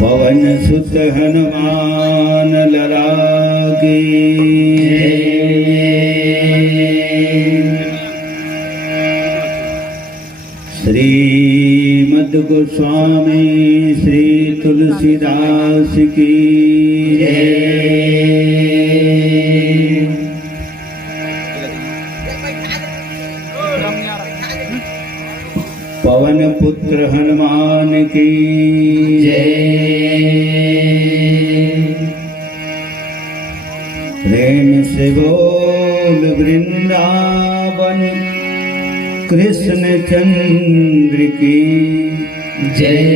पवन सुत हनुमान ललागे श्रीमद् गोस्वामी श्री तुलसीदास की पवन पुत्र हनुमान की प्रेम से बोल वृंदावन कृष्ण चंद्र की जय।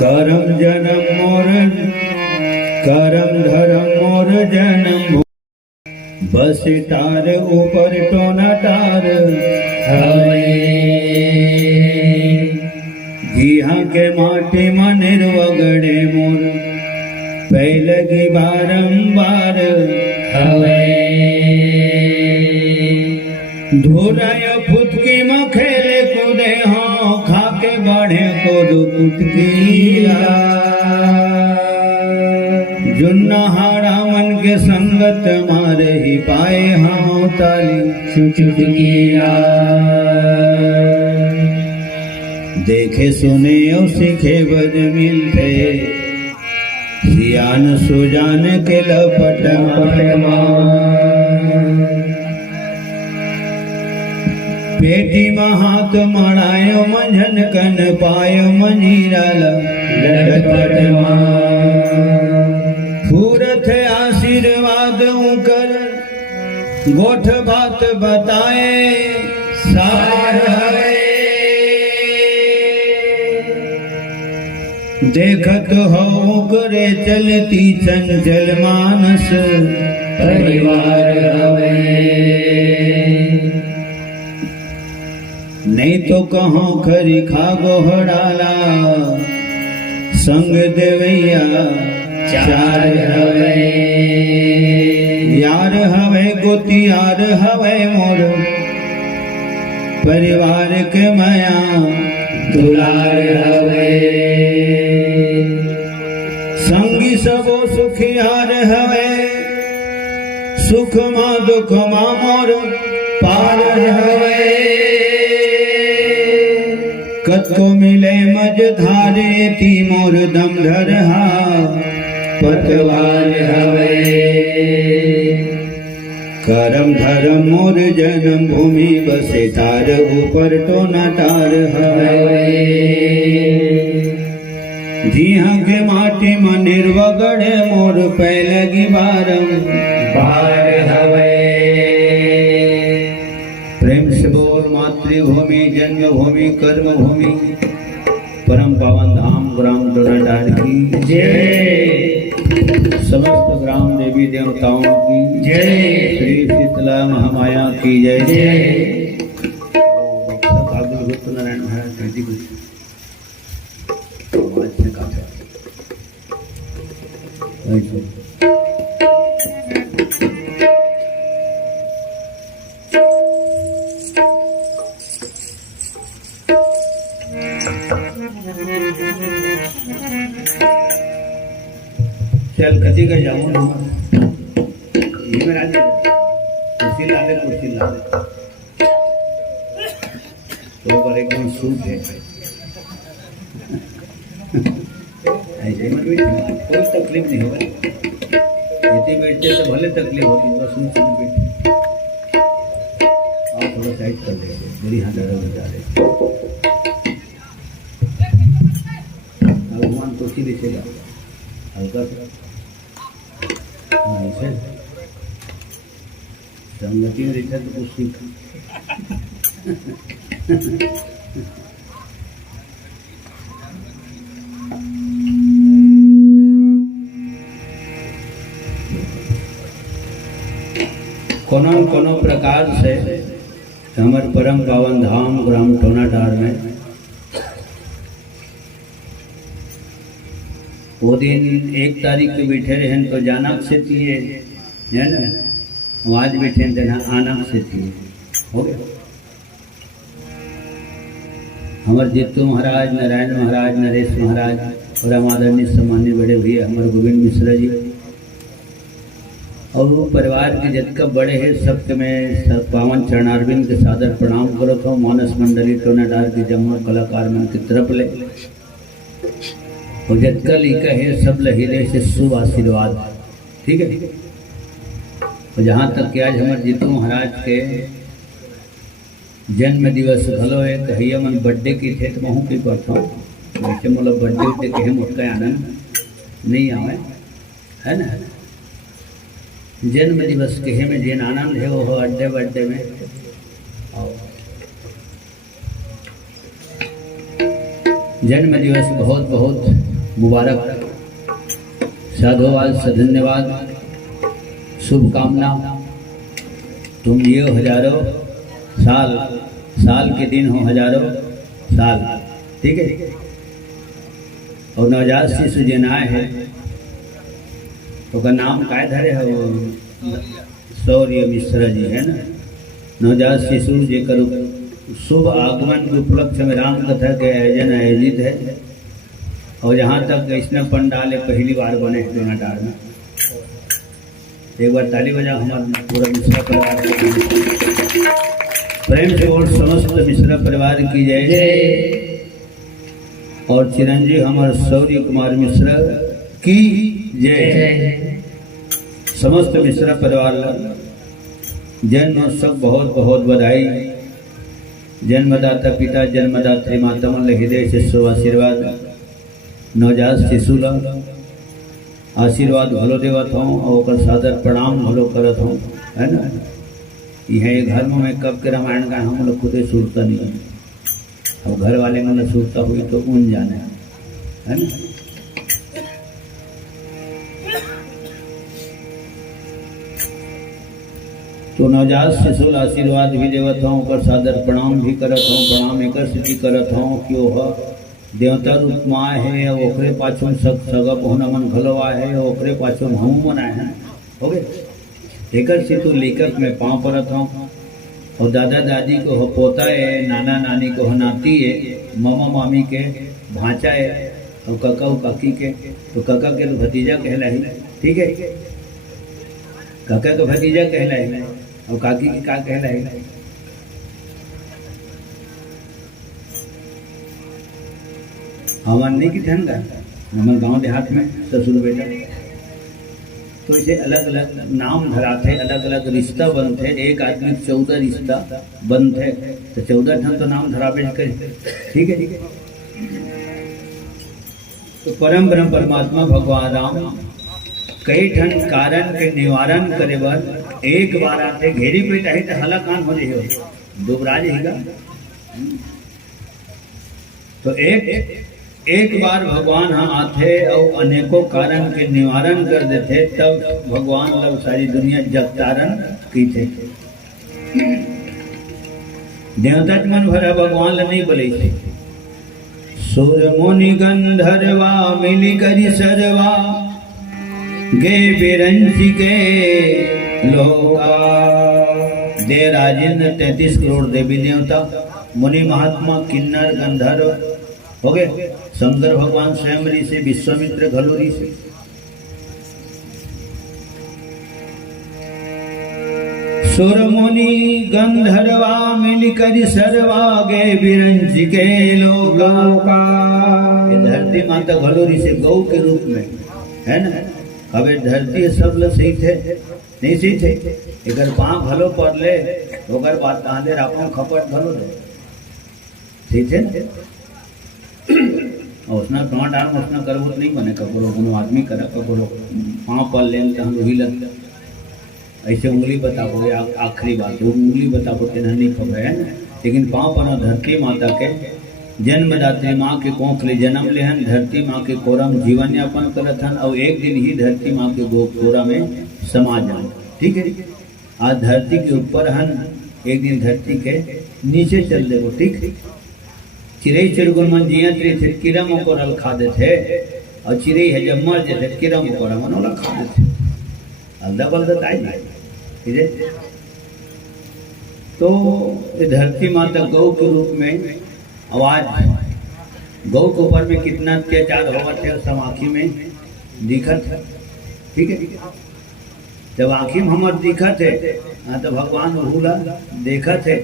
करम जन्म मोर करम धर्म मोर जन्म बस तार ऊपर टोना तार जिहा के माटी मनिर वगड़े मोर पहलगी बारंबार धोराय फुटकी में खेले कूदे हाँ खाके बाढ़े को कुटकिया जुन्ना हाड़ा मन के संगत मारे ही पाए हाँ ताली चुटकिया देखे सुने और सीखे बज मिलते सियान सुजान के लपट पेटी में हाथ मड़ायो मंझन कन पायो मंजीराल लटपट फूरत आशीर्वाद कर गोठ बात बताए सार देखत हो करे चलती चंचल मानस परिवार नहीं तो कहो खरी खागो हड़ाला संग देवैया चार हवे यार हवे गोती यार हवे मोर परिवार के माया दुलार हवे संगी सबो सुखियार हवे सुख मां दुख मां मोर पार हवे कतो मिले मज धारे ती मोर दम धरहा पतवार हवे करम धर्म मोर जन्म भूमि बसे तार ऊपर टोना तार हवे जिहा के माटी मंदिर वगड़े मोर पहलगी बारंबार हवे प्रेम से बोल मातृभूमि जन्मभूमि कर्मभूमि परम पावन धाम ग्राम डोनाडार की जय। समस्त ग्राम देवी देवताओं की जय। श्री शीतला महामाया की जय जय। नारायण महाराज जी चल कति का जाऊं ना ये मेरा कुर्सी ला दे तो पर एकदम सूट है ऐसे में कोई तकलीफ नहीं होगा इतनी बैठते तो भले तकलीफ होती बस सुन बैठ आप थोड़ा साइड कर लेंगे मेरी हाथ दर्द हो जा रहे भगवान कुर्सी दिखेगा हल्का सा संगति में रहता तो कुछ सीख कोनो प्रकार से हमारे परम पावन धाम ग्राम टोनाडार में वो दिन 1 तारीख के बैठे रहे तो जानक से थिए है ना, आज बैठे थे आनक से थिए हो गए। हमारे जीतू महाराज, नारायण महाराज, नरेश महाराज और हम आदरणीय सम्मान्य बड़े भैया हमारे गोविंद मिश्रा जी और वो परिवार के जितका बड़े हैं सबके मैं पावन चरणारविंद के सादर प्रणाम करता हूँ। मानस मंडली टोनाडार के जम्मू कलाकार मन की तरफ ले और जितका लिखा है सब लहीरे से शुभ आशीर्वाद, ठीक है। और जहाँ तक कि आज हमारे जीतू महाराज के जन्म दिवस भलो है कहिए मन बर्थडे की थे तो मैं की करता हूँ, वैसे मतलब बर्थडे उठे कहे मोटका आनंद नहीं आवे है ना। जन्म दिवस कहे में जिन आनंद है वो अड्डे बड्डे में जन्म दिवस बहुत बहुत मुबारक, साधुवाद धन्यवाद, शुभकामना। तुम जियो हजारों साल, साल के दिन हो हजारों साल, ठीक है। और नवजात शिशु जनाए है तो का नाम काय धरे है वो शौर्य मिश्रा जी है ना। नवजात शिशु जेकर शुभ आगमन के उपलक्ष्य में राम कथा के आयोजन आयोजित है और जहाँ तक वैष्णव पंडाल पहली बार बने टोनाडार में। एक बार ताली बजा हमारे पूरा मिश्रा परिवार प्रेम से और समस्त मिश्रा परिवार की जय। और चिरंजीव हमारे शौर्य कुमार मिश्रा की जय। समस्त मिश्रा परिवार जन्मोत्सव बहुत बहुत बधाई। जन्मदाता पिता जन्मदात्री माता मन हृदय से शुभ आशीर्वाद। नवजात शिशु ला आशीर्वाद भलो देवत हूँ और सादर प्रणाम भलो करत हूँ है ना। यह घर में मैं कब के रामायण का हम लोग खुदे सुनता नहीं है और घर वाले मन सुनता हुई तो उन जाने है ना। तो नवजात शिशु आशीर्वाद भी देवत हूँ और सादर प्रणाम भी करत हूँ। प्रणाम एक सिद्धि करत हूँ कि वह देवता रूप में आए है ओकरे पाछू सगप होना मन घलवा है ओकरे पाछू हम मनाए हैं हो गए। एक सिद्धू लेखक में पाँव परत हूँ और दादा दादी को हो पोता है, नाना नानी को हो नाती है, मामा मामी के भांचा है और काका काकी के तो काका के भतीजा कहलाई, ठीक है। काका का भतीजा कहलाई और काकी की का कहलाई। हमारे नहीं की ठंडा हमारे गांव देहात में ससुर बेटा तो इसे अलग अलग नाम धराते, अलग अलग रिश्ता बनते। एक आदमी 14 रिश्ता बनते तो 14 ठन तो नाम धराबे करे, ठीक है। तो परम ब्रह्म परमात्मा भगवान राम कई ठन कारण के निवारण करे बर एक बार आते घेरी पे चाहे तो हला कान हो जाए दुबरा जाएगा। तो एक बार भगवान हाँ आते और अनेकों कारण के निवारण कर देते तब भगवान लोग सारी दुनिया जगतारण की थे। देवता मन भरा भगवान नहीं बोले थे। सुर मुनि गंधर्वा मिली करी सरवा गे बिरंजी के लोका। दे राजेंद्र 33 करोड़ देवी देवता मुनि महात्मा किन्नर गंधर्व हो गए। शंकर भगवान स्वयं ऋषि विश्वामित्र घलो ऋषि। सुर मुनि गंधर्वा मिलकर सर्वा गे बिरंज के लोका। धरती माता घलो ऋषि गौ के रूप में है ना। अब धरती सब लोग सही थे नहीं सही थे एक पाँव भलो पड़ ले ओकर बात कहाँ दे आपको खपट भलो दे सही थे। और उसना टमाटर उसना करबूत नहीं बने कपड़ों कोनो आदमी करा कपड़ों पाँव पल लें तो हम वही लग ऐसे उंगली बताबो या आखिरी बात वो उंगली बताबो के नहीं खबर है, लेकिन पाँव पना धरती माता के जन्मदात्री माँ के कोख ले जन्म लेहन, धरती माँ के कोरम जीवन यापन करत हन और एक दिन ही धरती माँ के कोरा में समा जाए। ठीक है, आज धरती के ऊपर हन, एक दिन धरती के नीचे चल देवो। ठीक, चिड़ई चिड़गुन मन जियत रही थे कीड़ा मकोड़ा खा देते, और चिड़ई है जब मर जाते कीड़ा मकोड़ा मन वाला खा देते, अलदा बलदा ताई। ठीक है, तो ये धरती माता गौ के रूप में आवाज, गौ के ऊपर में कितना अत्याचार होगा थे सब आँखी में दिखत है। ठीक है, जब आँखी में हमार दिखत है तो भगवान भूला देखत है,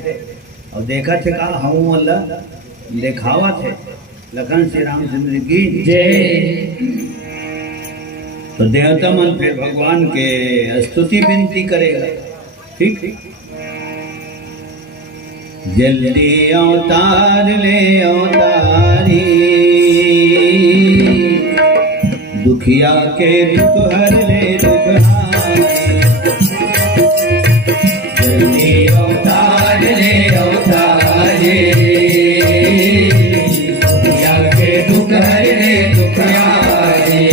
और देखत है का हम अल्लाह देखावा थे। लखन श्री रामचंद्र की जय। तो देवता मन फिर भगवान के स्तुति विनती करेगा। ठीक, जल्दी अवतार ले अवतारी, दुखिया के दुख हर ले दुखहारी। जल्दी अवतार ले अवतारी, दुखिया के दुख हर ले दुखहारी।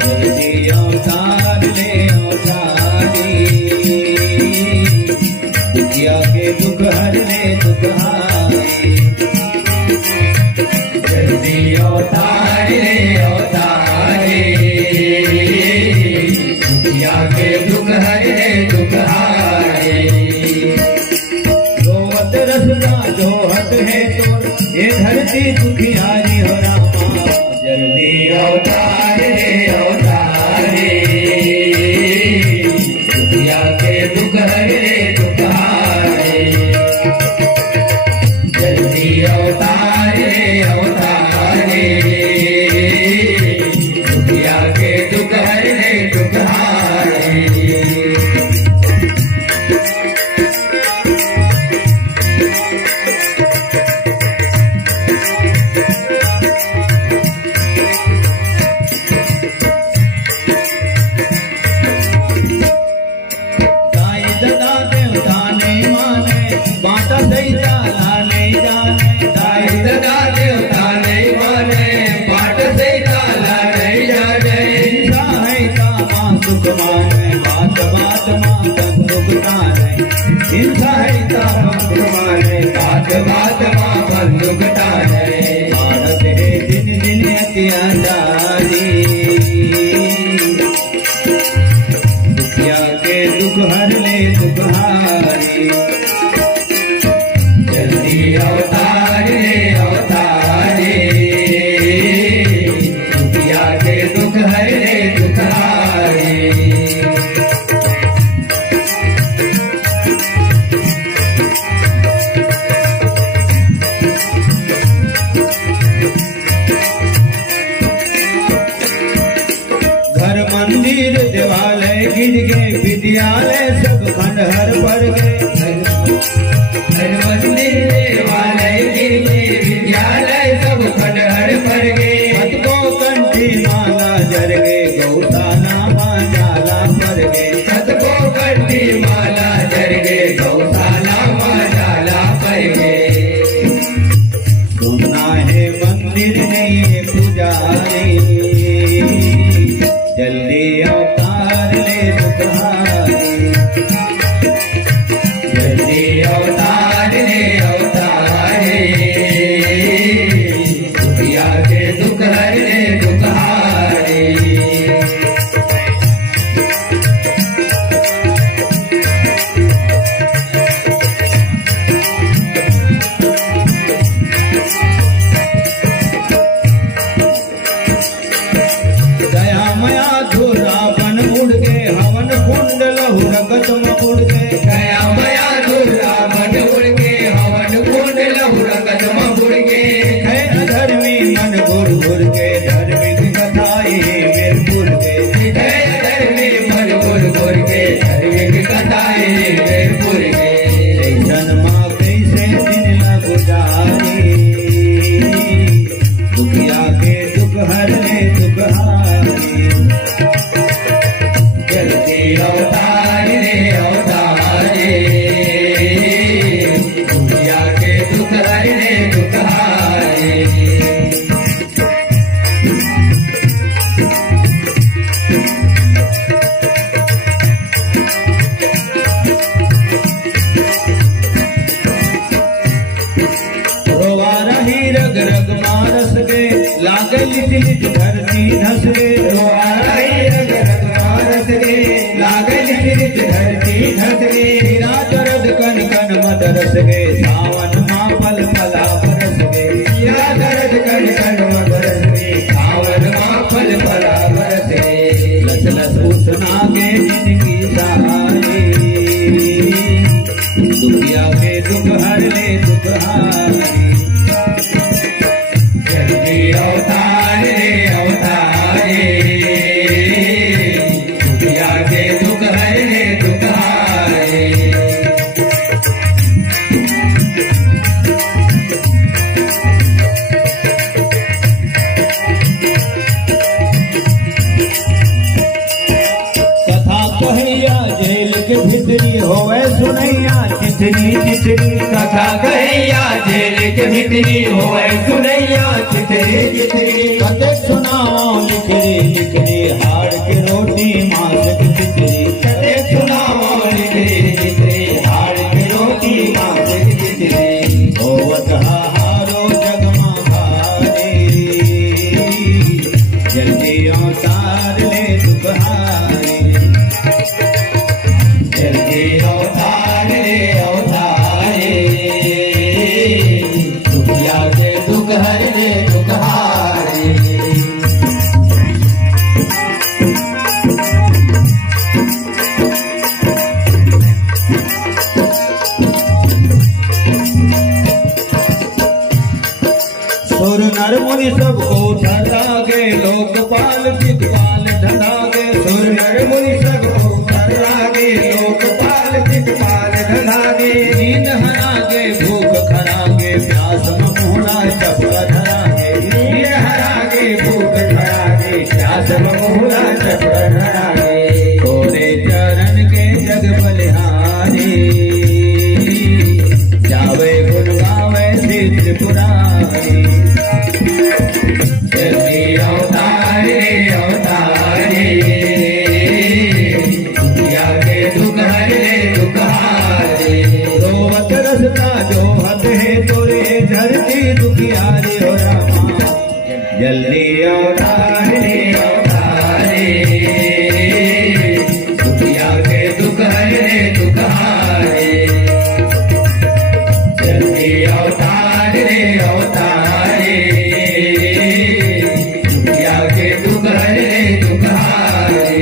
जल्दी अवतार ले अवतारी, दुखिया के दुख हर ले दुखहारी। जल्दी अवतार ले अवतारी, दुखिया के दुख हर ले दुखहारी। जोहत रसना जोहत है तोर, ये धरती दुखियारी हो रामा। जल्दी अवतार ले अवतारी, दुखिया के दुख हर ले दुखहारी। जल्दी अवतार ले अवतारी, दुखिया के दुख हर ले दुखहारी। दुखिया के दुख हर ले दुखहारी। जल्दी अवतार ले अवतारी, दुखिया के दुख हर ले दुखहारी। मंदिर देवालय गिर गए, विद्यालय सब खंडहर पड़ गए। घर मंदिर देवालय गिर गए, विद्यालय सब खंडहर पड़ गए। कतको कंठी माला जर गए, गौशाला माला पड़ गए। कतको कंठी माला जर गए, गौशाला माला पड़ गए। सुनना है मंदिर नहीं है पुजारी, जल्दी अवतार ले दुखहारी। जल्दी अवतार ले अवतारी, दुखिया के दुख हर ले दुखहारी। दया मया धुरावन उड़ गए, हवन कुंड लहु रगत में उड़ गए। दया मया धुरावन उड़ गए, हवन कुंड लहु रगत में उड़ गए। है अधर्मी मन गुड़ गुड़ के, धार्मिक कथाएं मेर पुर के। है अधर्मी मन गुड़ गुड़ के, धार्मिक कथाएं मेर पुर के। जन्मा कैसे दिन न गुजारी, दुखिया के दुख हर ले दुखहारी। जल्दी लिट लिट धरती धस रे आई रग रग मारस रे लागे लिट लिट धरती धस रे हीरा दर्द कन कन मत रस गे सावन माँ पल पला बरस गे हीरा दर्द कन कन मदरस रे सावन माँ फल फला बरस रे लस लस उसना के जिंदगी सहारे दुखिया के दुख हर ले दुख हारे जल्दी अवतार रे अवतारे दुनिया के दुख हर रे दुख हारे कथा कहैया जेल के भीतरी होवे सुनैया चितरी चितरी कथा कहैया जेल के भीतरी होए सुनैया चितरी चितरी कते सुनाओ लिखरे लिखरे हाड़ के रोटी मांस की चितरी कते सुनाओ लिखरे लिखरे हाड़ की रोटी मांस की चितरी होवत हारो जगमा भारे जल्दी अवतार ले दुख हारे जल्दी अवतार रे अवतारे दुनिया के दुख हर रे दुख हारे सुर नर मुनि सब ओठा लागे लोकपाल दिगपाल ढलागे सुर नर मुनि सब ऊपर लागे लोकपाल दिक्पाल ढलागे नींद हरागे भूख खरागे प्यास मोहना चपला धरागे नीर हरागे भूख धरागे प्यास बहुरा चक्र धरागे तोरे चरण के जग बलिहारी जावे गुण गावे श्री त्रिपुरारी जल्दी अवतारे अवतारे दुनिया के दुख हर रे दुख हारे रोवत रसता जो हत है तोरे धरती दुखियारी हो रामा जल्दी अवतारे अवतारे दुनिया के दुख हर रे दुख हारे जल्दी अवतारे अवतारे दुनिया के दुख हर रे दुख हारे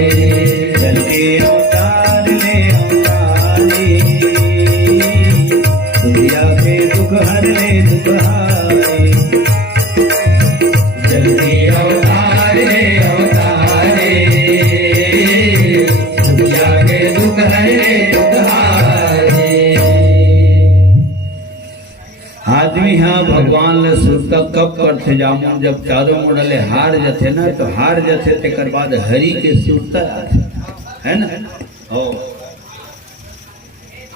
जल्दी अवतार ले अवतारी दुनिया के दुख हर ले दुख हारे जल्दी अवतारे अवतारे दुनिया के दुख हर रे दुख हारे आदमी हाँ भगवान ले सुरता कब करते जामो जब चारों मोड़ले हार जथे ना तो हार जथे तेकर बाद हरि के सुरता आथे है ना ओ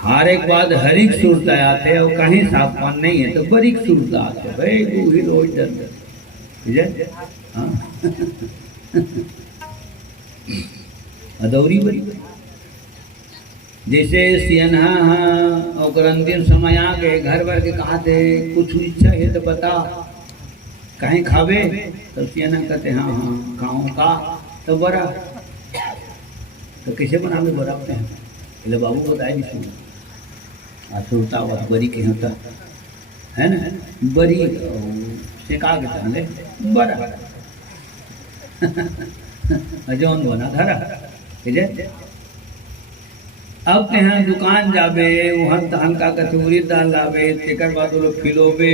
हारे के बाद हरि के सुरता आते और कहीं साफान नहीं है तो बड़ी सुरता आते भाई तू ही रोज डर बुझे हाँ अदौरी बड़ी जैसे सियनहा हाँ और अंतिम समय आ गए घर भर के कहा थे कुछ इच्छा है तो बता कहीं खावे तो सियनहा कहते हाँ हाँ खाऊं का तो बड़ा तो कैसे बनावे बनाते हैं पहले बाबू बताए नहीं सुना सुरता और बड़ी के होता है ना बड़ी सिका के ताले बड़ा जौन बना धरा ठीक अब ते यहाँ दुकान जाबे वहाँ हल्का कचौरी दाल लावे तेकर बाद वो लोग फिलोबे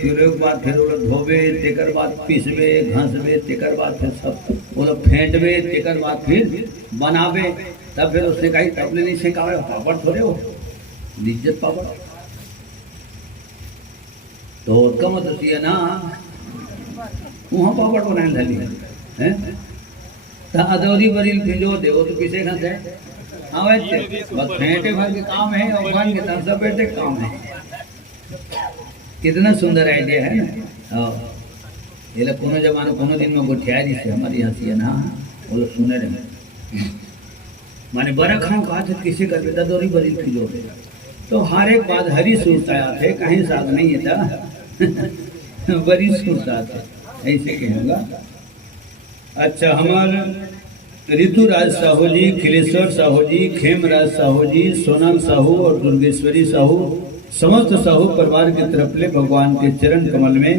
फिरे के बाद फिर वो लोग धोबे तेकर बाद पीसबे घसबे तेकर बाद फिर सब वो लोग फेंटबे तेकर बाद फिर बनाबे तब फिर उसने कही तब नहीं सेकावे पापड़ थोड़े हो लिज्जत पापड़ तो उसका मतलब ये ना वहाँ पापड़ बनाने धली है तो अदौरी बरील फिजो दे वो तो किसे खाते हैं हाँ वैसे बस फेंटे भर के काम है और बन के तंसा बैठे काम है कितना सुंदर आइडिया है ना ये लोग कोनो जमाने कोनो दिन में गोठिया जी से हमारी यहाँ से ना वो लोग सुने रहे माने बड़ा खाओ कहा था किसी का बेटा दौरी बड़ी फिजो तो हर एक बात हरी सुरता थे कहीं साग नहीं था बड़ी सुरता थे ऐसे कहूँगा। अच्छा, हमारे ऋतुराज साहू जी, खिलेश्वर साहू जी, खेमराज साहू जी, सोनल साहू और दुर्गेश्वरी साहू, समस्त साहू परिवार की तरफ ले भगवान के चरण कमल में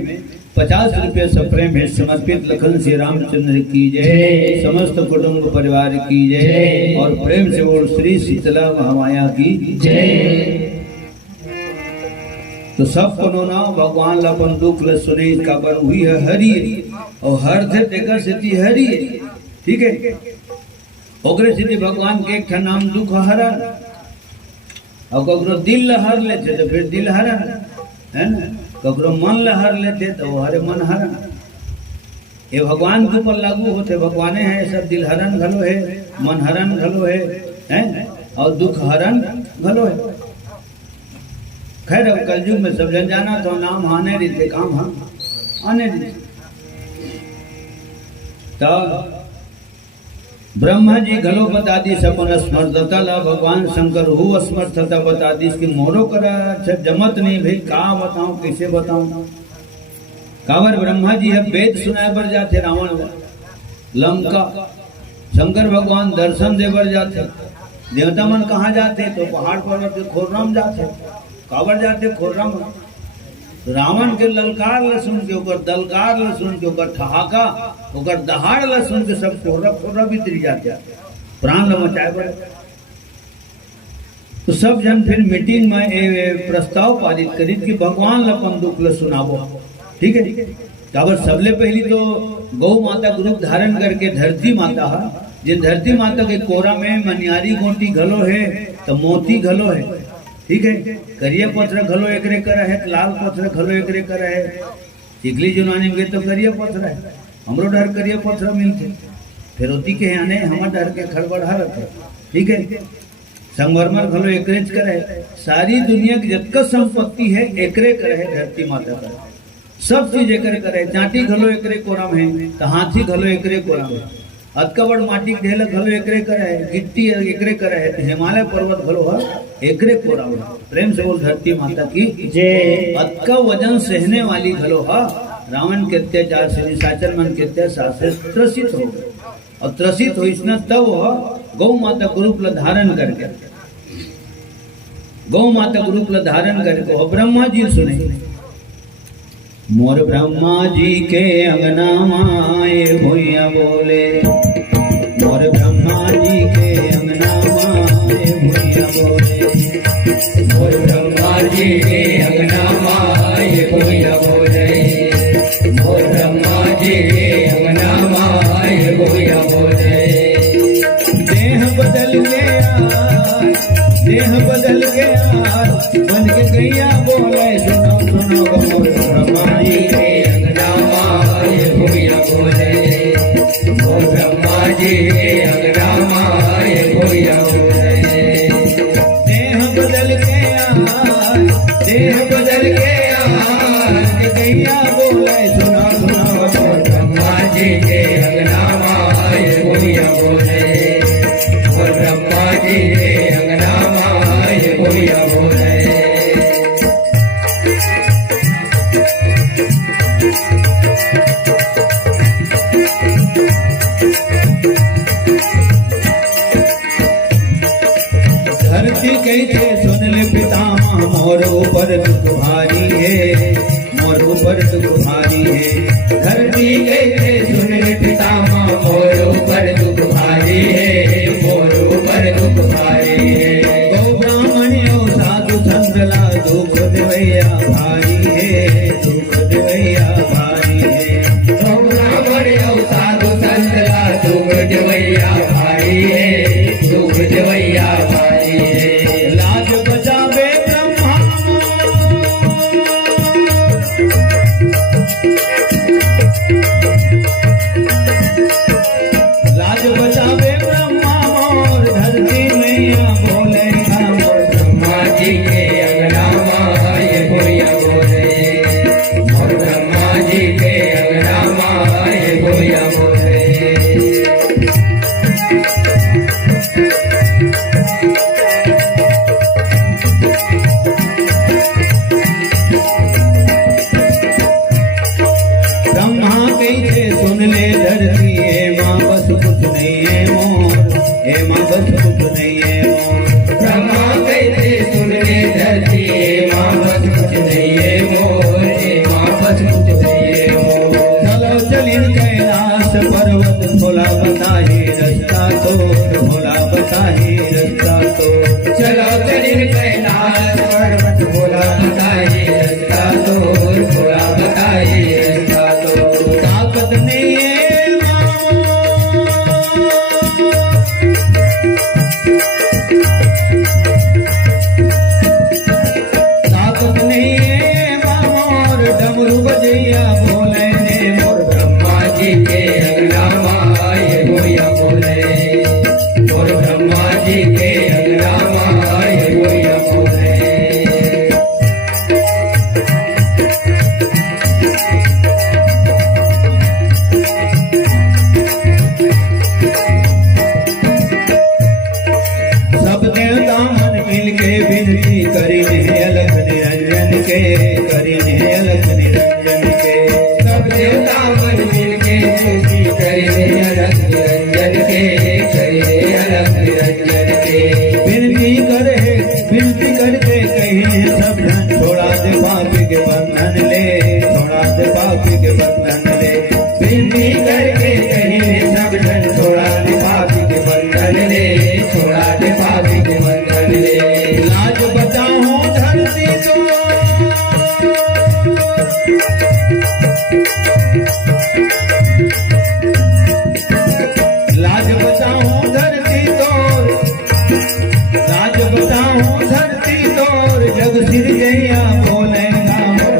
50 रुपये सप्रे में समर्पित लखन श्री रामचंद्र की जय, समस्त कुटुंब परिवार की जय, और प्रेम से बोल श्री शीतला महामाया की जय। तो सब को ना भगवान लपन दुख ल सुने का बर हुई है हरि, और हर थे देखा सिद्धि हरि, ठीक है। ओकरे सिद्धि भगवान के एक नाम दुख हरण, और ककरो दिल हर लेते तो फिर दिल हरण है ना, ककरो मन हर लेते तो हरे मन हरण। ये भगवान के ऊपर लागू होते, भगवाने हैं सब, दिल हरण घलो है, मन हरण घलो है, और दुख हरण घलो है। खैर अब कलयुग में सब जन जाना तो नाम आने रीते काम हम आने रीते। तो ब्रह्मा जी घलो बता दी सपन स्मर्थता ला, भगवान शंकर हु असमर्थता बता दी, इसकी मोरो करा जमत नहीं भाई, का बताऊं कैसे बताऊं। कावर ब्रह्मा जी है वेद सुनाए बर जाते रावण लंका, शंकर भगवान दर्शन दे बर जाते, देवता मन कहाँ जाते तो पहाड़ पर्वत खोरराम जाते, कावर जाते खोरराम। रावण के ललकार ल सुन के, ओकर दलकार ल सुन के, ओकर ठहाका, ओकर दहाड़ ल सुन के सब खोरा खोरा भीतरी जाते, प्राण ल मचाए बड़े। तो सब जन फिर मीटिंग में प्रस्ताव पारित करी कि भगवान अपन दुख ल सुनावो, ठीक है। काबर सबले पहली तो गौ माता का रूप धारण करके धरती माता है, जिन धरती माता के कोरा में मनियारी गोटी घलो है तो मोती घलो है, ठीक है। करिया पत्थर घलो एकरे करा है, लाल पत्थर घलो एकरे करा है, चिकली जुनानी में तो करिया पत्थर है, हमरो डर करिया पत्थर मिलते, फिर होती के आने हमार डर के खड़बड़ा रहते, ठीक है। संगमरमर घलो एकरेज करे, सारी दुनिया की जतका संपत्ति है एकरे करे है, धरती माता का सब चीज एकरे करे। चाटी घलो एकरे कोरम है, तो हाथी घलो एकरे कोरम है, अतका बड़ माटी के ढेला घलो एकरे करे है, गिट्टी एकरे करे है, तो हिमालय पर्वत घलो है एकरे कोरम है। प्रेम से बोल धरती माता की जय। अतका वजन सहने वाली घलो है, रावण के अत्याचार से निशाचर मन के अत्याचार से त्रसित हो, और त्रसित हो इसने तब गौ माता को रूप धारण करके, गौ माता को रूप धारण करके और ब्रह्मा जी सुने, मोर ब्रह्मा जी के अंगना माए भैया बोले, मोर ब्रह्मा जी के अंगना माए भैया बोले, मोर ब्रह्मा जी के अंगना माए भैया बोले, मोर ब्रह्मा जी के अंगना माए भैया बोले। देह बदल गया, देह बदल गया, बन के गैया बोले, सुनो सुनो मोर ब्रह्मा जी के अंगना माए भैया बोले, मोर ब्रह्मा जी के अंगना माए भैया बोले। देह बदल गया, देह बदल गया, बन के गैया बोले, सुनो सुनो मोर ब्रह्मा जी के अंगना माए भैया बोले, मोर ब्रह्मा जी के अंगना माए भैया बोले। धरती कहते सुन ले पितामह, मोर ऊपर दुख भारी है, मोर ऊपर दुख भारी है। धरती कहते सुन ले पितामह, मोर ऊपर दुख भारी है, मोर ऊपर दुख भारी है। गौ ब्राह्मण और साधु संतला दुख देवैया भारी है, दुख देवैया भारी है। गौ ब्राह्मण और साधु संतला दुख देवैया भारी है, दुख देवैया भारी है। लाज बचावे ब्रह्मा, मंदिर कैलाश पर्वत भोला बताइए रास्ता दूर भोला बताइए रास्ता दूर ताकत नहीं है ताकत नहीं है मामोर डमरू बजैया बोले ने मोर ब्रह्मा जी के अंगना माए गोया बोले और ब्रह्मा जी के अंगना माए गोया बोले सब देवता मन मिल के विनती करी ने अलख निरंजन के करी ने अलख निरंजन के सब देवता मन मिल के स्तुति करे अलग निरंजन के करे अलग निरंजन के विनती करके कहीं सब धन छोड़ा दे पापी के बंधन ले छोड़ा दे पापी के बंधन ले विनती करके कहीं सब धन छोड़ा दे पापी के बंधन ले छोड़ा दे पापी के बंधन ले लाज बचाओ धरती तो लाज बचाओ धरती तोर लाज बचाओ धरती तोर जग सिर जैया बोले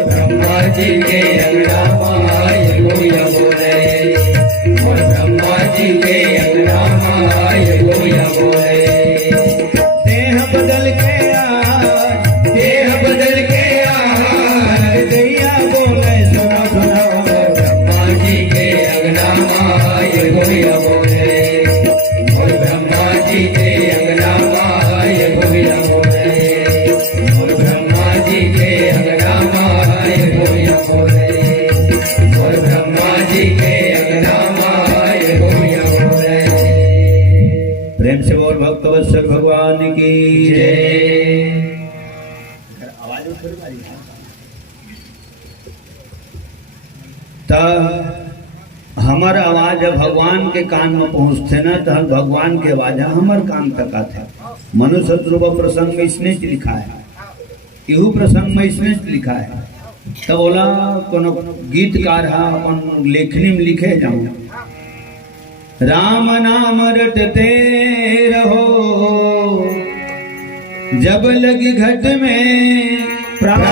ब्रह्मा जी के अंगना माए गोया बोले और ब्रह्मा जी के अंगना माए गोया बोले देह बदल के देह बदल के दैया बोले सुनो सुनो ब्रह्मा जी के अंगना माए गोया बोले और ब्रह्मा जी के अंगना माए गोया बोले और ब्रह्मा जी के अंगना माए गोया बोले और ब्रह्मा जी के अंगना माए गोया बोले प्रेम से बोल भक्तवत्सल भगवान की जय आवाज तो हमारा आवाज भगवान के कान में पहुंचते ना तो भगवान के आवाज हमार कान तक आते मनुष्य ध्रुव प्रसंग में इसने लिखा है इहू प्रसंग में इसने लिखा है तो बोला कोनो गीतकार है अपन लेखनी में लिखे जाऊं राम नाम रटते रहो जब लगी घट में प्राण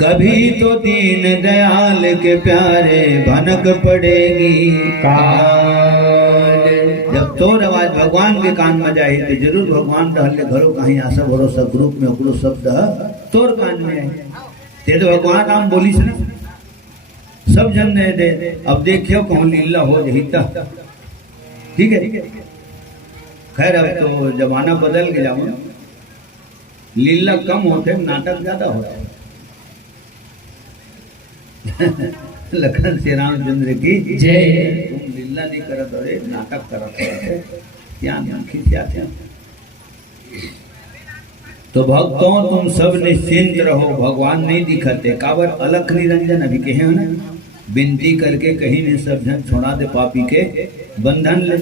कभी तो दीन दयाल के प्यारे भनक पड़ेगी कान जब तोर आवाज भगवान के कान में जाए तो जरूर भगवान रहले घरों कहीं आशा भरोसा ग्रुप में ओकरो शब्द तोर कान में आई ते तो भगवान नाम बोली से ना सब जन ने दे अब देखियो कौन लीला हो जहिता ठीक है खैर अब तो जमाना बदल गया लीला कम होते नाटक ज्यादा होते लखन श्री रामचंद्र की जय तुम लीला नहीं करत अरे नाटक करत ध्यान खिंचा तो भक्तों तुम सब निश्चिंत रहो भगवान नहीं दिखते काबर अलख निरंजन अभी कहे हो ना विनती करके कहीं ने सब जन छोड़ा दे पापी के बंधन ले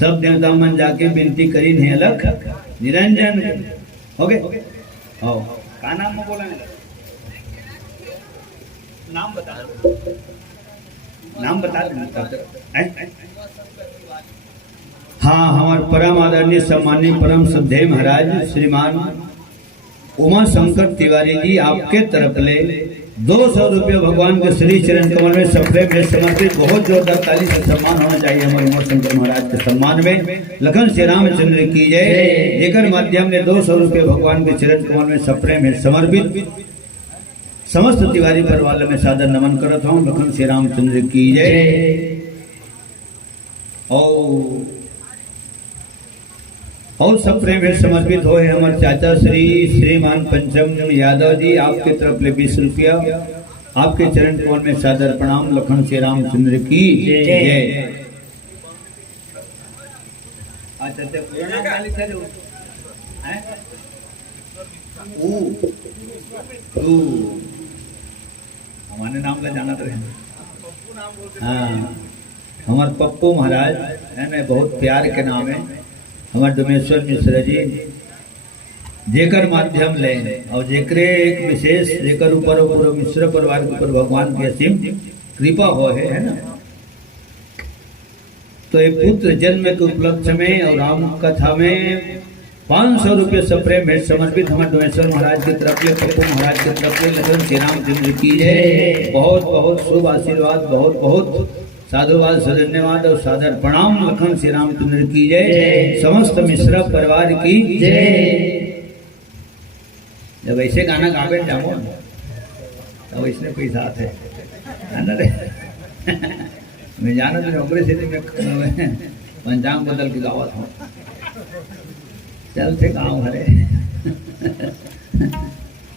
सब देवता मन जाके विनती करी नहीं अलख निरंजन हो गए हो का नाम में बोला नाम बता देना हाँ हमारे परम आदरणीय सम्मानीय परम श्रद्धेय महाराज श्रीमान उमा शंकर तिवारी जी आपके तरफ ले 200 रुपये भगवान के श्री चरण कमल में सफरे में समर्पित बहुत जोरदार ताली से सम्मान होना चाहिए हमारे उमा शंकर महाराज के सम्मान में लखन श्री रामचंद्र की जय जेकर माध्यम ने 200 रुपये भगवान के चरण कमल में सफरे में समर्पित समस्त तिवारी परिवार में सादर नमन करता हूँ लखन श्री रामचंद्र की जय और सब प्रेम में समर्पित हो हमारे चाचा श्री श्रीमान पंचम यादव जी आपके तरफ ले 20 रुपया आपके चरण कमल में सादर प्रणाम लखन श्री रामचंद्र की जय हमारे नाम का जाना तो है हाँ हमारे पप्पू महाराज है ना, बहुत प्यार के नाम है हमारे डोमेश्वर मिश्र जी, जेकर माध्यम ले और जेकरे एक विशेष जेकर ऊपर पूरा मिश्र परिवार के ऊपर भगवान की असीम कृपा हो है ना। तो एक पुत्र जन्म के उपलक्ष्य में और राम कथा में 500 रुपये सप्रेम भेंट समर्पित हमारे डोमेश्वर महाराज की तरफ से, पप्पू महाराज की तरफ से लखन श्री रामचंद्र की जय। बहुत बहुत शुभ आशीर्वाद, बहुत बहुत साधुवाद, धन्यवाद और सादर प्रणाम लखन श्री रामचंद्र की जय। समस्त मिश्रा परिवार की जय। जब ऐसे गाना गावे जामो तब इसने कोई साथ है ना रे। मैं जाना तो नौकरी से मैं पंचांग बदल के गावा था, चलते गाँव हरे।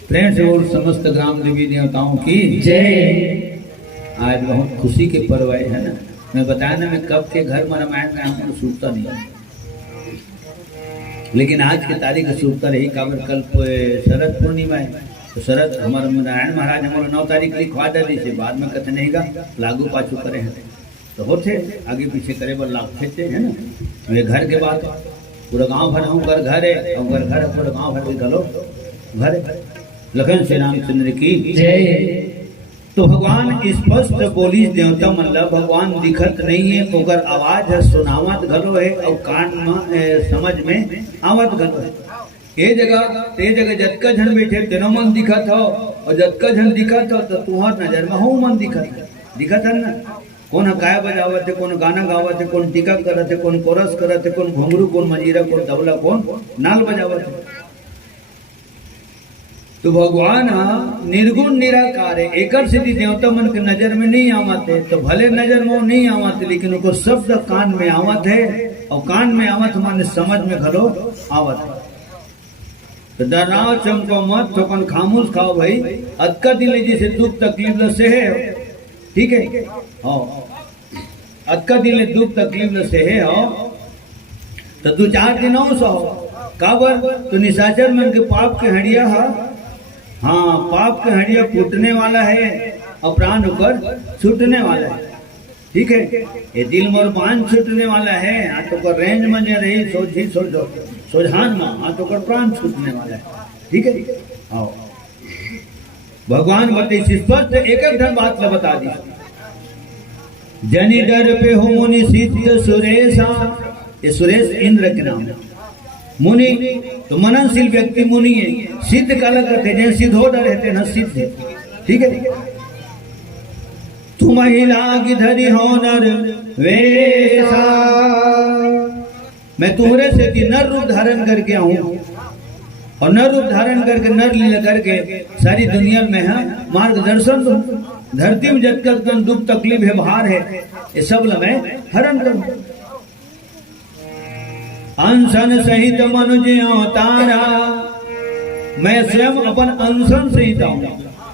प्रेम से बोल समस्त ग्राम देवी देवताओं की जय। आज बहुत खुशी के पर्व है ना। मैं बताया ना, मैं कब के घर में रामायण में हमको सूखता नहीं, लेकिन आज की तारीख सूखता रही। काबर कल शरद पूर्णिमा है, तो शरद हमारे नारायण महाराज हमारे 9 तारीख लिखवा दी से, बाद में कथे नहीं गा लागू पाछू करे हैं तो होते आगे पीछे करे पर लाभ खेते है ना। ये घर के बाद पूरा गांव भर हूँ घर है और घर पूरा गांव भर गलो घर। लखन श्री रामचंद्र की जय। तो भगवान स्पष्ट बोली देवता मतलब भगवान दिखत नहीं है, ओकर आवाज है सुनावत घलो है और कान में समझ में आवत घलो है। ये जगह जतका झन बैठे तेनो मन दिखत हो और जतका झन दिखत हो तो तुहार नजर में हो मन दिखत है ना। कौन हकाया बजावत है, कौन गाना गावत है, कौन टीका करत है, कौन कोरस करत है, कौन घुंघरू, कौन मजीरा, कौन तबला, कौन नाल बजावत है। तो भगवान निर्गुण निराकार है, एकर सिद्धि देवता मन के नजर में नहीं आवत है। तो भले नजर में नहीं आवत है, लेकिन उनको शब्द कान में आवत है और कान में आवत माने समझ में घलो आवत है। तो डराओ चमको मत, तो कौन खामोश खाओ भाई। अक्का दिल जैसे दुख तकलीफ से है, ठीक है हाँ, अक्का दिल दुख तकलीफ से है हो तो 2-4 दिनों से हो काबर तो निशाचर मन के पाप के हड़िया हाँ पाप के हड़िया फूटने वाला है और प्राण ऊपर छूटने वाला है, ठीक है। ये दिल मोर बांध छूटने वाला है, हाँ तो कर रेंज में रही सोझी सोझान में, हाँ तो कर प्राण छूटने वाला है, ठीक है। आओ भगवान बताइए स्पष्ट एक धन बात ला बता दी। जनी डर पे हो मुनि सिद्ध सुरेशा, ये सुरेश इंद्र के नाम है। मुनि तो मननशील व्यक्ति मुनि है। सिद्ध काला करते जैसे सिद्ध हो रहते न सिद्ध, ठीक है। तुम महिला की धरी हो नर वेशा, मैं तुम्हारे से नर रूप धारण करके आऊं और नर रूप धारण करके नर लीला करके सारी दुनिया में है मार्गदर्शन दूं। धरती में जब तक दुख तकलीफ है भार है ये सब मैं हरण करूं। अनशन सहित मनुज अवतारा, मैं स्वयं अपन अनशन सहित आऊं।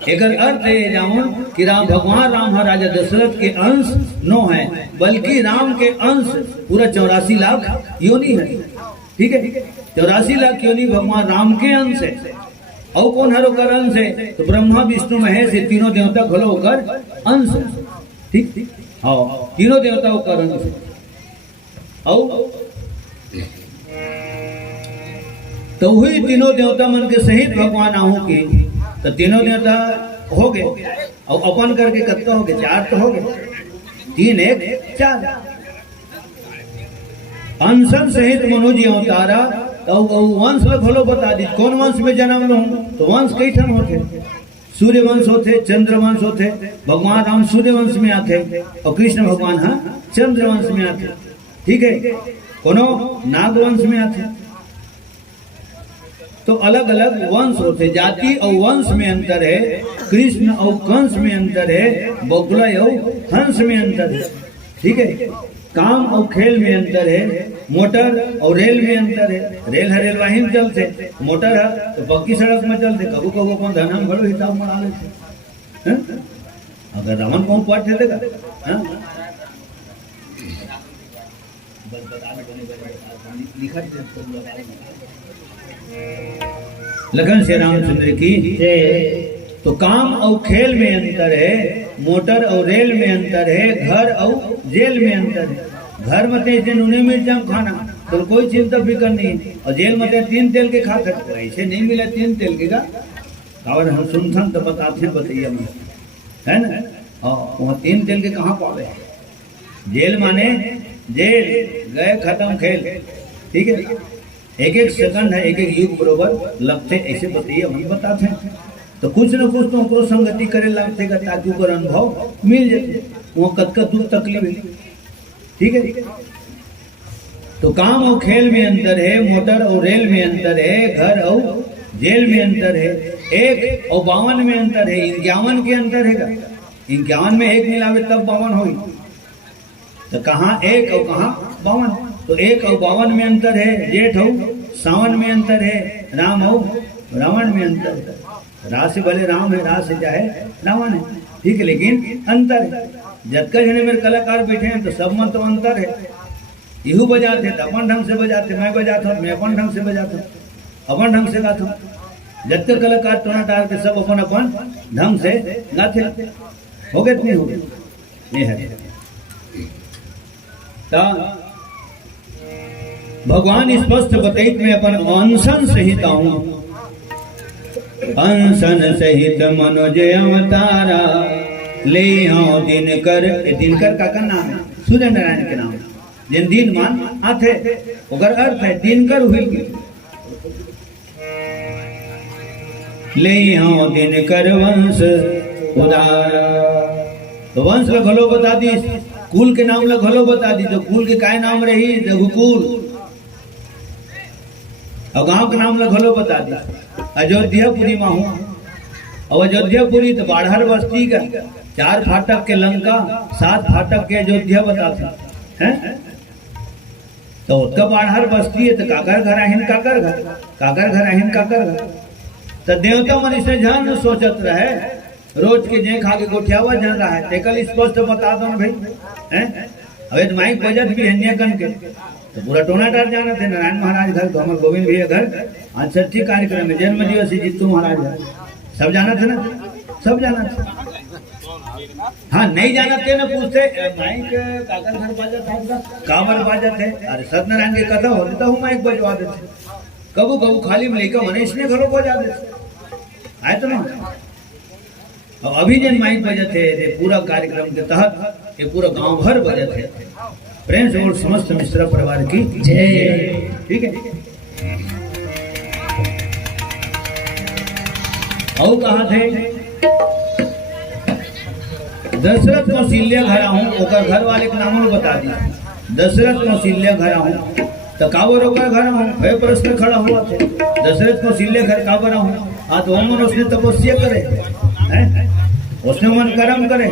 एक अर्थ ये जाऊं कि राम भगवान राम राजा दशरथ के अंश नो है, बल्कि राम के अंश पूरा 84 लाख योनि है, ठीक है। 84 लाख योनि भगवान राम के अंश है। और कौन हर होकर अंश है तो ब्रह्मा विष्णु महेश ये तीनों देवता घलो होकर अंश है, ठीक। हाँ तीनों देवता होकर अंश है। और तो हुई तीनों देवता मन के सहित भगवान आहू की, तो तीनों देवता हो गए और अपन करके कितना हो गए 4 तो हो गए, 3 1 4। अंशन सहित मनुज अवतारा, तो वंश भलो बता दी कौन वंश में जन्म लो। तो वंश कई ठन होते, सूर्य वंश होते, चंद्र वंश होते। भगवान राम सूर्य वंश में आते और कृष्ण भगवान हाँ चंद्र वंश में आते, ठीक है। कोनो नाग वंश में आते। तो अलग अलग वंश होते, जाति और वंश में अंतर है। कृष्ण और कंस में अंतर है, बगुला और हंस में अंतर है, ठीक है। काम और खेल में अंतर है, मोटर और रेल में अंतर है। रेल है रेलवाही में चलते, मोटर है तो पक्की सड़क में चलते। कबू कबू कौन धन बड़ो हिसाब में डाले थे, अगर रावण कौन पाठ है देगा लिखा। लखन श्री रामचंद्र की। तो काम और खेल में अंतर है, मोटर और रेल में अंतर है, घर और जेल में अंतर है। घर में तो नूने मिर्चा खाना तो कोई चिंता फिक्र नहीं, और जेल में 3 तेल के खा सकते, ऐसे नहीं मिले 3 तेल के का। और हम सुनथन तो बताते हैं, बताइए हम, है ना। और वहाँ 3 तेल के कहाँ पावे। जेल माने जेल गए, खत्म खेल, ठीक है। एक एक सेकंड है, एक एक युग बरोबर लगते, ऐसे बताइए हम बताते हैं। तो कुछ न कुछ तो ओकरो संगति करे लगते ताकि ओकर अनुभव मिल जाते, वहाँ कतका दुख तकलीफ है, ठीक है। तो काम और खेल में अंतर है, मोटर और रेल में अंतर है, घर और जेल में अंतर है, 1 और 52 में अंतर है, 51 के अंतर है। 51 में 1 मिलावे तब 52 होई, तो कहाँ 1 और कहाँ 52। तो 1 और 52 में अंतर है, जेठ और सावन में अंतर है, राम और रावण में अंतर है। रा से भले राम है, रा से चाहे रावण है, ठीक है, लेकिन अंतर है। जबकि जने मेरे कलाकार बैठे हैं तो सब में तो अंतर है। इहू बजाते तो अपन ढंग से बजाते, मैं बजाता हूँ, मैं अपन ढंग से बजाता हूँ, अपन ढंग से गाता हूँ। जबकि कलाकार टोना टार के सब अपन अपन ढंग से गाते, हो गए नहीं हो गए, ये है। भगवान स्पष्ट बतैत में अपन अनशन सहित हूँ, अनशन सहित मनोज अवतारा ले आओ दिनकर। दिनकर का नाम है, सूर्य नारायण के नाम, जिन दिन मान आथे ओकर अर्थ है दिनकर हुई। ले आओ दिनकर वंश उदारा। तो वंश में घलो बता दी, कुल के नाम लग घलो बता दी। तो कुल के काय नाम रही, रघुकुल। और गांव के नाम लग घलो बता दी, अयोध्यापुरी में हूँ। और अयोध्यापुरी तो बाढ़र बस्ती का, 4 फाटक के लंका, 7 फाटक के अयोध्या बताते हैं। तो उसका बाढ़र बस्ती है, तो काकर घर आहिन काकर घर, काकर घर आहिन काकर घर। तो देवता मन इसे जान सोचत रहे, रोज के जे खा के गोठियावा जन रहा है, तेकल स्पष्ट बता दो भाई, हैं। अबे तो माइक बजत भी है कन के, तो पूरा टोना टार जाना थे। नारायण महाराज घर, कमल गोविंद भैया घर, आज 6 कार्यक्रम है, जन्म दिवस जीतू महाराज घर, सब जाना थे ना, सब जाना था। हाँ नहीं जाना थे ना, पूछते माइक काकर घर बाजा था, कामर बाजा थे। अरे सत्यनारायण की कथा होती तो माइक बजवा देते, कबू कबू खाली में लेकर मनीष ने घरों बजा देते, आए तो ना। अब अभी जन माइक बजे थे पूरा कार्यक्रम के तहत, ये पूरा गांव भर बजे थे। प्रेम से और समस्त मिश्रा परिवार की जय, ठीक है। और कहा थे दशरथ कौशल्या घर हूँ, ओकर घर वाले के नाम बता दी। दशरथ कौशल्या घर हूँ, तो काबर ओकर घर हूँ, भय प्रश्न खड़ा हुआ थे। दशरथ कौशल्या घर काबर हूँ, हाँ तो मन उसने तपस्या करे हैं, उसने मन कर्म करे,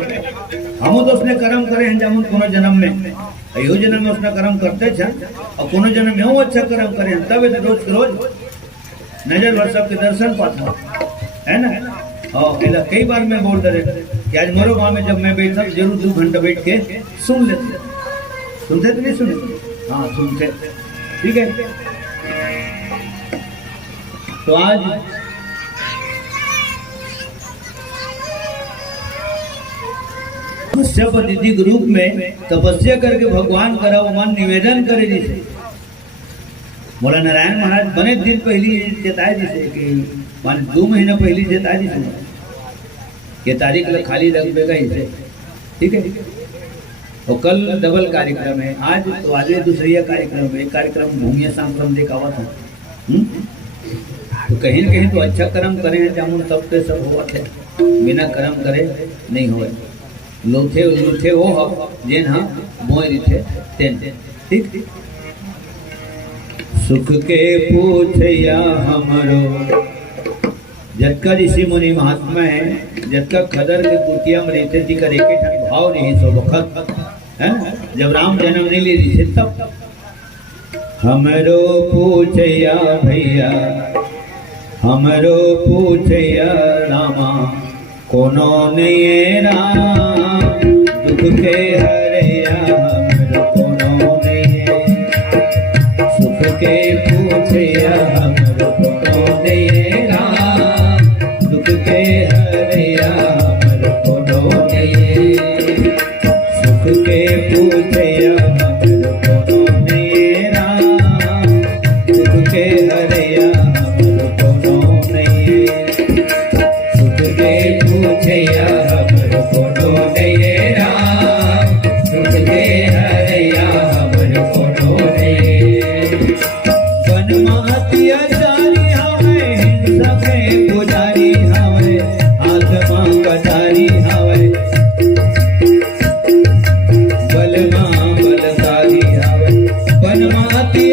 हम तो उसने कर्म करे हैं। जब कोनो जन्म में, यो जन्म में उसने कर्म करते थे, और कोनो जन्म में वो अच्छा कर्म करे हैं, तब रोज के रोज नजर भर सबके दर्शन पाता है ना। और कई बार मैं बोल रहे कि आज मोरो गाँव में जब मैं बैठा जरूर 2 घंटा बैठ के सुन लेते, सुनते तो नहीं सुने, हाँ सुनते, ठीक है। तो आज तपस्या के रूप में तपस्या करके भगवान करा मन निवेदन करे, जैसे बोला नारायण महाराज बने दिन पहली चेताए, जैसे कि मान 2 महीना पहले चेताए, जैसे ये तारीख खाली रख देगा इसे, ठीक है। और कल डबल कार्यक्रम है, आज तो आज दूसरी कार्यक्रम है। एक कार्यक्रम भूमिया सांक्रम देखा हुआ था, तो कहीं न कहीं तो अच्छा कर्म करे हैं, जामुन तब पे सब हुआ थे, बिना कर्म करे नहीं हुए। लोथे लूथे वो हो जेन हाँ बोई थे तेन, ठीक। सुख के पूछया हमरो, जतका ऋषि मुनि महात्मा है, जतका खदर के कुटिया में रहते थी, कर एक भाव नहीं सो वक्त है। जब राम जन्म नहीं ले रही थे तब हमरो पूछया भैया, हमरो पूछया रामा, कोनो नहीं राम दुख के हरया, हमरो कोनो नहीं, सुख के पूछया हमरो कोनो नहीं राम, दुख के हरया हमरो कोनो नहीं।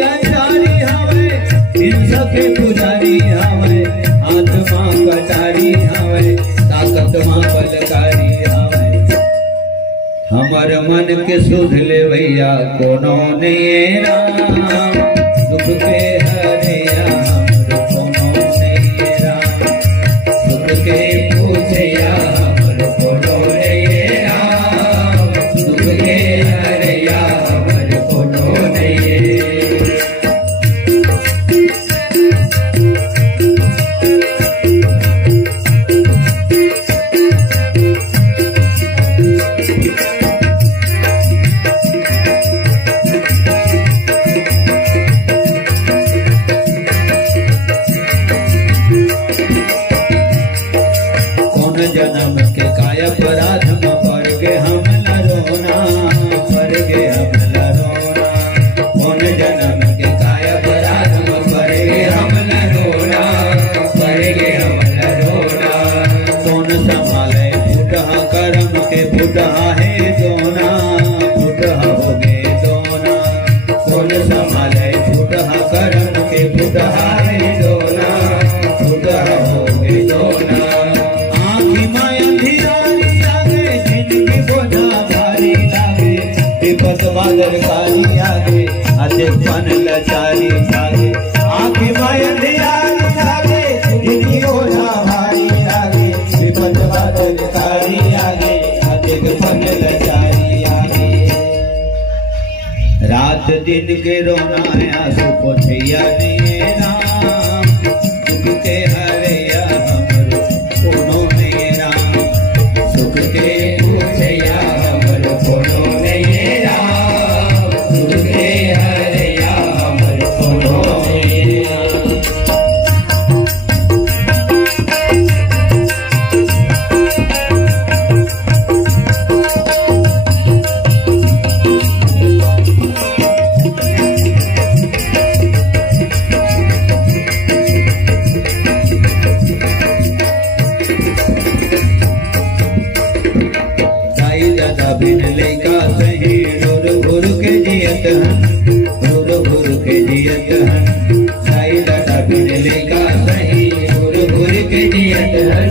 अत्याचारी हवे हिंस के पुजारी हवे आत्मा कटारी हवे ताकत मां बलकारी हवे हमर मन के सुध ले भैया कोनो ने राम दुख के हरिया हमर कोनो ने राम दुख के पूछया हमर कोनो ने राम दुख के हरिया हमर कोनो ने जन्म के काय अपराध में पड़ गे हम रोना पड़ गे हम रोना कौन जन्म के काय अपराध में पड़ गे हम रोना पड़ गे हम रोना कौन संभाले फुटहा कर्म के फुटहा है दोना फुटहा हो गे दोना कौन संभाले फुटहा कर्म के फुटहा है दोना फुटहा हो गे दोना बादरकारी आगे अते पन लचारी आगे आंखें मायंदियारी आगे इनकी ओझा भारी आगे विपद बादरकारी आगे अते पन लचारी आगे रात दिन के रोना आंसू पोछिया ने राम दुख के हरिया हमरो कोनो ने राम सुख के पूछया हमरो कोनो ने बिन लेका सही रुर भुर के जियत हन रुर भुर के जियत हन साई दादा बिन लेका सही रुर भुर के जियत हन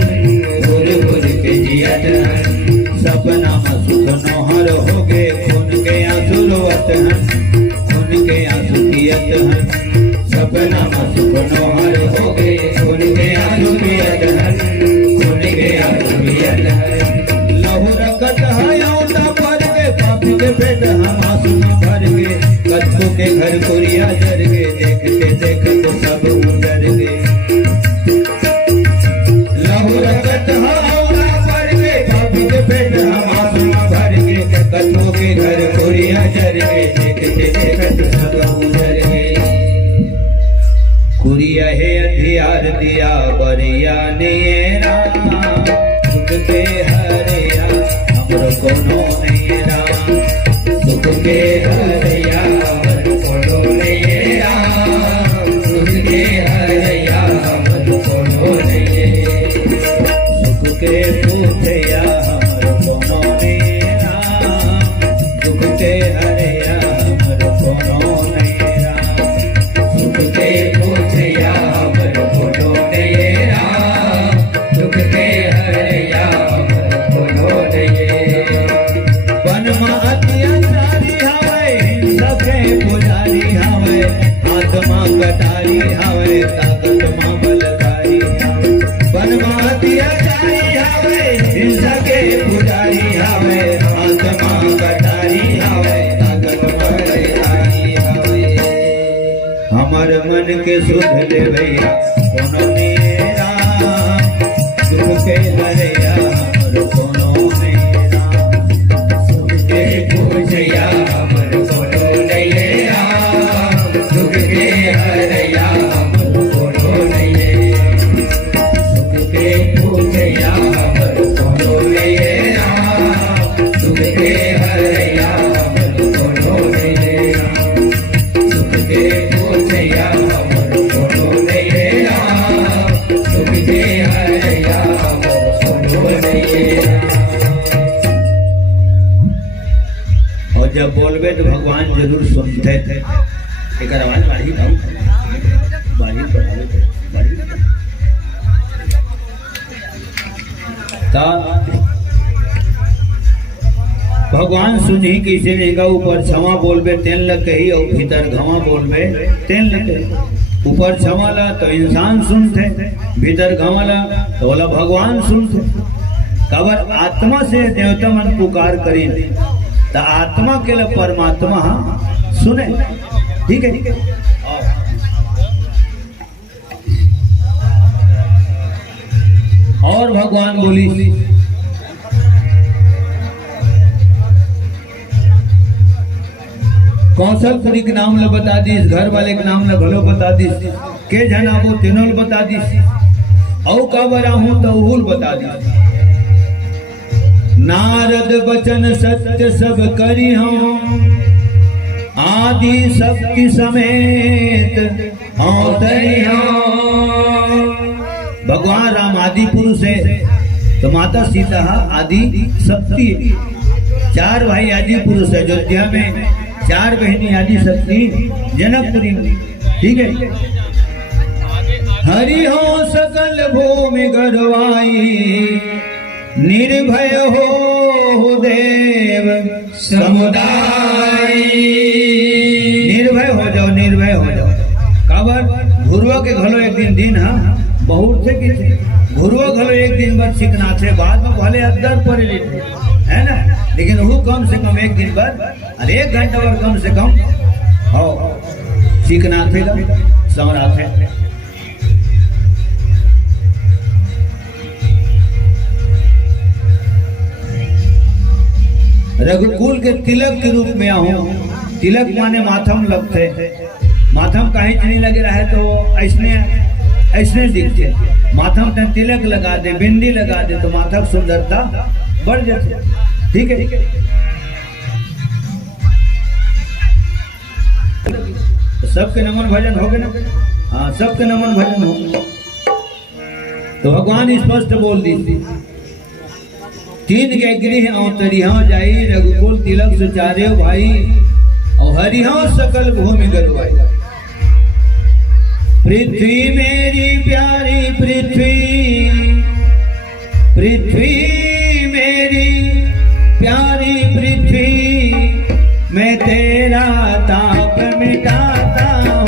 रुर भुर के जियत हन सपना में सुख नोहर हो गे खून के आंसू रोवत हन खून के आंसू पियत हन सपना में सुख नोहर हो गे खून के आंसू पियत हन खून के आंसू पियत हन लहू रखत है के पेट हम आंसू में भर गए कच्चों के घर कोरिया जर गए देखते देखते सब उजर गए लहू रगत हमारा भर गए पापी के पेट हम आंसू में भर गए कच्चों के घर कोरिया जर गए देखते देखते सब उजर गए कुरिया है हथियार दिया बरिया ने राम दुख के हरिया हमरो कोनो नहीं राम दुख के हरिया हमरो कोनो नहीं राम दुख के हरिया हमरो कोनो नहीं सुख के पूछया हमरो कोनो नहीं राम दुख के हरिया हमरो कोनो नहीं राम सुख के पूछया हमरो कोनो नहीं राम दुख के हरिया हमरो कोनो नहीं पुजारी हवे आत्मा कटारी हवे ताकत मां बलकारी हवे बनवातिया चारी हवे हिंसा के पुजारी हवे आत्मा कटारी हवे ताकत बलकारी हवे हमर मन के सुध ले भैया कोनो ने राम दुख के हरिया हमर कोनो ने राम सुख के पूछया हमर कोनो हरिया हमरो कोनो नहीं सुख के पूछया हमरो कोनो नहीं सुख के हरिया हमरो कोनो नहीं सुख के पूछया हमरो कोनो नहीं सुख के हरिया हमरो कोनो नहीं। और जब बोलबे तो भगवान जरूर सुनते थे। एक आवाज बाढ़ी बाढ़ी बाढ़ी भगवान सुनी कैसे नहीं का ऊपर क्षमा बोलबे तेन लग कही और भीतर घवा बोलबे तेन लग कही। ऊपर क्षमा ला तो इंसान सुनते, भीतर घवा ला तो बोला भगवान सुनते। कबर आत्मा से देवता मन पुकार करी तो आत्मा के लिए परमात्मा सुने। ठीक है। और भगवान बोली कौशलपुरी के नाम ले बता दी, घर वाले के नाम ले भलो बता दी, के जनाबो तीनों बता दी, औ का बरा हूं तो उहुल बता दी। नारद बचन सत्य सब करी हूं, आदि सबकी समेत तरी हूं। भगवान राम आदि पुरुष है तो माता सीता आदि शक्ति। चार भाई आदि पुरुष है अयोध्या में, चार बहनी आदि शक्ति जनकपुरी में। ठीक है। हरि हो सकल भूमि गरवाई, निर्भय हो देव समुदाय। निर्भय हो जाओ, निर्भय हो जाओ। काबर घुरुआ के घलो एक दिन दिन बहुत थे कि घुरुआ घलो एक दिन भर चिकना थे, बाद में भले अद्दर पर लेते है ना, लेकिन वो कम से कम एक दिन भर और 1 घंटा और कम से कम हो चिकना थे समरा थे। रघुकुल के तिलक के रूप में आऊं। तिलक माने माथम लगते, माथम कहीं नहीं लगे रहे तो ऐसने दिखते। माथम तक तिलक लगा दे, बिंदी लगा दे तो माथा की सुंदरता बढ़ जाती। ठीक है। सबके नमन भजन हो गए ना? हाँ, सबके नमन भजन हो। तो भगवान स्पष्ट बोल दी 3 के गृह अवतरिहा जाई, रघुकुल तिलक सुचारे भाई, और हरिहा सकल भूमि गरवाई। पृथ्वी मेरी प्यारी पृथ्वी, पृथ्वी मेरी प्यारी पृथ्वी, मैं तेरा ताप मिटाता हूँ,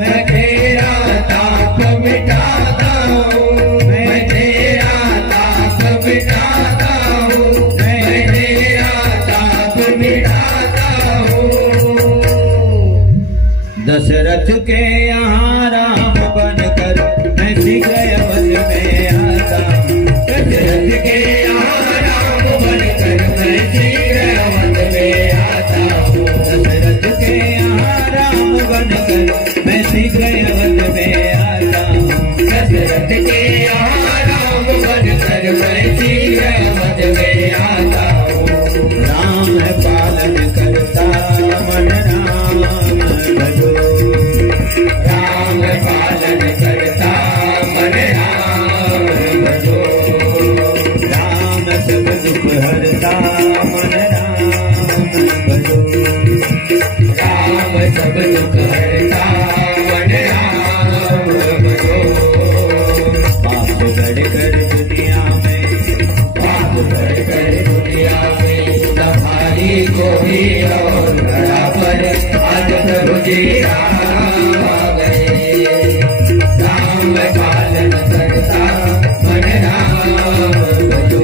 मैं तेरा ताप मिटाता हूँ, मैं तेरा ताप मिटाता हूँ, मैं तेरा ताप मिटाता हूँ। दशरथ के यहाँ राम बनकर मैं शीघ्र अवध में आता हूँ। दशरथ के यहाँ राम बनकर मैं शीघ्र अवध में आता हूँ। दशरथ के यहाँ राम बनकर मैं शीघ्र अवध में आता हूँ। दशरथ के यहाँ राम बनकर मैं शीघ्र अवध में आता हूँ। राम पालन करता मन राम भजो, राम पालन करता मन राम भजो, राम सब दुख हरता मन राम भजो, राम सब दुख हरता मन राम भजो। पाप गढ़ कर दुनिया में, पाप गढ़ कर दुनिया में, सफारी को भी और बराबर आज प्रभु जी आ गए। राम पालन करता मन राम भजो,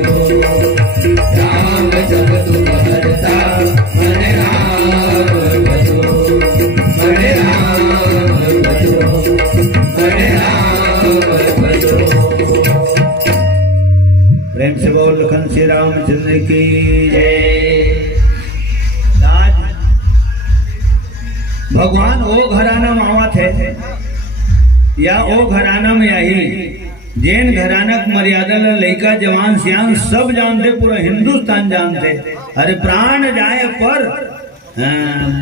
राम सब दुख हरता मन राम भजो, मन राम भजो, मन राम भजो। प्रेम से बोल लखन श्री रामचंद्र की जय। भगवान ओ घराना में आवत है या ओ घराना में आई जैन घराना की मर्यादा ला लड़का जवान सियान सब जानते, पूरा हिंदुस्तान जानते। अरे प्राण जाए पर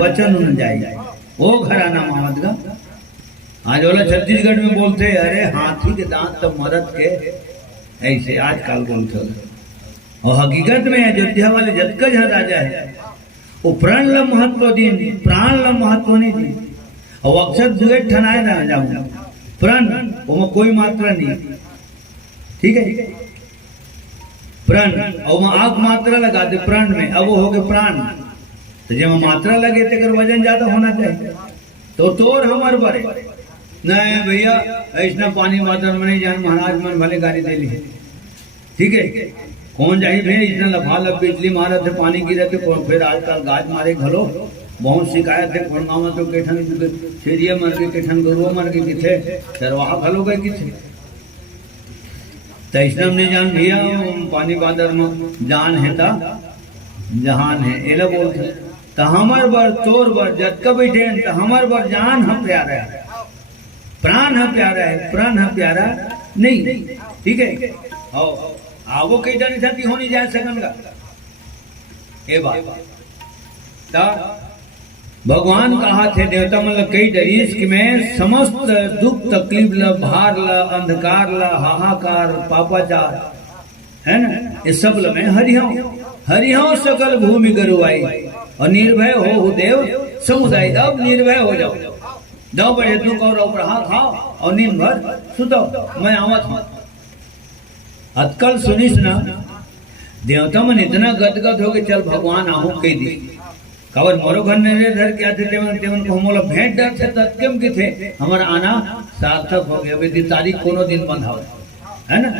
बचन न जाए, ओ घराना में आवत का। आज वाला छत्तीसगढ़ में बोलते अरे हाथी के दांत तो मरद के, ऐसे आजकल बोलते। और हकीकत में अयोध्या वाले जतका जहाँ राजा है वो प्राण ला महत्व दी, प्राण ला महत्व नहीं दी। और अक्षर दुए ठनाए ना जाऊं प्रण वो कोई मात्रा नहीं, ठीक है। प्रण और वहां आग मात्रा लगा दे प्रण में, अब वो हो गए प्राण। तो जब मात्रा लगे तो वजन ज्यादा होना चाहिए। तो तोर हमार बरे नहीं भैया ऐसा पानी वातर में नहीं जान महाराज मन भले गाड़ी दे ली, ठीक है। कौन जाही भैया इतना लफा लब बिजली मारा थे पानी गिरे थे फिर आजकल गाज मारे घलो बहुत शिकायत है। कौन गाँव में तो केठन चिड़िया मर गई, केठन गरुआ मर गई, किथे चरवाहा घलो गए किथे। तो इसलिए हमने जान भैया पानी बादर में जान है ता जहान है एला बोलते। तो हमार बर तोर बर जत का बैठे तो हमार बर जान हम प्यारा है, प्राण है प्यारा है, प्राण है प्यारा नहीं, ठीक है। और आवो कई जानी जाती होनी जा सकनगा ये बात। भगवान कहा थे देवता मतलब कई डरीस कि मैं समस्त दुख तकलीफ ल भार ल अंधकार ल हाहाकार पापाचार है ना ये सब ल मैं हरिहौ सकल भूमि गरुआई और निर्भय हो देव समुदाय। अब निर्भय हो जाओ, 9 बजे दुख और उपरहा खाओ और नींद भर सुतो, मैं आवत हूँ। अतकल सुनिस ना देवता मन इतना गदगद हो गए चल भगवान आहू कही दी कवर मोरो घर ने धर क्या थे तेवन को हमोला भेंट डर थे तत्केम के थे हमारा आना सार्थक हो गया। अभी तारीख कोनो दिन बंद हो है ना,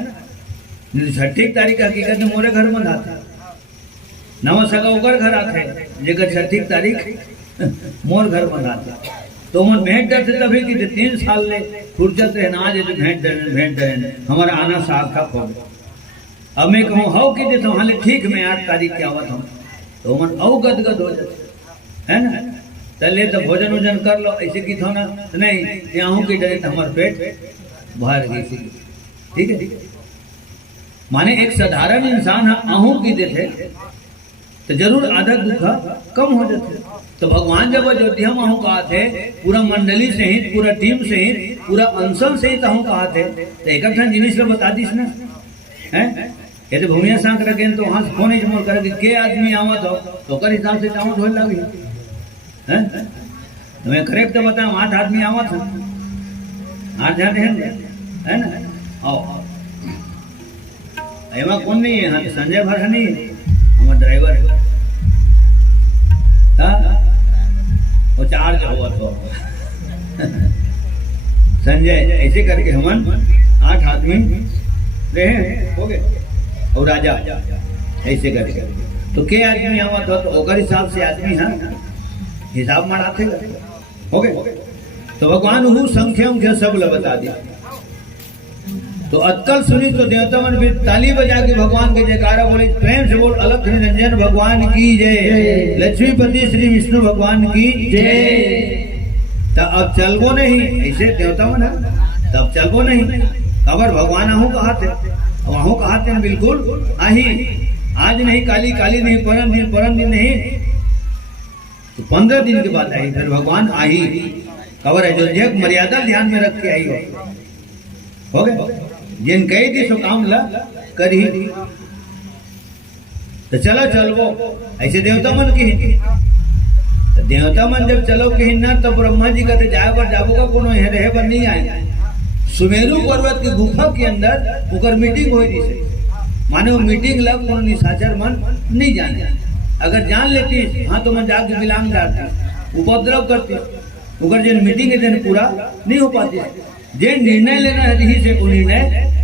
6 तारीख हकीकत में मोरे घर बंद आते नवा सगा उगर घर आते जेकर 6 तारीख मोर घर बंद आते। तो मन भेंट डर थे तभी कि 3 साल ले फुर्सत रहे ना आज भेंट डरे हमारा आना सार्थक हो गया। अब मैं कहूँ हाउ की देता हूँ ठीक मैं 8 तारीख के आवत हूँ तो मन औ गदगद हो जाते है ना। चले तो भोजन वोजन कर लो ऐसे की थो ना नहीं यहाँ की डरे तो हमारे पेट भर गई थी, ठीक है। माने एक साधारण इंसान आहू की देते तो जरूर आधा दुख कम हो जाते। तो भगवान जब अयोध्या में आहू कहा थे पूरा मंडली सहित पूरा टीम सहित पूरा अंसल सहित आहू कहा थे तो एक जिनिस बता दीस ना है। ये तो भूमिया सांक रखे तो वहां से फोन जमोल करे के आदमी आवत हो तो कर हिसाब से आवत हो लगी हैं। तो मैं करेक्ट तो बताऊं 8 आदमी आवत है 8 जाते हैं है ना। आओ एमा कौन नहीं है संजय भर नहीं हमारा ड्राइवर है वो चार्ज हुआ तो संजय ऐसे करके हम 8 आदमी रहे हो गए और राजा ऐसे करके तो के आदमी आवत हो तो ओकर हिसाब से आदमी है हिसाब मनाते हो गए। तो भगवान हु संख्या सब ल बता दिया। तो अतकल सुनी तो देवता मन भी ताली बजा के भगवान के जयकारा बोले प्रेम से बोल अलख निरंजन भगवान की जय, लक्ष्मीपति श्री विष्णु भगवान की जय। तो अब चलबो नहीं ऐसे देवता मन है तब चलबो नहीं खबर भगवान आहू कहा थे वहां कहा थे बिल्कुल आही आज नहीं काली काली नहीं परम दिन नहीं तो 15 दिन के बाद आई फिर भगवान आई खबर है जो मर्यादा ध्यान में रख के आई हो गए जिन कही थी सो काम ला कर ही तो चलो चलबो ऐसे देवता मन की तो देवता मन जब चलो कहीं ना तो ब्रह्मा जी कहते जाए पर जाबो का कोनो रहे पर नहीं आए। सुमेरु पर्वत की गुफा के अंदर उकर मीटिंग हुई थी माने वो मीटिंग लग कोनो निशाचर मन नहीं जाने अगर जान लेती हाँ तो मैं जाके बिलांग डालती उपद्रव करती उगर जो मीटिंग दिन पूरा नहीं हो पाती जे निर्णय लेना है रही से वो निर्णय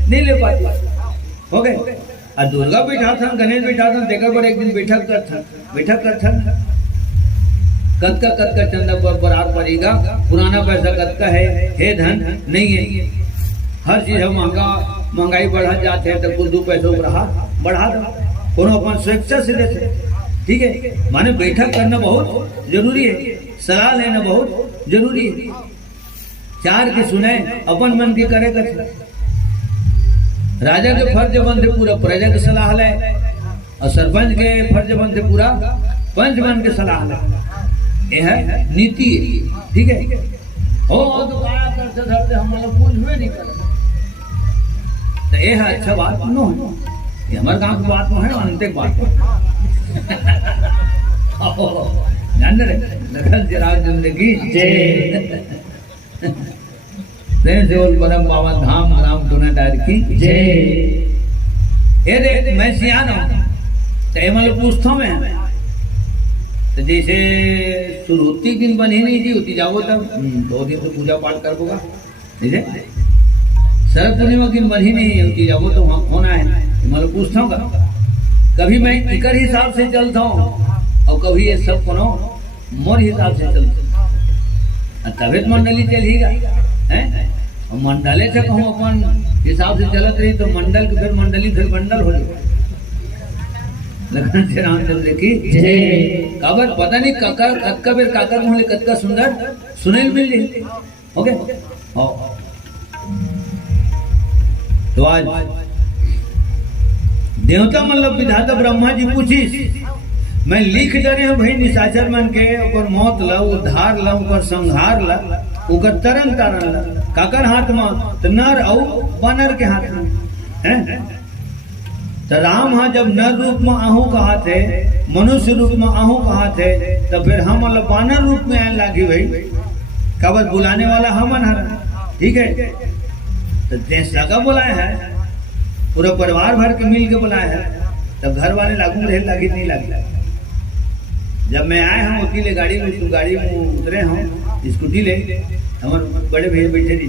नहीं ले पाती हो गए। और दुर्गा बैठा था गणेश बैठा था देखा पर एक दिन बैठक कर था कद का चंदा पर बरार पड़ेगा पुराना पैसा कद का है हे धन नहीं है हर चीज हम महंगाई बढ़ा जाते हैं तो कुछ 2 पैसों बढ़ा दो कोनो अपन स्वेच्छा से देते, ठीक है। माने बैठक करना बहुत जरूरी है, सलाह लेना बहुत जरूरी है। 4 के सुने अपन मन के करे कर राजा के फर्ज बन थे पूरा प्रजा के सलाह ले और सरपंच के फर्ज बन थे पूरा पंच बन के सलाह ले यह नीति ठीक है। हो तो काया करते धरते हम लोग पूछ हुए नहीं कर तो यह अच्छा बात नो है ये हमारे गांव की बात में है अनंतिक बात जान रहे लखन जी रामचंद्र की जय प्रेम से बोल परम पावन धाम राम टूनाटार की जय। ये देख मैं सियान हूँ तो ये मतलब पूछता हूँ मैं तो जैसे शुरुआती दिन बनी नहीं थी होती जाओ तब 2 दिन तो पूजा पाठ कर होगा जैसे शरद पूर्णिमा की दिन बनी नहीं होती जाओ तो वहाँ कौन आए मतलब पूछता हूँ कभी मैं इकर हिसाब से चलता हूँ और कभी ये सब कोनो मोर हिसाब से चलता तबे तो मंडली चलेगा हैं और मंडले से कहूँ अपन हिसाब से चलत रही तो मंडल के फिर मंडली फिर मंडल हो जाए लखन से रामचंद्र की जय। काबर पता नहीं काकर कतका बेर काकर मोहले कतका सुंदर सुनेल मिल जी ओके तो आज देवता मतलब विधाता ब्रह्मा जी पूछी मैं लिख डरे हूँ भाई निशाचर मन के ऊपर मौत ला उद्धार ला ऊपर संहार ला ऊपर तरन तारण ला काकर हाथ में तो नर और बानर के हाथ में हैं तो राम हाँ जब नर रूप में आहू कहा थे मनुष्य रूप में आहू कहा थे तो फिर हम मतलब बानर रूप में आने लगी भाई कबर बुलाने वाला हमन हर ठीक है तो देश लगा बुलाया है पूरा परिवार भर के मिल के बुलाया है तब घर वाले लागू रहे लगी नहीं लगी जब मैं आए हम उतनी गाड़ी में उतरे हम स्कूटी ले हमारे बड़े भैया बैठे दी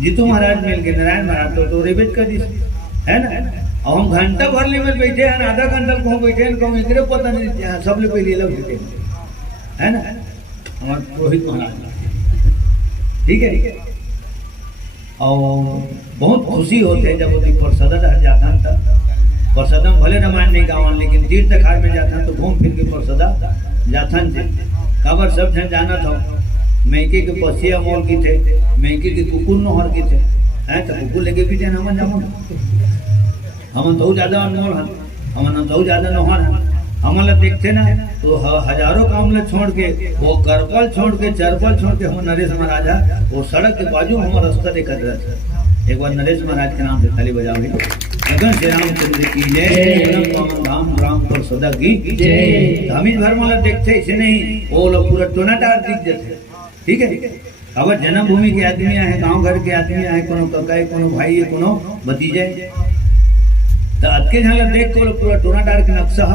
जीतू महाराज मिल के नारायण महाराज तो रेबेज कर दी है ना और हम घंटा भर ले में बैठे हैं आधा घंटा को बैठे हैं कहूँ एकरे पता नहीं सब ले पहले अलग बैठे है ना हमारे पुरोहित महाराज ठीक है और बहुत खुशी होते हैं जब वो प्रसाद जाता था प्रसाद भले रामायण नहीं गावन लेकिन तीर्थ खार में जाता तो घूम फिर के प्रसाद जाता थे काबर सब जन जाना था मैके के पसिया मोल की थे मैके के कुकुर नहर की थे हैं तो कुकुर लेके भी थे हमन जामो हमन तो ज्यादा अनमोल है हमन तो ज्यादा नहर है हमन ला देखते ना तो हजारों काम ला छोड़ के वो करपल छोड़ के चरपल छोड़ के हम नरेश महाराज वो सड़क के बाजू हमारा रास्ता देखा था एक बार नरेश महाराज के नाम से ताली बजाओगे लगन श्री रामचंद्र की जय धाम राम पर सदा की जय। हम इस घर वाला देखते इसे नहीं वो लोग पूरा टोनाटार दिख जाते ठीक है अब जन्मभूमि के आदमी है गांव घर के आदमी है कोनो कका है कोनो भाई है कोनो भतीजे तो अतके झाला देख को पूरा टोनाटार के नक्शा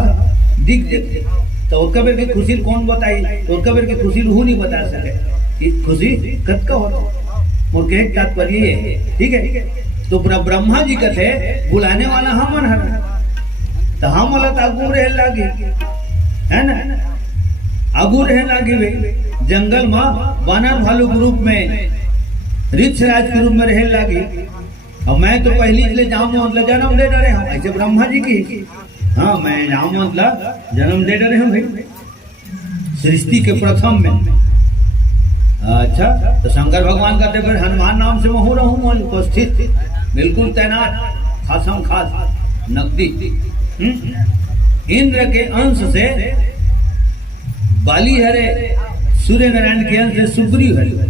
दिख जाते तो उसका बेर की खुशी कौन बताई तो उसका बेर की खुशी रूह नहीं बता सके खुशी कद का होता मोर के तात्पर्य ठीक है तो ब्रह्मा जी कथे बुलाने वाला हमन हर तो हम वाला तो आगू रहे लागे है ना आगू रहे लागे वे जंगल में बानर भालू के रूप में रिक्ष राज के रूप में रहे लागे और मैं तो पहली इसलिए जाऊँ मतलब जन्म दे डरे हूँ ऐसे ब्रह्मा जी की हाँ मैं जाऊँ मतलब जन्म दे डरे हूँ भाई सृष्टि के प्रथम में अच्छा तो शंकर भगवान कहते फिर हनुमान नाम से महू रहूं मन उपस्थित बिल्कुल तैनात खासम खास नकदी इंद्र के अंश से बाली हरे सूर्य नारायण के अंश से सुग्रीव हरे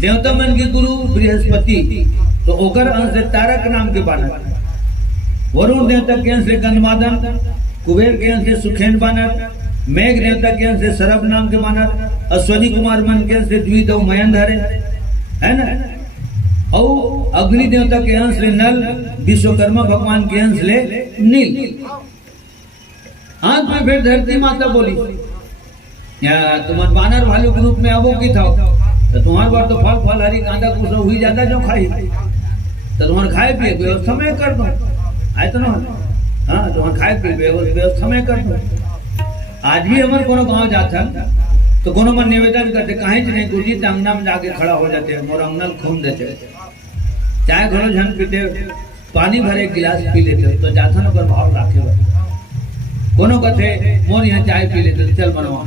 देवता मन के गुरु बृहस्पति तो ओकर अंश से तारक नाम के बानर वरुण देवता के अंश से गंधमादन कुबेर के अंश से सुखेन बानर मेघ देवता के अंश से सरभ नाम के बानर अश्वनी कुमार मन के अंश से द्विदव मयंधर है ना और अग्नि देवता के अंश से नल विश्वकर्मा भगवान के अंश ले नील अंत में फिर धरती माता बोली या तुम्हारे बानर भालू के रूप में अब की था तो तुम्हारे बार तो फल फल हरी कांदा कुछ हुई ज्यादा जो खाई तो तुम्हारे खाए पिए व्यवस्था में कर दो आए तो ना हाँ तुम्हारे खाए पिए व्यवस्था में कर दो आज भी हमारे कोनो गांव जाता तो कोनो मन निवेदन करते कहीं नहीं गुरुजी अंगना में जाके खड़ा हो जाते मोर अंगनल खून देते चाहे घरों झन पीते पानी भरे गिलास पी लेते तो जाता ना पर भाव राखे कोनो कथे मोर यहाँ चाय पी लेते चल बनवा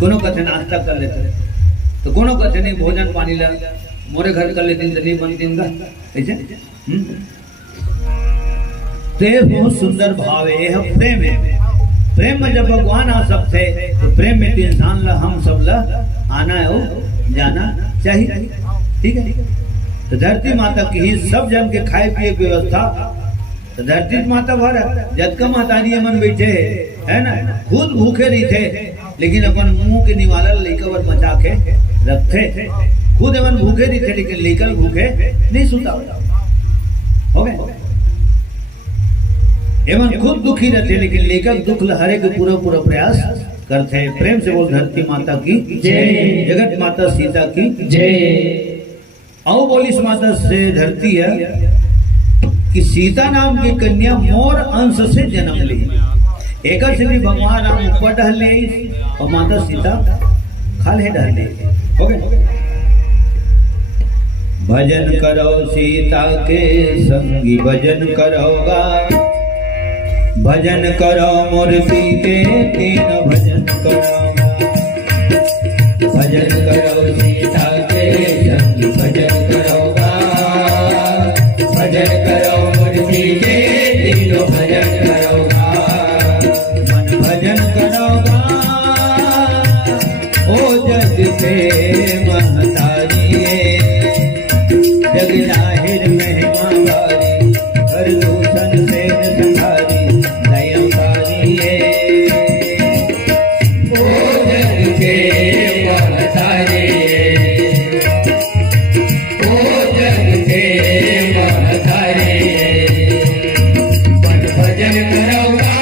कोनो कथे नाश्ता कर लेते तो कोनो कथे नहीं भोजन पानी ला मोरे घर कर लेते नहीं बनती का ऐसे बहुत सुंदर भाव है प्रेम है प्रेम में जब भगवान आ सकते तो प्रेम में तो इंसान ला हम सब ला आना है जाना चाहिए ठीक है तो धरती माता की ही सब जन के खाए पिए की व्यवस्था तो धरती माता भर जद का महतारी मन बैठे है ना खुद भूखे नहीं थे लेकिन अपन मुंह के निवाला लइका बर बचा के रखते। खुद अपन भूखे दिखे लेकिन लइका भूखे नहीं सुता हो गए। एवं खुद दुखी रहते लेकिन लइका दुख लहरे के पूरा पूरा प्रयास करते हैं। प्रेम से बोल धरती माता की जय, जगत माता सीता की जय। आओ बोल इस माता से धरती है कि सीता नाम की कन्या मोर अंश से जन्म ली। एक श्री भगवान राम ऊपर ढहले और माता सीता खाले ढहले हो गए। भजन करो सीता के संगी भजन करोगा, भजन करो मूर्ति के तीन भजन करोगा। भजन करो सीता के संग भजन करोगा, भजन करो मूर्ति के तीनों भजन करोगा। मन भजन करोगा ओ जग के महतारी, जग जाहिर महिमा भारी, हर दूषण से संहारी दयाकारी ओ जग के महतारी, ओ जग के महतारी। मन भजन करोगा,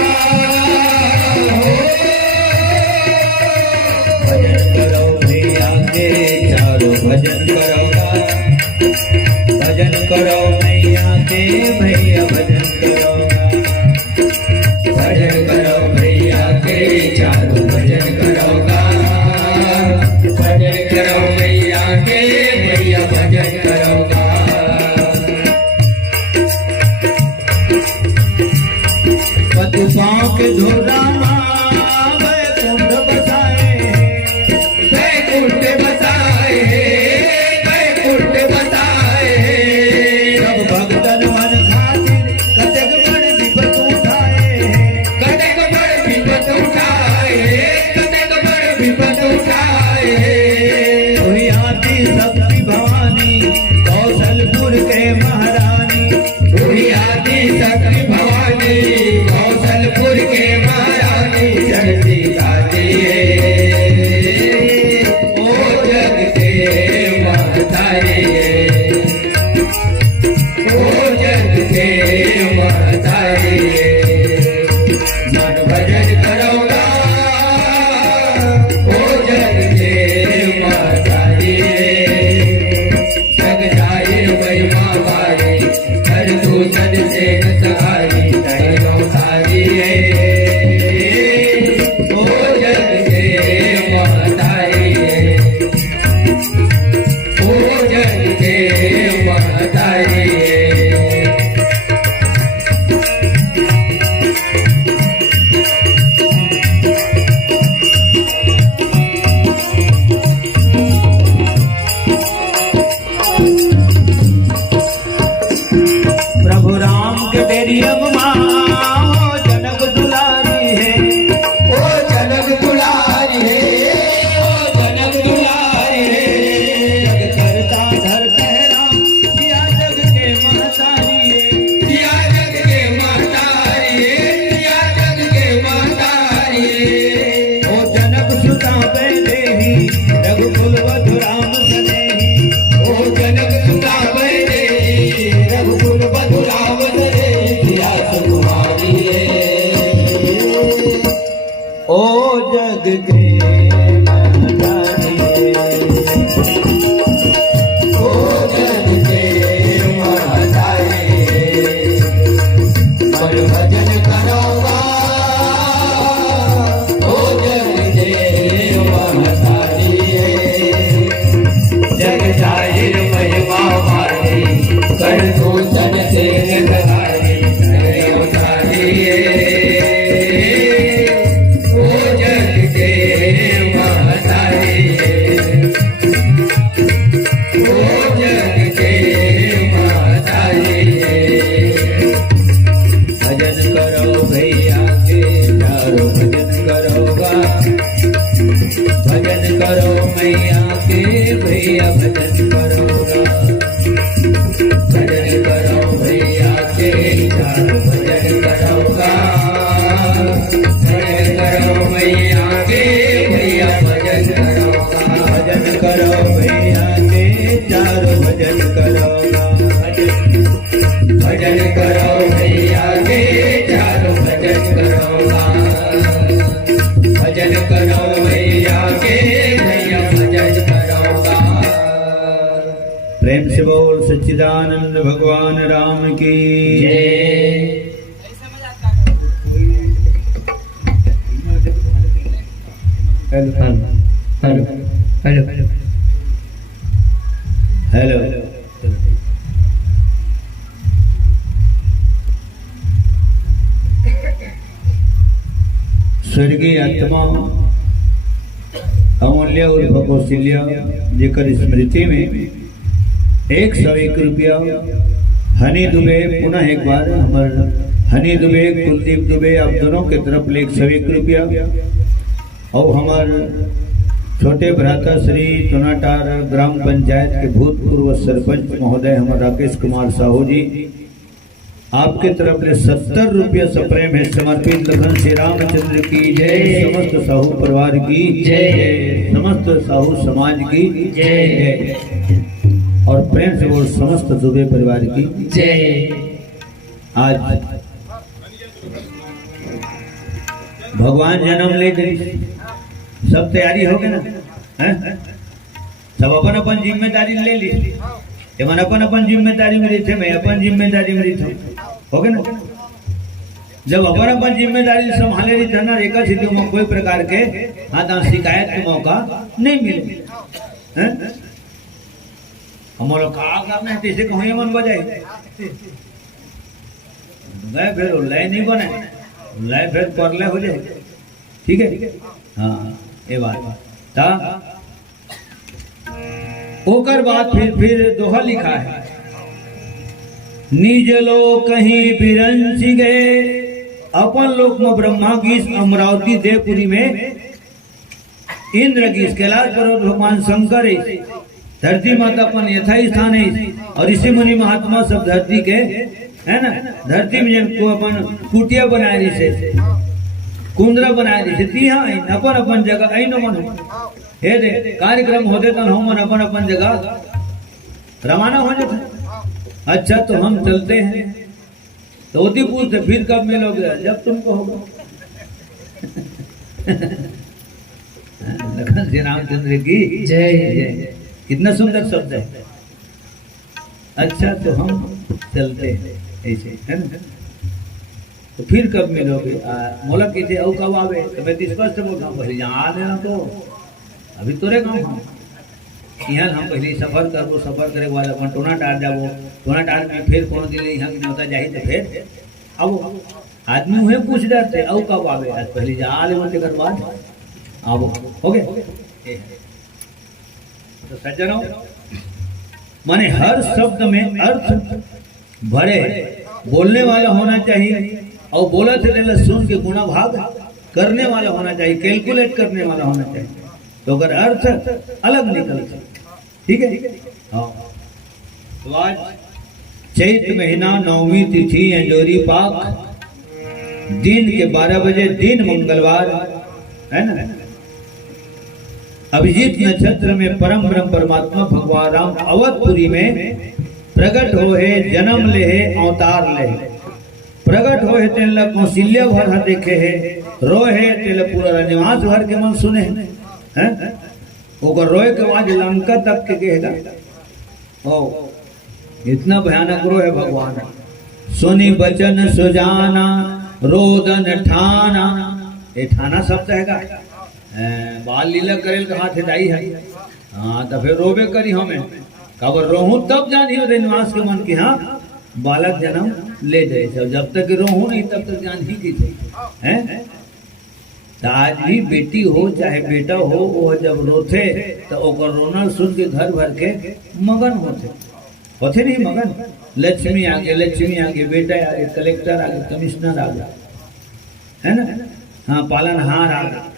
भजन करो भैया के चारों भजन करोगा, भजन करो मैया के भैया भजन करोगा। भजन करो भैया के चारों भजन करोगा, भजन करो भैया के भैया भजन करोगा। पति पाँव के धोरा वैकुंठ बसाए, वैकुंठ बसाए, वैकुंठ बसाए। सब भक्तन मन खातिर कतेक बड़ विपत उठाए। कतेक बड़ विपत उठाए, कतेक बड़ विपत उठाए। वही आती शक्ति भवानी कौशलपुर के महारानी, पूरी आदि शक्ति भवानी कौशलपुर के महारानी चढ़ती गाती ओ जग के महतारी, ओ जग के महतारी। मन भजन करोगा ओ जग के महतारी, जग जाहिर महिमा भारी, हर दूषण से न सहारी दयाओं सारी ओ जग के महतारी, ओ जग के महतारी। प्रभु राम के तेरी अब माँ हो जनक दुलारी है। ओ जनक दुलारी है, ओ जनक दुलारी है। जग करता धरता है राम सिया जग के महतारी है। सिया जग के महतारी है, सिया जग के महतारी है। ओ जनक सुता पे देही रघुकुल वधु राम सनेही। ओ जनक सुता बैठे रघुकुल वधु राम धरे, सिया सुकुमारी है। ओ जग के महतारी है। ओ जग के महतारी है। मन भजन करोगा ओ जग के महतारी है। जग जाहिर महिमा भारी, कर दूषण से निधारी दयाओं सारी ओ जग के महतारी, ओ जग के महतारी। भजन करो भैया के चारों भजन करोगा, भजन करो मैया के भैया भजन करोगा। प्रेम से बोल सच्चिदानंद भगवान राम की जय। Hello hello hello hello. स्वर्गीय आत्मा अमूल्य उर्फ कौशल्या जेकर स्मृति में 101 रुपया हनी दुबे, पुनः एक बार हमार हनी दुबे, कुलदीप दुबे, आप दोनों के तरफ 101 रुपया और हमार छोटे भ्राता श्री टोनाटार ग्राम पंचायत के भूतपूर्व सरपंच महोदय हमारे राकेश कुमार साहू जी, आपके तरफ ले 70 रुपया सप्रेम है समर्पित। लखन श्री रामचंद्र की जय, समस्त साहू परिवार की जय, समस्त साहू समाज की जय और प्रेम से बोल समस्त दुबे परिवार की जय। आज भगवान जन्म ले गए, सब तैयारी हो गई ना हैं? सब अपन अपन जिम्मेदारी ले ली, मन अपन अपन जिम्मेदारी में रही थे, मैं अपन जिम्मेदारी में रही था, हो गए ना। जब अपन अपन जिम्मेदारी संभाले रही था ना, एक स्थिति में कोई प्रकार के हाथ शिकायत का मौका नहीं मिले हैं? हम लोग कहा करना है जैसे कहीं मन बजाए गए, फिर लय नहीं बने, लय फिर परले हो जाए, ठीक है। हाँ ये बात था। ओकर बाद फिर दोहा लिखा है, निज लोक कहीं बिरंच गए, अपन लोक में ब्रह्मा गीस, अमरावती देवपुरी में इंद्र गीस, कैलाश पर्वत भगवान शंकर है, धरती माता अपन यथा स्थान है और ऋषि मुनि महात्मा सब धरती के है ना, धरती में जिनको अपन कुटिया बनाए रही से, कुंद्रा बनाए रही से, हाँ अपन अपन जगह आई न मन हे दे कार्यक्रम होते तो हम अपन अपन जगह रवाना हो जाते। अच्छा तो हम चलते हैं, तो होती पूछते फिर कब मिलोगे, जब तुमको होगा। लखन श्री रामचंद्र की जय जय। कितना सुंदर शब्द है। अच्छा तो हम चलते हैं ऐसे, है ना। तो फिर कब मिलोगे, मोला किसे और कब आवे, तो मैं स्पष्ट बोलता हूँ पहले यहाँ आ लेना, तो अभी तोरे गाँव हम यहाँ हम पहले सफर करबो, सफर करे के बाद अपन टोनाटार जाबो, टोनाटार में फिर कोनो दिन यहाँ की नौता जाही तो फिर अब आदमी हुए पूछ डरते और कब आवे, आज पहले जा ले बोलते कर बाद आओ, हो गए। तो सज्जनों, माने हर शब्द में अर्थ भरे बोलने वाला होना चाहिए और बोला थे सुन के गुणा भाग करने वाला होना चाहिए, कैलकुलेट करने वाला होना चाहिए, तो अगर अर्थ अलग निकलता, ठीक है। हाँ तो आज चैत महीना 9वीं तिथि अंजोरी पाक, दिन के 12 बजे, दिन मंगलवार है ना। अभिजीत नक्षत्र में परम ब्रह्म परमात्मा भगवान राम अवधपुरी में प्रकट हो है, जन्म ले है, अवतार ले है, प्रकट हो है तेल कौशल्या भर देखे है, रो है तेल पूरा निवास भर के मन सुने हैं, ओकर रोए के बाद लंका तक के गएगा। ओ इतना भयानक रो है भगवान, सुनी बचन सुजाना, रोदन ठाना, ये ठाना शब्द हैगा, बाल लीला करेल का हाथ हिदाई है। हाँ तो फिर रोबे करी हमें, कब रोहू तब जानी हो निवास के मन की, हाँ बालक जन्म ले जाए, जब तक रोहू नहीं तब तक जान ही की थी हैं। आज भी बेटी हो चाहे बेटा हो, वो जब रोते तो ओकर रोना सुन के घर भर के मगन होते नहीं मगन। लक्ष्मी आगे, लक्ष्मी आगे, बेटा आगे, कलेक्टर आगे, कमिश्नर आगे, है ना। हाँ पालनहार आगे,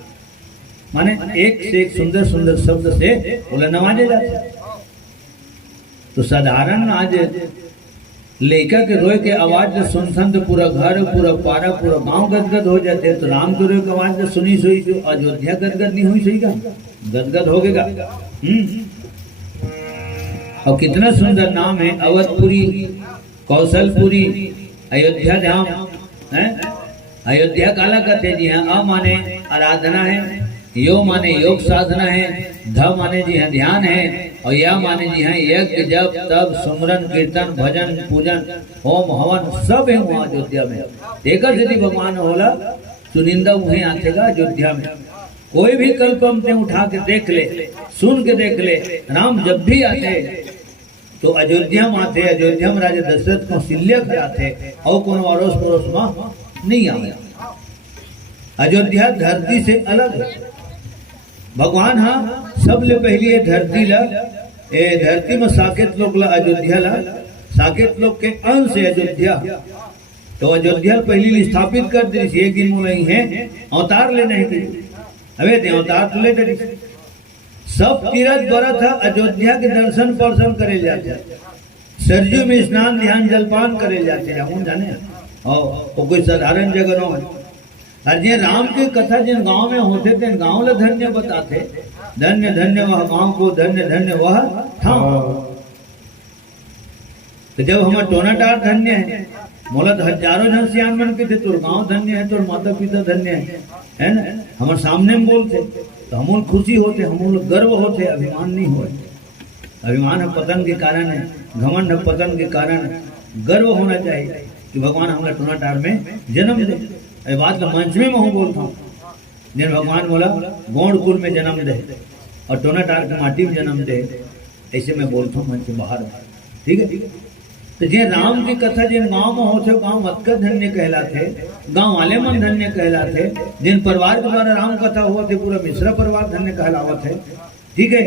माने एक से एक सुंदर सुंदर शब्द से बोला नवाजे जाते। तो साधारण आज लेखा के रोए के आवाज से सुन तो पूरा घर, पूरा पारा, पूरा गांव गदगद हो जाते हैं। तो राम के रोए की आवाज से सुनी सोई जो अयोध्या गदगद नहीं हुई, सही का गदगद हो गएगा। और कितना सुंदर नाम है, अवधपुरी, कौशलपुरी, अयोध्या धाम है। अयोध्या काला कहते जी हाँ, अ माने आराधना है, यो माने योग साधना है, ध माने जी हाँ ध्यान है, और यह माने जी हैं यज्ञ जप तप सुमरन कीर्तन भजन पूजन होम हवन सब है वहाँ अयोध्या में। एक यदि भगवान होला चुनिंदा वहीं आतेगा अयोध्या में। कोई भी कल्प हमने उठा के देख ले, सुन के देख ले, राम जब भी आते तो अयोध्या में आते, अयोध्या में राजा दशरथ को सिल्य कराते और कौन अड़ोस पड़ोस में नहीं आवे। अयोध्या धरती से अलग है। भगवान हाँ सबले पहले धरती ला धरती में साकेत लोग ला अयोध्या ला साकेत लोग के अंश है अयोध्या। तो अयोध्या पहली स्थापित कर दी ये कि नहीं है अवतार ले नहीं दी अबे ते अवतार तो ले दी। सब तीर्थ व्रत अयोध्या के दर्शन पर्शन करे जाते, सरजू में स्नान ध्यान जलपान करे जाते हम जाने और कोई साधारण जगह न है। और जे राम की कथा जिन गांव में होते थे गांव ले धन्य बताते, धन्य धन्य वह गांव को धन्य धन्य वह ठाव। तो जब हमारा टोनाटार धन्य है मोला हजारों जन सियान बन के थे तोर गांव धन्य है, तोर माता पिता धन्य है ना। हमारे सामने में बोलते तो हम खुशी होते, हम गर्व होते, अभिमान नहीं हो। अभिमान है पतन के कारण है, घमंड है पतन के कारण है। गर्व होना चाहिए कि भगवान हमारे टोनाटार में जन्म दे। ये बात तो मंच में मैं बोलता हूँ जिन भगवान बोला गौड़ कुल में जन्म दे और टोनाटार की माटी में जन्म दे, ऐसे मैं बोलता हूँ मंच बाहर। ठीक है। तो जे राम की कथा जिन गांव में होते गांव मतकर धन्य कहलाते, गांव वाले मन धन्य कहलाते, जिन परिवार के द्वारा राम कथा हुआ थे पूरा मिश्रा परिवार धन्य कहलावत है। ठीक है।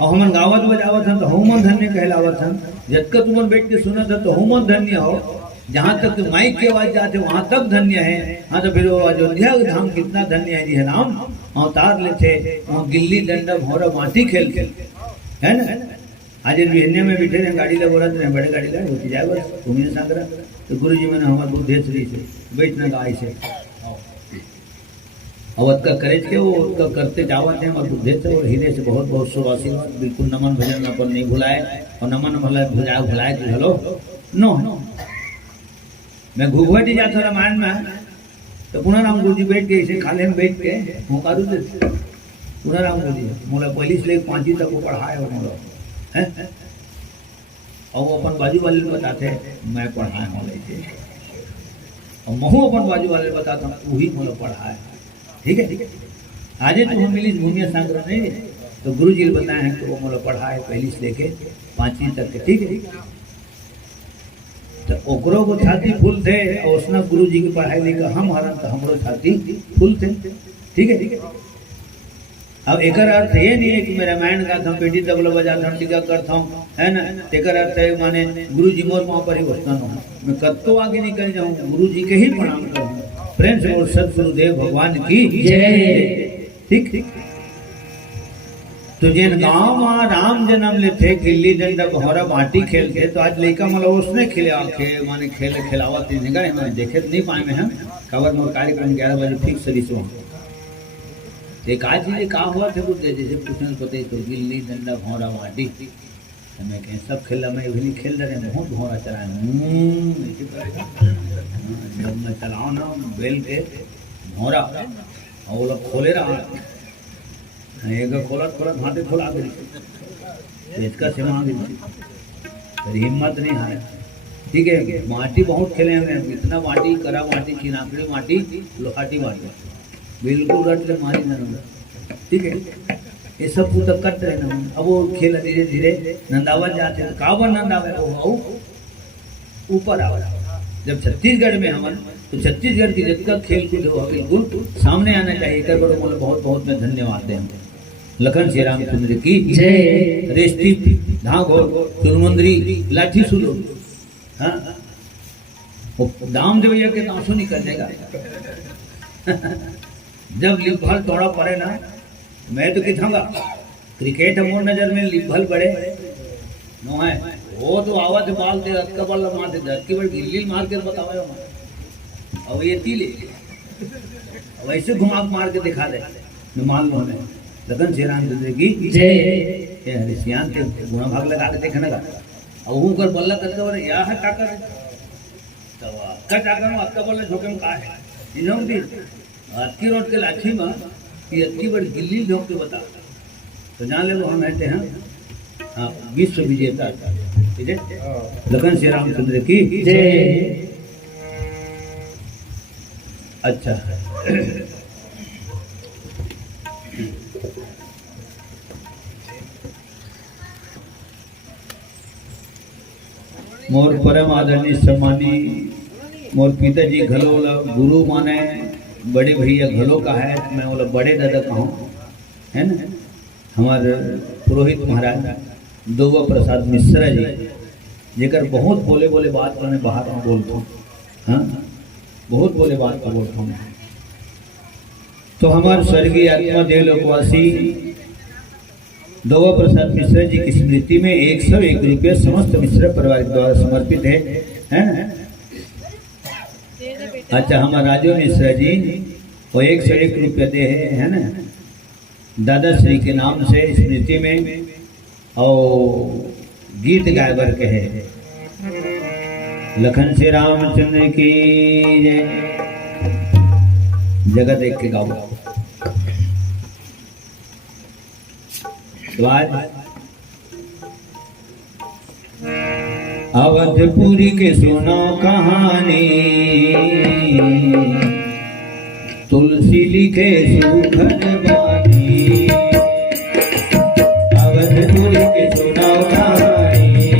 और हमन गावत बजावत हन तो हुमन धन्य कहलावत हन। जतका तुमन बैठ के सुनत है तो हुमन धन्य हो। जहाँ तक माइक की आवाज जाते वहां तक धन्य है। हाँ तो फिर वो अयोध्या धाम कितना धन्य है जी है। राम अवतार लेते वहाँ गिल्ली डंडा भौरा माटी खेलते है ना। आज बिहने में बैठे रहे गाड़ी लगा रहे बड़े गाड़ी लगा होती जाए बस घूमने सांगरा। तो गुरु जी मैंने हमारे बुद्धेश्वरी से बैठना गाय से अवध का करे थे वो उसका करते जावत है हमारे बुद्धेश्वर और हीरे से बहुत बहुत शुभ आशीर्वाद। बिल्कुल नमन भजन अपन नहीं भुलाए और नमन भुलाए तो हेलो नो। मैं घुघुवटी जाता रामायण में तो पुनः राम गुरु जी बैठ के ऐसे खाले में बैठ के मुकारू दे पुनः राम गुरु जी मोला पहली से लेकर 5वीं तक वो पढ़ाए और मोला है और वो अपन बाजू वाले बताते मैं पढ़ाए मोले थे और महू अपन बाजू वाले बताता हूँ वही मोला पढ़ाए। ठीक है। आज तो हम मिली भूमिया सांगरा नहीं तो गुरु जी ने बताया है कि वो मोला पढ़ाए पहली से लेके 5वीं तक के। ठीक है। तो ओकरो को छाती फूल थे और उसने गुरु जी की पढ़ाई लिखा हम हरन तो हमरो छाती फूल थे। ठीक है। अब एक अर्थ ये नहीं है कि मैं रामायण का हम पेटी तबला बजाता हूँ टीका करता हूँ है ना। एक अर्थ है माने गुरु जी मोर वहाँ पर ही वस्तन हूँ मैं कद तो आगे निकल जाऊँ गुरु जी के ही प्रणाम करूँ। प्रेम से बोल सदगुरुदेव भगवान की जय। ठीक। तो जिन गांव में राम जन्म लेते गिल्ली डंडा भौरा माटी खेलते तो आज लड़का मतलब उसने माने खिलावा मैंने देखे तो नहीं पाए में हम खबर में कार्यक्रम 11 बजे फिक्स सरी से एक आज चीजें कहा हुआ थे बुद्धे जैसे पूछने पते तो गिल्ली डंडा भौरा माटी तो मैं कहें सब खेला मैं भी खेल रहे बहुत भौरा चलाए जब मैं चलाओ ना बेल के भौरा और वो लोग खोले रहा एक खोलत हाथे खोला गई इसका सेवा फिर हिम्मत नहीं हारे। ठीक है। माटी बहुत खेले हैं इतना माटी करा माटी चिनाकड़ी माटी लोहाटी माटी बिल्कुल रट ले मारी ना। ठीक है। ये सब तो कट रहे ना। अब वो खेल धीरे धीरे नंदावन जाते तो काबर नंदावे वो ऊपर आवा। जब छत्तीसगढ़ में हम तो छत्तीसगढ़ की जितना खेल कूद हो बिल्कुल सामने आना चाहिए। कर बड़ो बोले बहुत बहुत मैं धन्यवाद दें लखन श्री रामचंद्र की जय। रेस्टी धागो चुनमुंदरी लाठी सुलो हाँ दाम देवैया के नासो निकलने का जब लिभल तोड़ा पड़े ना मैं तो किथांगा क्रिकेट मोर नजर में लिभल बड़े नो है वो तो आवाज बाल दे अक्का बल्ला मार दे धरती बड़ी गिल्ली मार के बतावे अब ये तीले वैसे घुमा मार के दिखा दे मान लो हमें लखन श्री रामचंद्र की जय। हरिशियान के गुणा भाग लगा के देखने का और वो कर बल्ला करते और या है टाकर तो अक्का टाकर अक्का बल्ला झोंके में का है इन्होंने भी अक्की रोड के लाठी में कि अक्की बड़ी गिल्ली झोंक के बता तो जान ले वो हम रहते हैं हाँ, विश्व विजेता था, ठीक है। लखन श्री रामचंद्र की जय। अच्छा, मोर परम आदरणीय सम्मानी मोर पिताजी घलोला गुरु माने, बड़े भैया घलो का है, मैं बोला बड़े दादा कहूँ, है ना। हमारे पुरोहित महाराज दोवा प्रसाद मिश्रा जी, जेकर बहुत बोले बोले बात मैंने बाहर में बोलता हूँ, हाँ, बहुत बोले बात का बोलता हूँ। तो हमारे स्वर्गीय आत्मा देव लोकवासी दोवा प्रसाद मिश्रा जी की स्मृति में 101 रुपये समस्त मिश्रा परिवार द्वारा समर्पित है ना। अच्छा, हमारे राजू मिश्रा जी वो 101 रुपये दे है ना, दादाश्री के नाम से स्मृति में, और गीत गायबर के है। लखन श्री रामचंद्र की जय। जगह देख के गाओ। तो आज अवधपुरी के सुनो कहानी, तुलसी लिखे सुखद बानी। अवधपुरी के सुनो कहानी,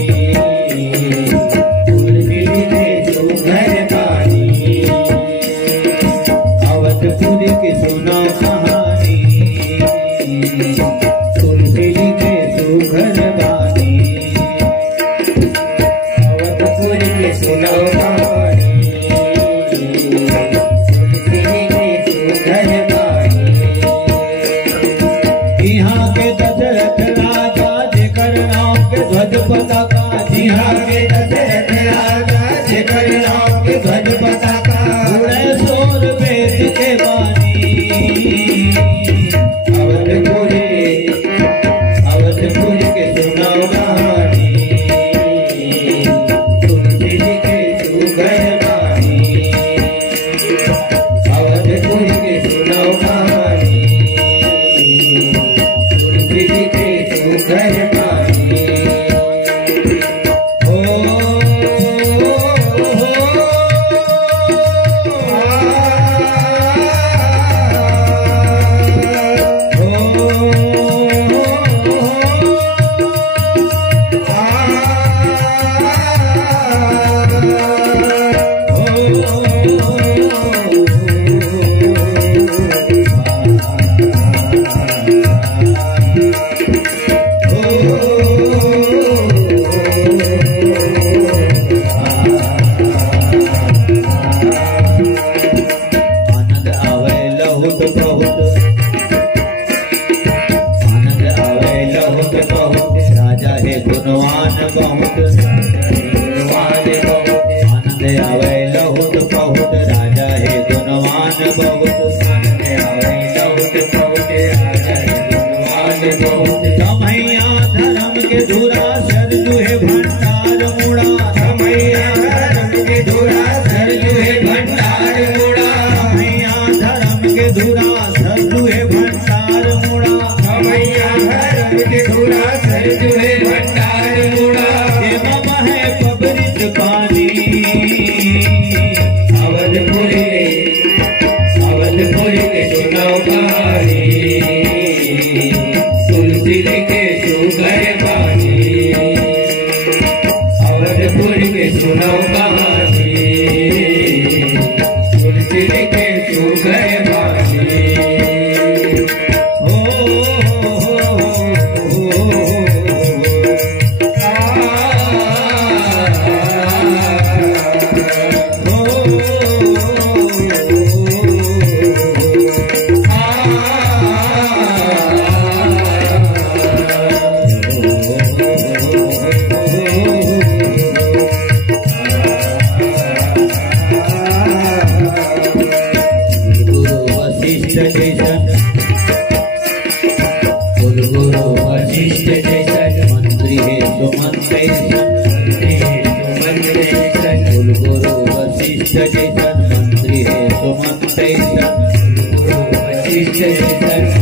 तुलसी लिखे सुखद बानी। अवधपुरी के सुनो कहानी, तुलसी लिखे सुखद बानी। अवधपुरी के सुनो कहानी, ध्वज पताका, यहाँ के दशरथ राजा जेकर नाम के ध्वज पताका। उड़े शोर वेद के बानी, अवधपुरी के सुनाओ कहानी, तुलसी जी के सुगढ़ बानी। अवधपुरी के सुनाओ कहानी, तुलसी जी के सुगढ़ बानी। राजा है गुणवान बहुत, आनंद आवे लहुत बहुत। राजा है गुणवान बहुत, आनंद आवे लहुत बहुत। राजा है गुणवान बहुत। कमैया धर्म के धुरा सरजू है भंडार मुड़ा, कमैया धर्म के धुरा सरजू है भंडार मुड़ा। कमैया धर्म के धुरा सरजू है भंडार मुड़ा, कमैया धर्म के धुरा सरजू है भंडार मुड़ा। एवं है पबरित पानी, अवधपुरी के सुनाओ कहानी, तुलसी लिखे सुगढ़ बानी। अवधपुरी के सुनाओ कहानी, तुलसी लिखे सुगढ़ बानी।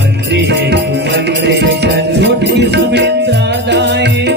मंत्री है सुमंत्री, छोटी सुमित्रा दाई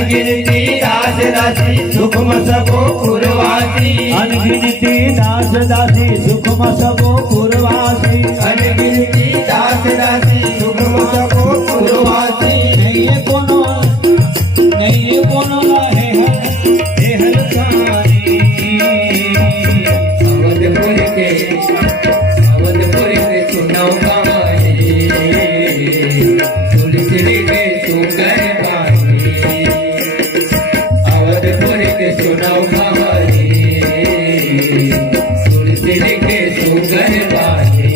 अनगिनती दास दासी सुखम सबो पुरवासी अनगिनती दास दासी सुखम सबो पुरवासी अनगिनती दास दासी सुखम सबो पुरवासी नहीं कोनो लाहे हे हलकानी अवधपुर के सुनाओ कहानी तुलसी के सुगर बानी अवधपुर के सुनाओ कहानी तुलसी के सुगर बानी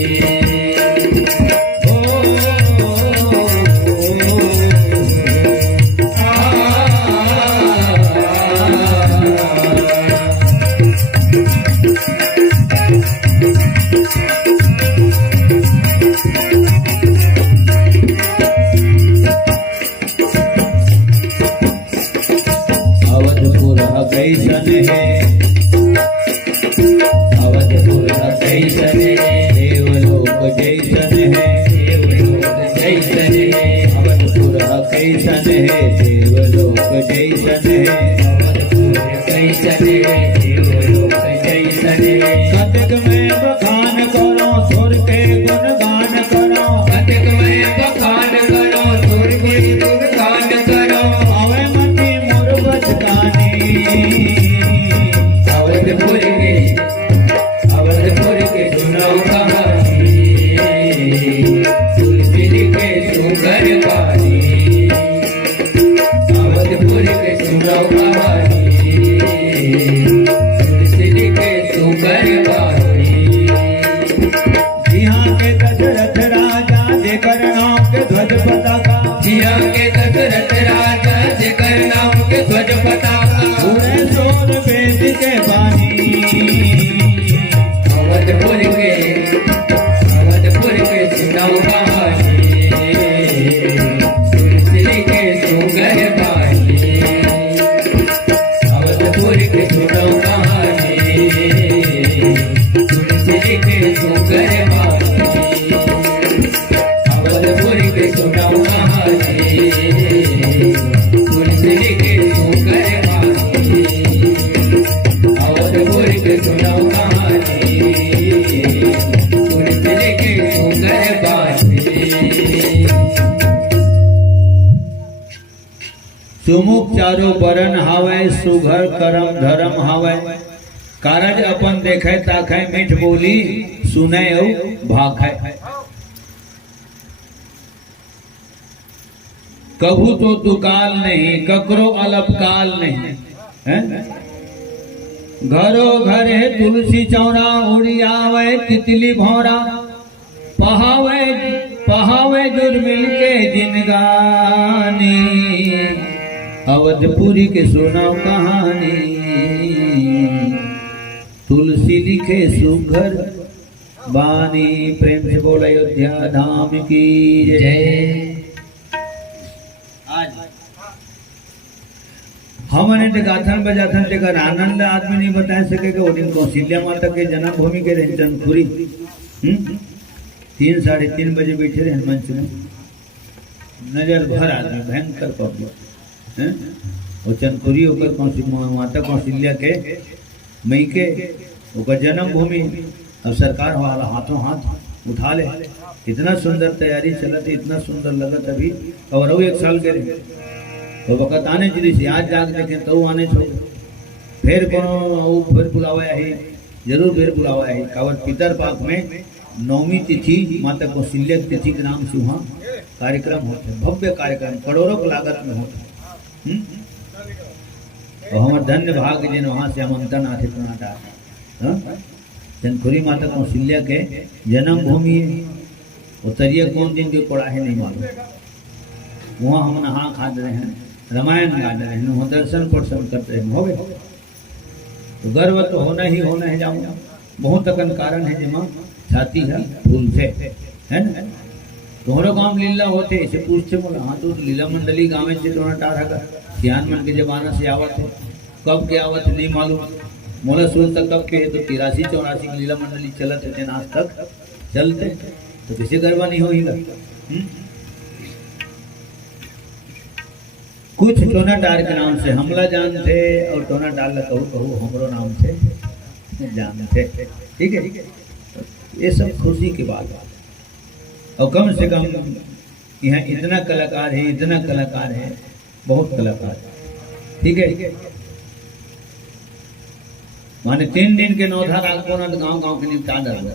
अवधपुर कैसन है अवधपुर कैसन है देवलोक जैसन है देवलोक जैसन है अवधपुर कैसन है देवलोक जैसन है अवधपुर कैसन है देवलोक जैसन है कतक में बखान करो सुर के गुणगान करो कतक में बखान करो सुर के गुणगान करो आवे मती मोर बचकानी अवधपुर के सुनाओ कहानी तुलसी के सुगर बानी अवधपुर के सुनाओ कहानी तुलसी के सुगर बानी यहाँ के दशरथ राजा जेकर नाम के ध्वज पताका जिया के दशरथ राजा जेकर नाम के ध्वज पताका पूरे सोन वेद के बानी अवधपुर के सुनाओ कहानी तुलसी के सुगर बानी अवधपुर के सुनाओ कहानी तुलसी के सुगर बानी अवधपुर के सुनाओ कहानी तुलसी के सुगर बानी अवधपुर के सुनाओ कहानी तुलसी के सुगर बानी सुमुख चारो बरन हावे सुघर करम धरम हावे कारज अपन देखे ताखे मीठ बोली सुने भाखे कभू तो दुकाल नहीं ककरो अलपकाल नहीं है घरो घर है तुलसी चौरा उड़ियावे तितली भौरा पहावे जुर मिल के जिनगानी अवधपुरी के सुनाओ कहानी तुलसी लिखे सुघर बानी प्रेम से बोल अयोध्या धाम की जय। आज हमने तो गाथन बजाथन लेकर आनंद आदमी नहीं बता सकेगा वो दिन कौशल्या माता के जन्मभूमि के रहे चंदखुरी 3 साढ़े 3 बजे बैठे रहे मंच में नजर भर आदमी भयंकर पब्लिक हैं वो चंदखुरी होकर माता कौशल्या के मई के ओकर जन्मभूमि अब सरकार वाला हाथों हाथ उठा ले इतना सुंदर तैयारी चलत इतना सुंदर लगत अभी और वो 1 साल के रहे तो वक़्त आने चली से आज जाग देखें तो आने छो फिर कोनो फिर बुलावा है जरूर फिर बुलावा है कावत पितर पाक में 9वीं तिथि माता कौशल्या तिथि के नाम से वहाँ कार्यक्रम होते हैं भव्य कार्यक्रम करोड़ों की लागत में होता है और हमारे धन्य भाग्य जिन वहाँ से आमंत्रण आते कर्नाटक चंदखुरी माता कौशल्या के जन्मभूमि उतरिए कौन दिन जो पड़ा है नहीं मालूम वहाँ हम नहा खा रहे हैं रामायण गा रहे हैं वहाँ दर्शन प्रदर्शन करते हैं हो गए तो गर्व तो होना ही जाऊँगा बहुत अकन कारण है जमा छाती है फूल से है ना तोहरो गांव लीला होते ऐसे पूछते बोला हाँ तो लीला मंडली गाँव में से दोनों टारा का सियान मन के जमाना से आवत है कब के आवत नहीं मालूम मोला सुन तक कब के है तो 83-84 की लीला मंडली चलत है आज तक चलते तो किसी गरबा नहीं होगा कुछ टोना डार के नाम से हमला जानते और टोना डाल कहू कहू हमरो नाम से जानते। ठीक है, ये सब खुशी की बात है। और कम से कम यहाँ इतना कलाकार है, इतना कलाकार है, बहुत कलाकार है। ठीक है, माने 3 दिन के नौधा राग को ना गाँव गाँव के निपटा डाल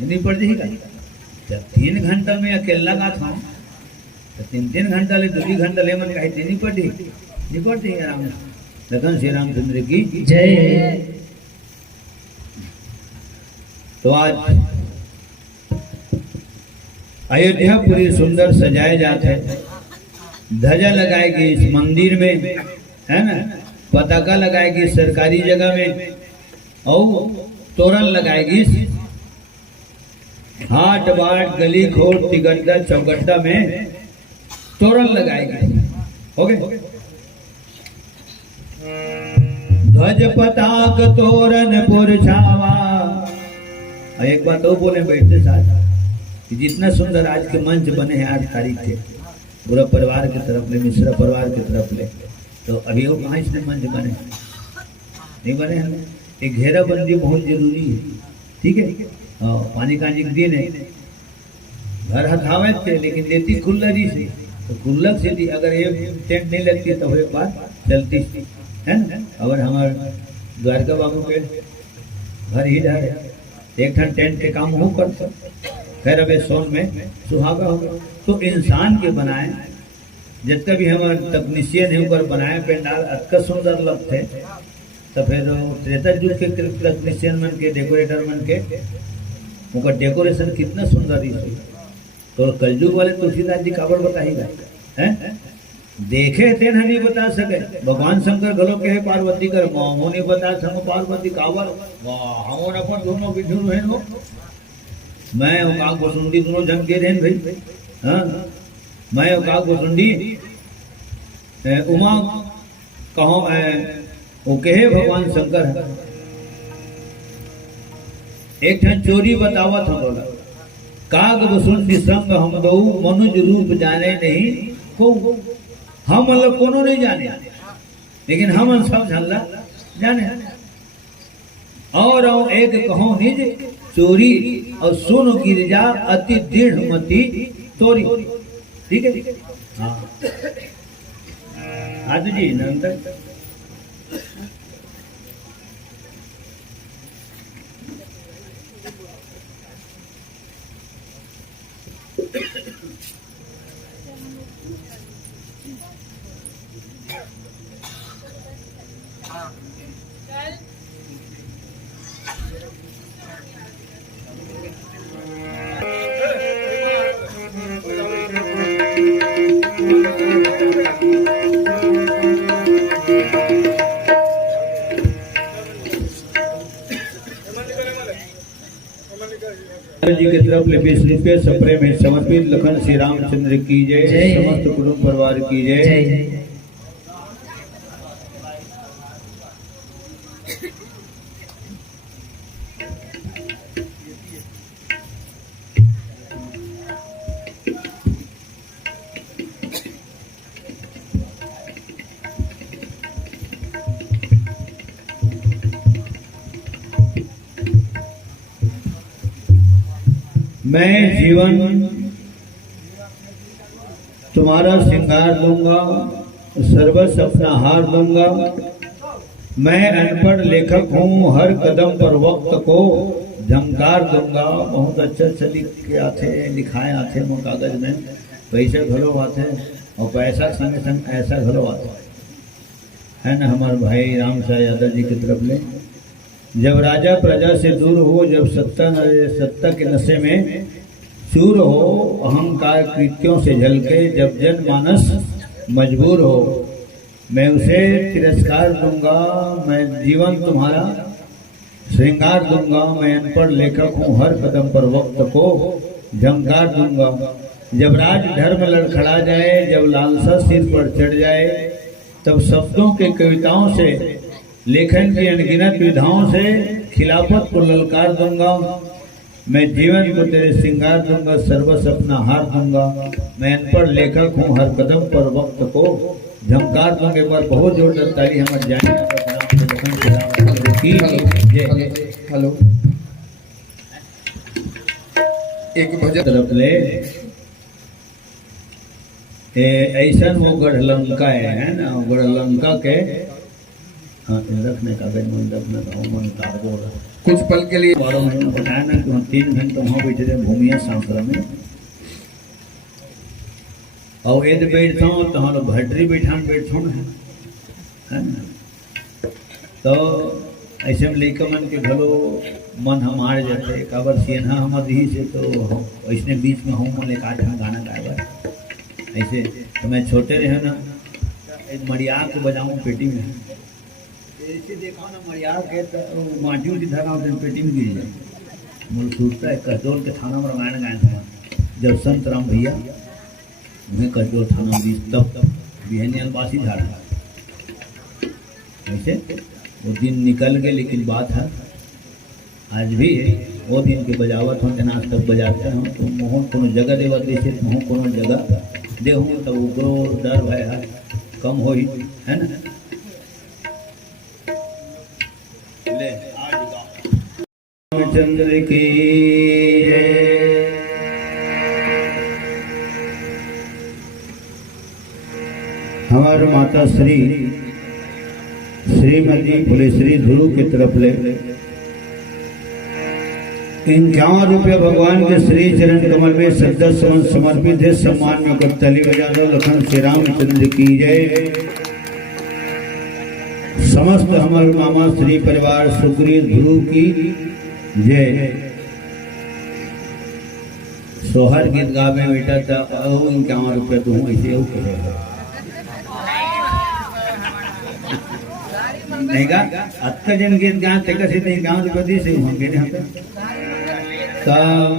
नहीं पड़ जाएगा। जब 3 घंटा में अकेला का था तो 3 घंटा ले 2 घंटा ले मन कहीं देनी पड़ी नहीं पड़ती आराम से। लखन श्री रामचंद्र की जय। तो आज अयोध्या पूरी सुंदर सजाए जाते हैं, ध्वजा लगाएगी इस मंदिर में, है ना, पताका लगाएगी सरकारी जगह में, और तोरण लगाएगी हाट बाट गली खोट तिगड्डा चौगड्डा में तोरण लगाएगी। हो गए, ध्वज पताक तोरण पुर छावा। एक बात तो बोले बैठते साथ कि जितना सुंदर आज के मंच बने हैं 8 तारीख के, पूरा परिवार की तरफ ले, मिश्रा परिवार की तरफ ले, तो अभी वो कहाँ इसने मंच बने नहीं बने हैं। एक घेराबंदी बहुत जरूरी है। ठीक है, पानी का दिन है, घर हथावे थे लेकिन देती कुल्लरी से, तो कुल्लक से दी। अगर ये टेंट नहीं लगती तो एक बात चलती है ना। अगर हमारे द्वारका बाबू के घर ही जा रहे एक ठन टेंट के काम हो करता, खैर अब सोन में सुहागा होगा। तो इंसान के बनाए जितना भी हमारे तकनीशियन है ऊपर बनाए पेंडाल अतका सुंदर लगते। तो फिर त्रेता युग के तकनीशियन मन के डेकोरेटर मन के उनका डेकोरेशन कितना सुंदर ही। तो कलयुग वाले तुलसीदास जी काबर बताएगा हैं, देखे थे नहीं बता सके। भगवान शंकर गलो के है पार्वती कर मोह नहीं बता सको पार्वती काबर हम अपन दोनों विधु है नो मैं और काग गोसुंडी दोनों जम के रहन भाई। हाँ, मैं और काग गोसुंडी उमा कहो वो कहे भगवान शंकर है। एक ठन चोरी बतावत हम बोला, काग वसुंडी संग हम दो मनुज रूप जाने नहीं को। हम मतलब कोनो नहीं जाने, लेकिन हम सब झल्ला जाने। और एक कहो निज चोरी और सुन गिरजा अति दृढ़ मति तोरी। ठीक है, हाँ आज जी नंतर जी की तरफ 20 रुपये सप्रेम है समर्पित। लखन श्री रामचंद्र की जय, समस्त कुटुंब परिवार की जय। मैं जीवन तुम्हारा श्रृंगार दूंगा, सर्वस्व अपना हार दूंगा। मैं अनपढ़ लेखक हूँ, हर कदम पर वक्त को झंकार दूंगा। बहुत अच्छा अच्छा लिखाए आते मो कागज में, पैसे घलो आते और पैसा संग संग ऐसा घलो आता है ना। हमारे भाई राम शाह यादव जी की तरफ ले, जब राजा प्रजा से दूर हो, जब सत्ता के नशे में चूर हो, अहंकार कृत्यों से झलके, जब जनमानस मजबूर हो, मैं उसे तिरस्कार दूंगा। मैं जीवन तुम्हारा श्रृंगार दूंगा। मैं अनपढ़ लेखक हूँ, हर कदम पर वक्त को झंकार दूंगा। जब राज धर्म लड़खड़ा जाए, जब लालसा सिर पर चढ़ जाए, तब शब्दों के कविताओं से, लेखन की अनगिनत विधाओं से खिलाफत को ललकार दूंगा। मैं जीवन को तेरे श्रृंगार दूंगा, सर्वस अपना हार दूंगा। मैं अनपढ़ लेखक हूँ, हर कदम पर वक्त को झंकार दूंगे। पर बहुत जोर ताली हमारे जाने हेलो, एक भजन तरफ ले ऐसा वो गढ़लंका है ना, गढ़लंका के हाँ रखने का मंडप में मन का कुछ पल के लिए 12 महीना बताया ना कि हम 3 घंटे वहाँ बैठे थे भूमिया शास्त्र में। और यदि बैठता हूँ तो हम भटरी बैठान बैठो ना, है ना। तो ऐसे में लेकर मन के घलो मन हम हार जाते काबर सिन्हा हम दी से तो ऐसे बीच में हूँ मन एक आठ गाना गाएगा। ऐसे तो मैं छोटे रहे ना, एक मड़िया को बजाऊँ पेटी में, ऐसे देखा ना मड़िया के तो माटी उठी धरा पेटी में गिर जाए, मुझे छूटता है। कसडोल के थाना में रामायण गायन हुआ जब संत राम भैया उन्हें कसडोल थाना में तब बिहनियालवासी झाड़ा। ऐसे वो दिन निकल गए, लेकिन बात है आज भी वो दिन के बजावत होते ना, आज तक बजाते हो तो मोह कोनो जगह देवत जैसे मोह कोनो जगह दे हूँ तो उग्रो डर भय है कम हो ही, है ना। ले चंद्र की हमारे माता श्रीमती फुलेश्वरी ध्रुव की तरफ ले 51 रुपये भगवान के श्री चरण कमल में श्रद्धा सुमन समर्पित है। सम्मान में करताली बजा दो। लखन श्री रामचंद्र की जय। समस्त हमारे मामा श्री परिवार सुग्रीव ध्रुव की जय। सोहर गीत गावे बेटा था 51 रुपये तुम ऐसे नहीं गा अत्का जन गीत गा ते कसे नहीं गांव रुपये दी से होंगे यहाँ पे का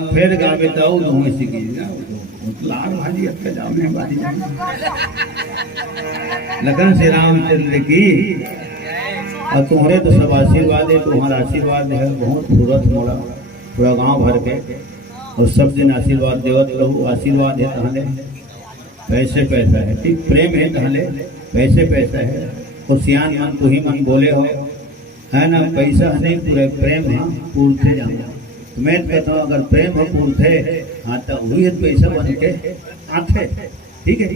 फिर गावे तो तुम ऐसे की लाल भाजी अत्का जाओ में बाजी लखन श्री रामचंद्र की। और तुम्हारे तो सब आशीर्वाद है, तुम्हारा आशीर्वाद है बहुत सूरत मोड़ा पूरा गांव भर के, और सब दिन आशीर्वाद देवत रहू। आशीर्वाद है तहले पैसे पैसा है, ठीक प्रेम है तहले पैसे पैसा है। और सियान मन तू ही मन बोले हो, है ना। पैसा नहीं पूरे प्रेम है पूरते जाना। तो मैं कहता हूँ अगर प्रेम हो पूरते हाँ तो वही पैसा बन के आते, ठीक है।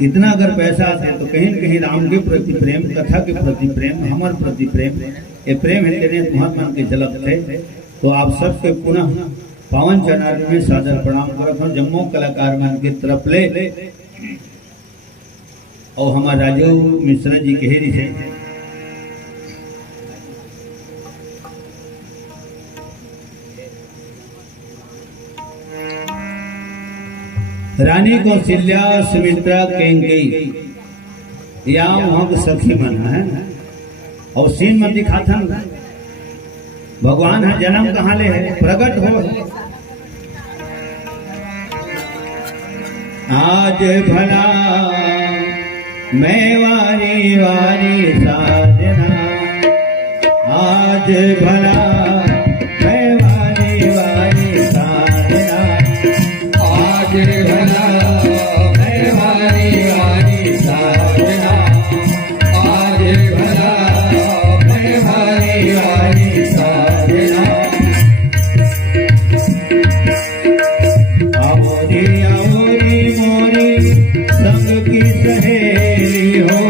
इतना अगर पैसा आते तो कहीं न कहीं राम के प्रति प्रेम, कथा के प्रति प्रेम, हमारे प्रति प्रेम, ये प्रेम है तेरे तुम्हारे मन के झलक थे। तो आप सबके पुनः पावन चरण में सादर प्रणाम करता हूँ। जम्मू कलाकार मन की तरफ ले और हमारे राजू मिश्रा जी कहेरी से रानी कौशल्या सुमित्रा केंकई या वहां सखी मन है। और सीन में दिखाता भगवान है जन्म कहाँ ले है प्रकट हो। आज भला मैं वारी वारी साजना, आज भला मैं वारी वारी साजना, आज भला मैं वारी वारी साजना, आज भला मैं वारी वारी साजना। आवोरी आवोरी मोरी संग की सहेली हो,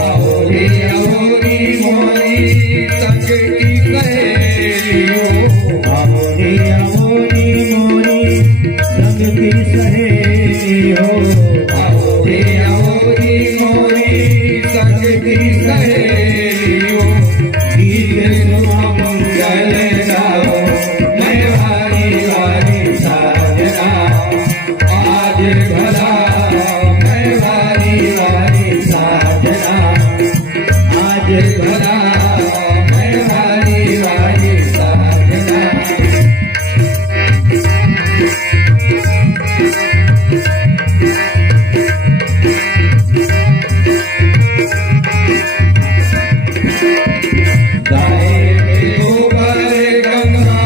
आवोरी आवोरी मोरी संग की सहेली हो, आवोरी आवोरी मोरी संग की सहेली हो, आवोरी आवोरी मोरी संग की सहेली हो। गीत सुना मंगल गाओ मैं वारी वारी साजना, आज भला मैं वारी वारी साजना, आज भला मैं वारी वारी साजना। गाय के गोबर गंगा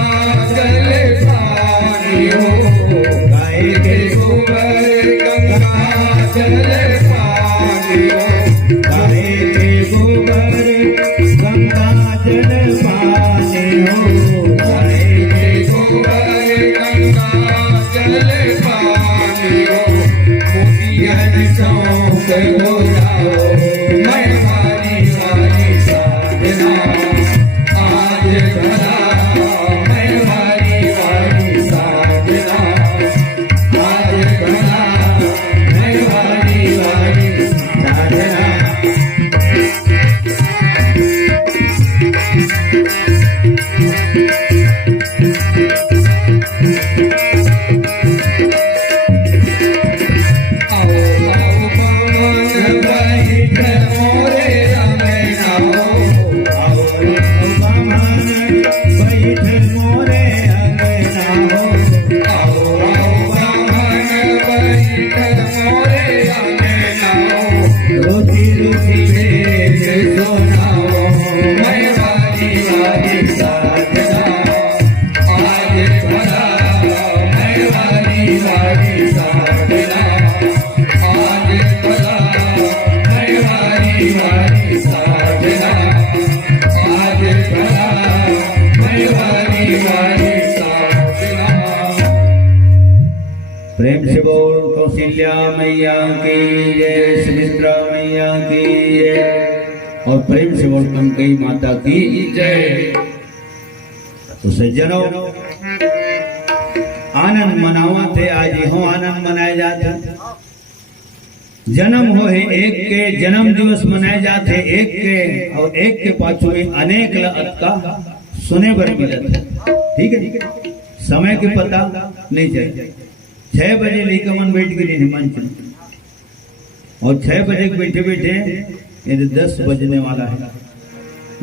सुनाओ मैं वाली वाली साधना आज भला मैं वाली वाली साधना आज भला मैं वाली वाली साधना आज भला मैं वाली वाली साधना। प्रेम से बोल कौशल्या मैया की जय, सुमित्रा मैया की जय, और प्रेम से बोल कनकई माता की जय। तो सज्जनों, आनंद मनावा थे, आज हो आनंद मनाए जाते। जन्म हो है एक के, जन्म दिवस मनाए जाते एक के, और एक के पाछू में अनेक लअत का सुने बर मिलत है। ठीक है, समय के पता नहीं चलते। 6 बजे लेकर बैठ गए मंच में, और 6 बजे बैठे बैठे ये 10 बजने वाला है।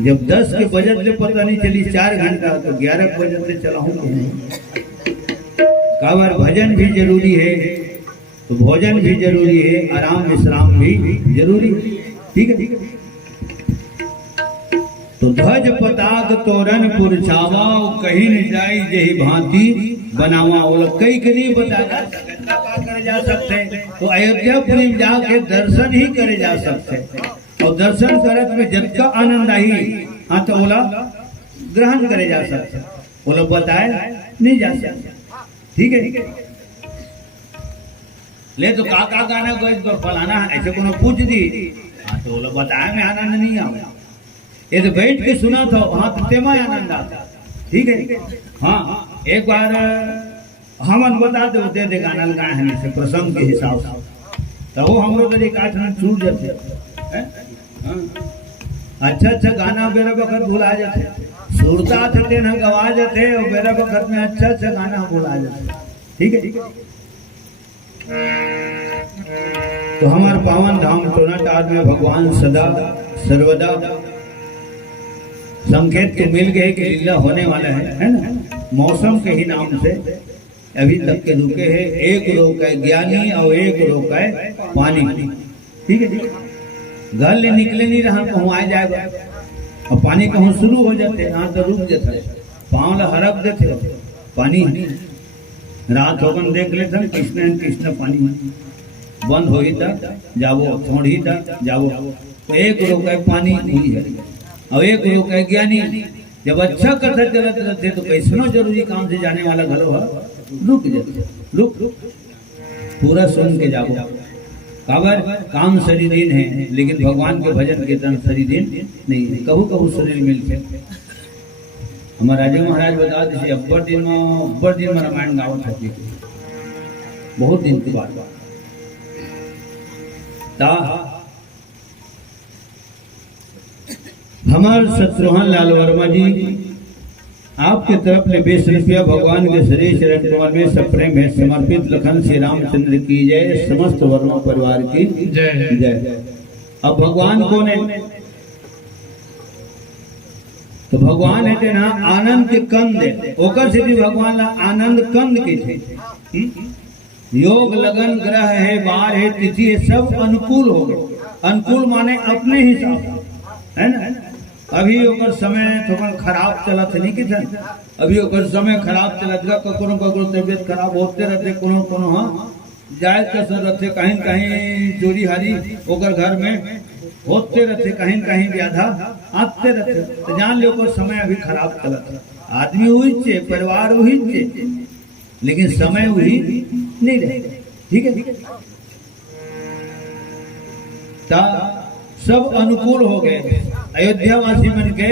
जब 10 के बजट से पता नहीं चली 4 घंटा, तो 11 बजे से चला हूँ कि नहीं। काबर भजन भी जरूरी है, तो भोजन भी जरूरी है, आराम विश्राम भी जरूरी है। ठीक है, तो ध्वज पताक तोरण पुरछावा, कहीं न जाई जही भांति बनावा। वो लोग कई के नहीं बता करे जा सकते, तो अयोध्यापुरी में जाके दर्शन ही करे जा सकते, और दर्शन करत में जितना आनंद आई, हाँ तो बोला ग्रहण करे जा सकते, वो लोग बताए नहीं जा सकते। ठीक है, ले तो काका गाना कोई फलाना ऐसे को पूछ दी, हाँ तो वो लोग बताए में आनंद नहीं आया। ये तो बैठ के सुना था, हाँ तो तेमा आनंद आता। ठीक है, हाँ एक बार हम बता दे गाना लगाए हैं से प्रसंग के हिसाब से, तो वो हम लोग छूट जाते। अच्छा गाना बेरा वक्त भुला जाते, सुरता थे ना गवा जाते, और बेरा वक्त में अच्छा गाना भुला जाते। ठीक है, तो हमारे पावन धाम टोनाटार में भगवान सदा सर्वदा संकेत के मिल गए कि लीला होने वाला है ना। मौसम के ही नाम से अभी तक के रुके हैं, एक रोक है ज्ञानी और एक रोक है पानी। ठीक है, घर ले निकले नहीं रहा, कहूँ आ जाएगा, और पानी कहूँ शुरू हो जाते, यहाँ तो रुक जाते, पाँव ला हरक देते, पानी रात होगन देख लेते कृष्ण कृष्ण पानी बंद हो ही था जाबो, छोड़ ही था जाबो। तो एक रोक है पानी हुई है, और एक लोग है ज्ञानी। जब अच्छा कथा चलत रहते तो कैसनो जरूरी काम से जाने वाला घरो रुक जाते, रुक पूरा सुन के जाओ। काबर काम शरीर दिन है, लेकिन भगवान के भजन कीर्तन शरीर दिन नहीं है। कहू कहू शरीर मिलते। हमारे राजा महाराज बता दीजिए, अब्बर दिन में रामायण गावत होती, बहुत दिन की बात। हमारे शत्रुघ्न लाल वर्मा जी आपके तरफ ले 20 रुपया भगवान के श्री चरण कमल में सप्रेम है समर्पित। लखन श्री रामचंद्र की जय, समस्त वर्मा परिवार की जय जय। अब भगवान कौन है? तो भगवान है ना आनंद के कंद है, ओकर से भी भगवान ला आनंद कंद के थे। योग लगन ग्रह है, बार है, तिथि है, सब अनुकूल हो गए। अनुकूल माने अपने हिसाब है ना। अभी ओकर समय थोड़ा खराब चलत नहीं कि अभी ओकर समय खराब चलत गा, ककरो ककरो तबियत खराब होते रहते, कोनो कोनो हाँ जाए कसर रहते, कहीं कहीं चोरी हारी ओकर घर में होते रहते, कहीं कहीं व्याधा आते रहते। तो जान लो ओकर समय अभी खराब चलत। आदमी हुई चे, परिवार हुई चे, लेकिन समय हुई नहीं रहे। ठीक है, सब अनुकूल हो गए। अयोध्या वासी मन के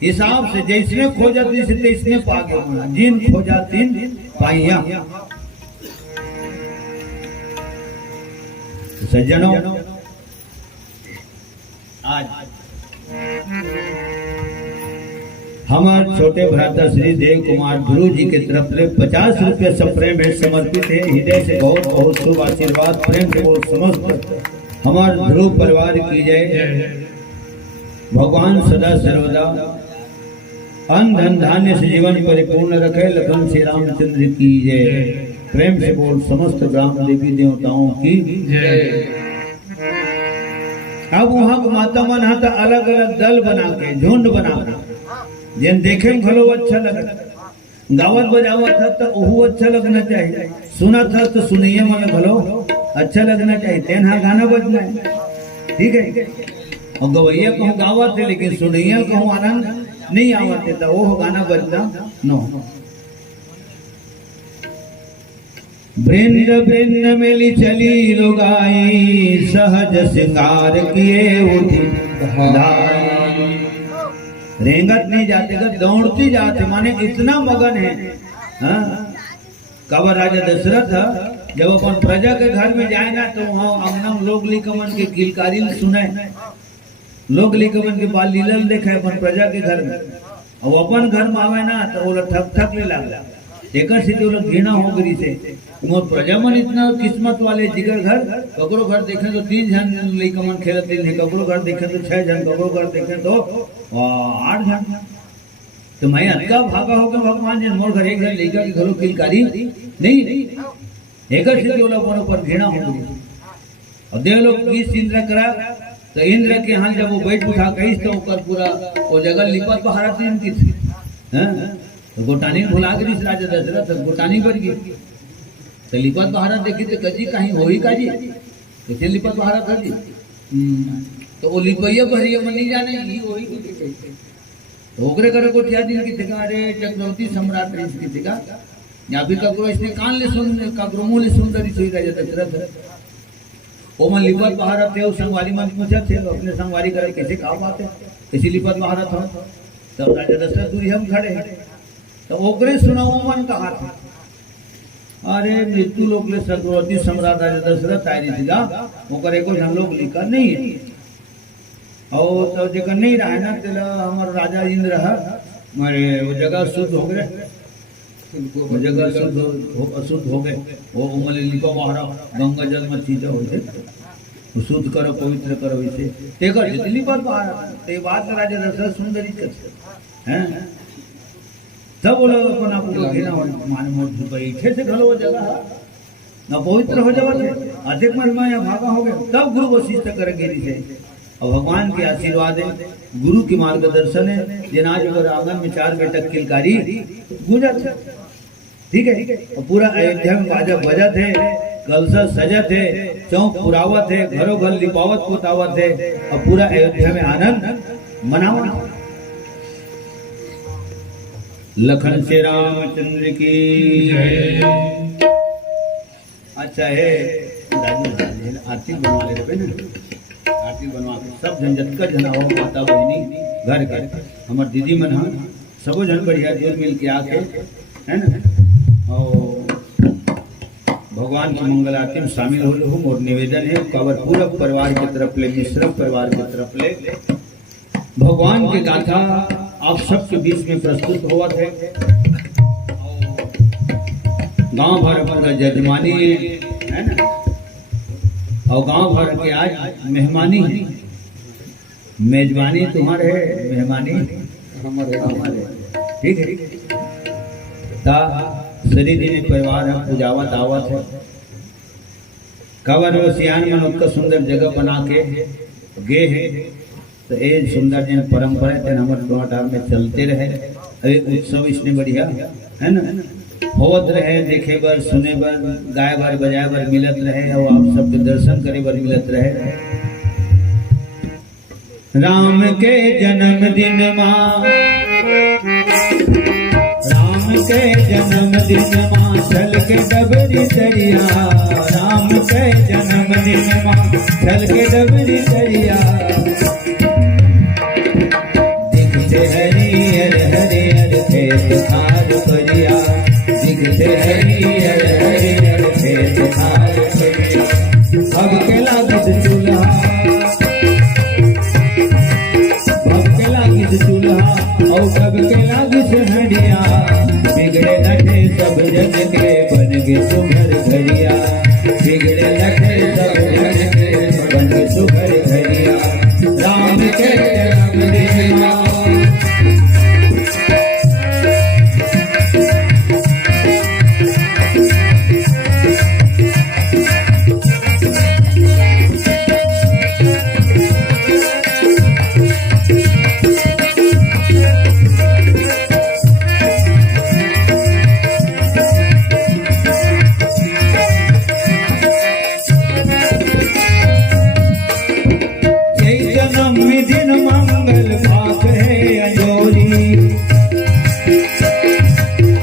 हिसाब से जैसने खोजा तैसने पा गया, जिन खोजा तीन पाइया। सज्जनों, आज हमारे छोटे भ्राता श्री देव कुमार ध्रुव जी के तरफ से 50 रुपये सप्रेम में समर्पित है। हृदय से बहुत बहुत शुभ आशीर्वाद, प्रेम से बहुत समस्त हमारे ध्रुव परिवार की जय। भगवान सदा सर्वदा अन्न धन धान्य से जीवन परिपूर्ण रखे। लखन श्री रामचंद्र की जय। प्रेम से बोल समस्त ग्राम देवी देवताओं की जय। अब वहां माता मन हा अलग अलग दल बना के झुंड बना के जिन देखे में भलो अच्छा लगे, गावत बजावत था तो ओहू अच्छा लगना चाहिए, सुना था तो सुनिए मन भलो अच्छा लगना चाहिए, तेन हाँ गाना बजना है, ठीक है। और गवैया कहूँ गावत है लेकिन सुनिए कहूँ आनंद नहीं आवत है तो वो गाना बजना नो। वृंद वृंद मिली चली लोगाई, सहज श्रृंगार किए उठी धाई। रेंगत नहीं जाते का दौड़ती जाते, माने इतना मगन है। हाँ? कब राजा दशरथ जब अपन प्रजा के घर में जाए ना तो वहाँ अंगना लोग लिकमन के किलकारी सुने, लोग लिकमन के बाल लीलल देखे अपन प्रजा के घर में, और अपन घर में आवे ना तो वो लोग ठक ठक ले लगा, एक वो लोग घृणा हो गई से प्रजा मन इतना किस्मत वाले जिगर घर, ककरो घर देखे तो 3 जन लइकमन खेलत है, ककरो घर देखे तो 6 जन, ककरो घर देखे तो 8 जन। तो मैं अटका भागा होकर भगवान जी मोर घर एक जन लइका के घरों किलकारी नहीं, एक पर घृणा हो गई। और देव लोग किस इंद्र करा तो इंद्र के यहाँ जब वो बैठ उठा कही तो पूरा वो जगह लिपत पहाड़ा थी इनकी थी, तो गोटानी भुला गई राजा दशरथ, गोटानी कर गई तो लिपत बहारा देखी तो कजी कहीं हो ही काजी कैसे लिपत बहारा कर दी, तो वो लिपैया भरी मन नहीं जाने ही वही तो ओकरे करे को ठिया दिन की थिका, अरे चक्रवर्ती सम्राट रही इसकी थिका, या फिर ककरो इसने कान ले सुन ककरो मुंह ले सुंदरी सोई राजा दशरथ। ओ मन लिपत बहारा थे उस संगवारी मन पूछा थे अपने संगवारी करे कैसे कहा बात है, कैसी लिपत बहारा था, तब राजा दशरथ दूरी हम खड़े हैं तो ओकरे सुनाओ मन कहा था, अरे मृत्यु लोक ले चक्रवर्ती सम्राट राजा दशरथ आए थीगा, ओकर एको हम लोग लिखा नहीं है, और तो जगह नहीं रहा ना तेला हमार राजा इंद्र है, मारे वो जगह शुद्ध हो गए, वो जगह अशुद्ध हो गए, वो उमले लिखो बाहर गंगा जल में चीजा हो गए, शुद्ध करो पवित्र करो इसे तेकर जितनी बात बाहर ते बात राजा दशरथ सुंदरी कर हैं तब बोला अपन आपको घेना हो मान मोट बैठे से घलो जगह न पवित्र हो जावत है, अधिक महिमा या भागा हो गया, तब गुरु वशिष्ठ कर गिरी से और भगवान के आशीर्वाद है, गुरु के मार्गदर्शन है, जिन आज अगर आंगन में 4 बेटक किलकारी गुजर थे, ठीक है। और पूरा अयोध्या में बाजा बजत है, कलसा सजत है, चौक पुरावत है, घरों घर लिपावत पोतावत है, और पूरा अयोध्या में आनंद मनावत। लखन से रामचंद्र की अच्छा है आरती बनवा ले रहे ना, आरती बनवा के सब झंझट का जना हो, माता बहनी घर के हमार दीदी मन हाँ सबो जन बढ़िया जोर मिल के आके है ना, और भगवान की मंगल आरती में शामिल हो लो। और निवेदन है कवर पूरा परिवार की तरफ ले, मिश्रम परिवार की तरफ ले भगवान की गाथा आप सबके बीच में प्रस्तुत हुआ थे। गांव भर का जजमानी है ना, और गांव भर के आज मेहमानी है, मेजबानी तुम्हारे है, मेहमानी हमारे, ठीक है। ता शरीर दिन परिवार है पूजावत आवत है, कवर सियान में उसका सुंदर जगह बना के गे है, तो ये सुंदर जन परंपरा है हमारे टोटार में चलते रहे, अरे उत्सव इसने बढ़िया है ना होत रहे, देखे बर सुने बर गाय बर बजाए बर मिलत रहे, और आप सबके दर्शन करे बर मिलत रहे। राम के जन्मदिन माँ, राम के जन्मदिन माँ चल के डबरी दरिया, राम के जन्मदिन माँ चल के डबरी दरिया, हरियर हरियर खेत खार परिया, दिखते हरियर हरियर खेत खार परिया, अब के लागिस चूल्हा, अब के लागिस चूल्हा, और अब के लागिस हंडिया, बिगड़े लठे सब जन के बन के सुघर घरिया, बिगड़े लठे सब जन के बन के सुघर घरिया, राम के जन्मदिन माँ नवमी दिन मंगल पाक है अंजोरी,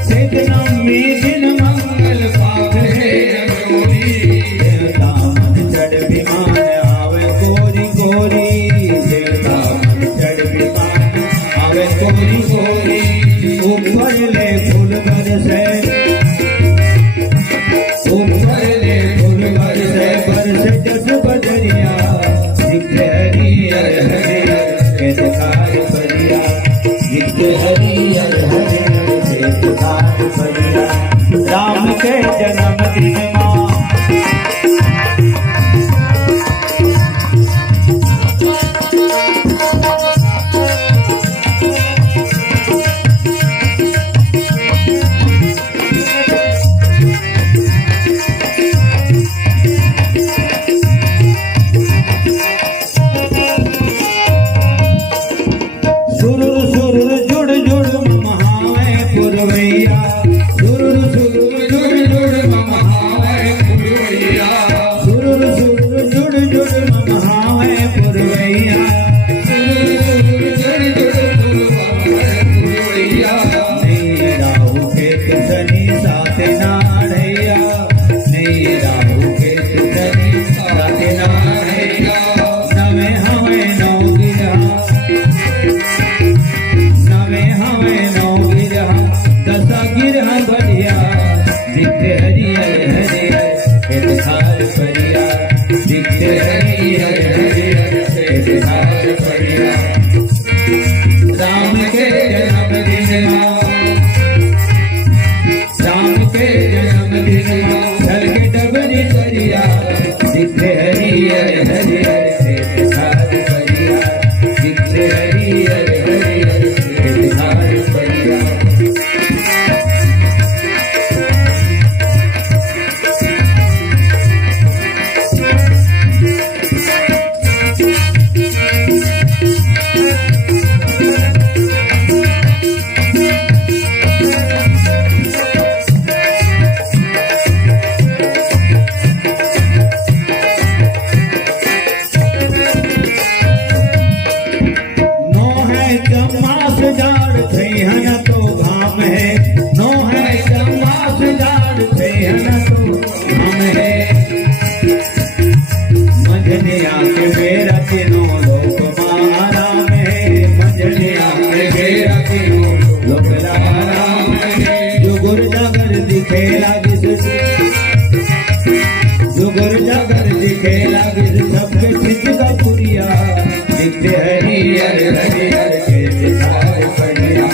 सिद्ध नवमी दिन मंगल पाक है अंजोरी, देवता मन चढ़ विमान आवे कोरी कोरी, देवता मन चढ़ विमान आवे कोरी कोरी, ऊपर ले फूल बरसे, ऊपर ले फूल बरसे, बरसे जस बदरिया, दिखे हरियर हरियर खेतकार परिया, दिखे हरियर हरियर खेतकार परिया। राम के जन्मदिन मां सुरुर सुरुर जुड़ जुड़ महावे पुरवैया, सुरुर सुरुर जुड़ जुड़ महावे पुरवैया, सुरुर सुरुर जुड़ जुड़ महावे पुरवैया, सुरुर सुरुर जुड़ जुड़ महावे पुरवैया। नहीं राहु खेत सनी साथे नाढ़ैया, नहीं राहु खेत सनी साथे नाढ़ैया, नवे हमें नौ गिरा, नवे हमें नौ गिरह, दसा गिरह बढ़िया, दिखे हरियर हरियर खेतकार परिया, दिखे हरियर हरियर खेतकार परिया। राम के जन्मदिन मां, राम के जन्मदिन मां, चल के डबरी करिया, दिखे हरियर हरियर खेतकार परिया, दिखे हरियर हरियर खेतकार परिया। नो है चमास जाड़ थैहन तो घाम है, नो है चमास जाड़ थैहन तो घाम है, मंझनिया के मेरा तीनों लोक आराम है, मंझनिया के मेरा तीनों लोक आराम है, जुगुर जागर दिखे लागिस, जुगुर जागर दिखे लागिस, सबके चित का पुरिया, दिखे हरियर हरियर खेतकार परिया,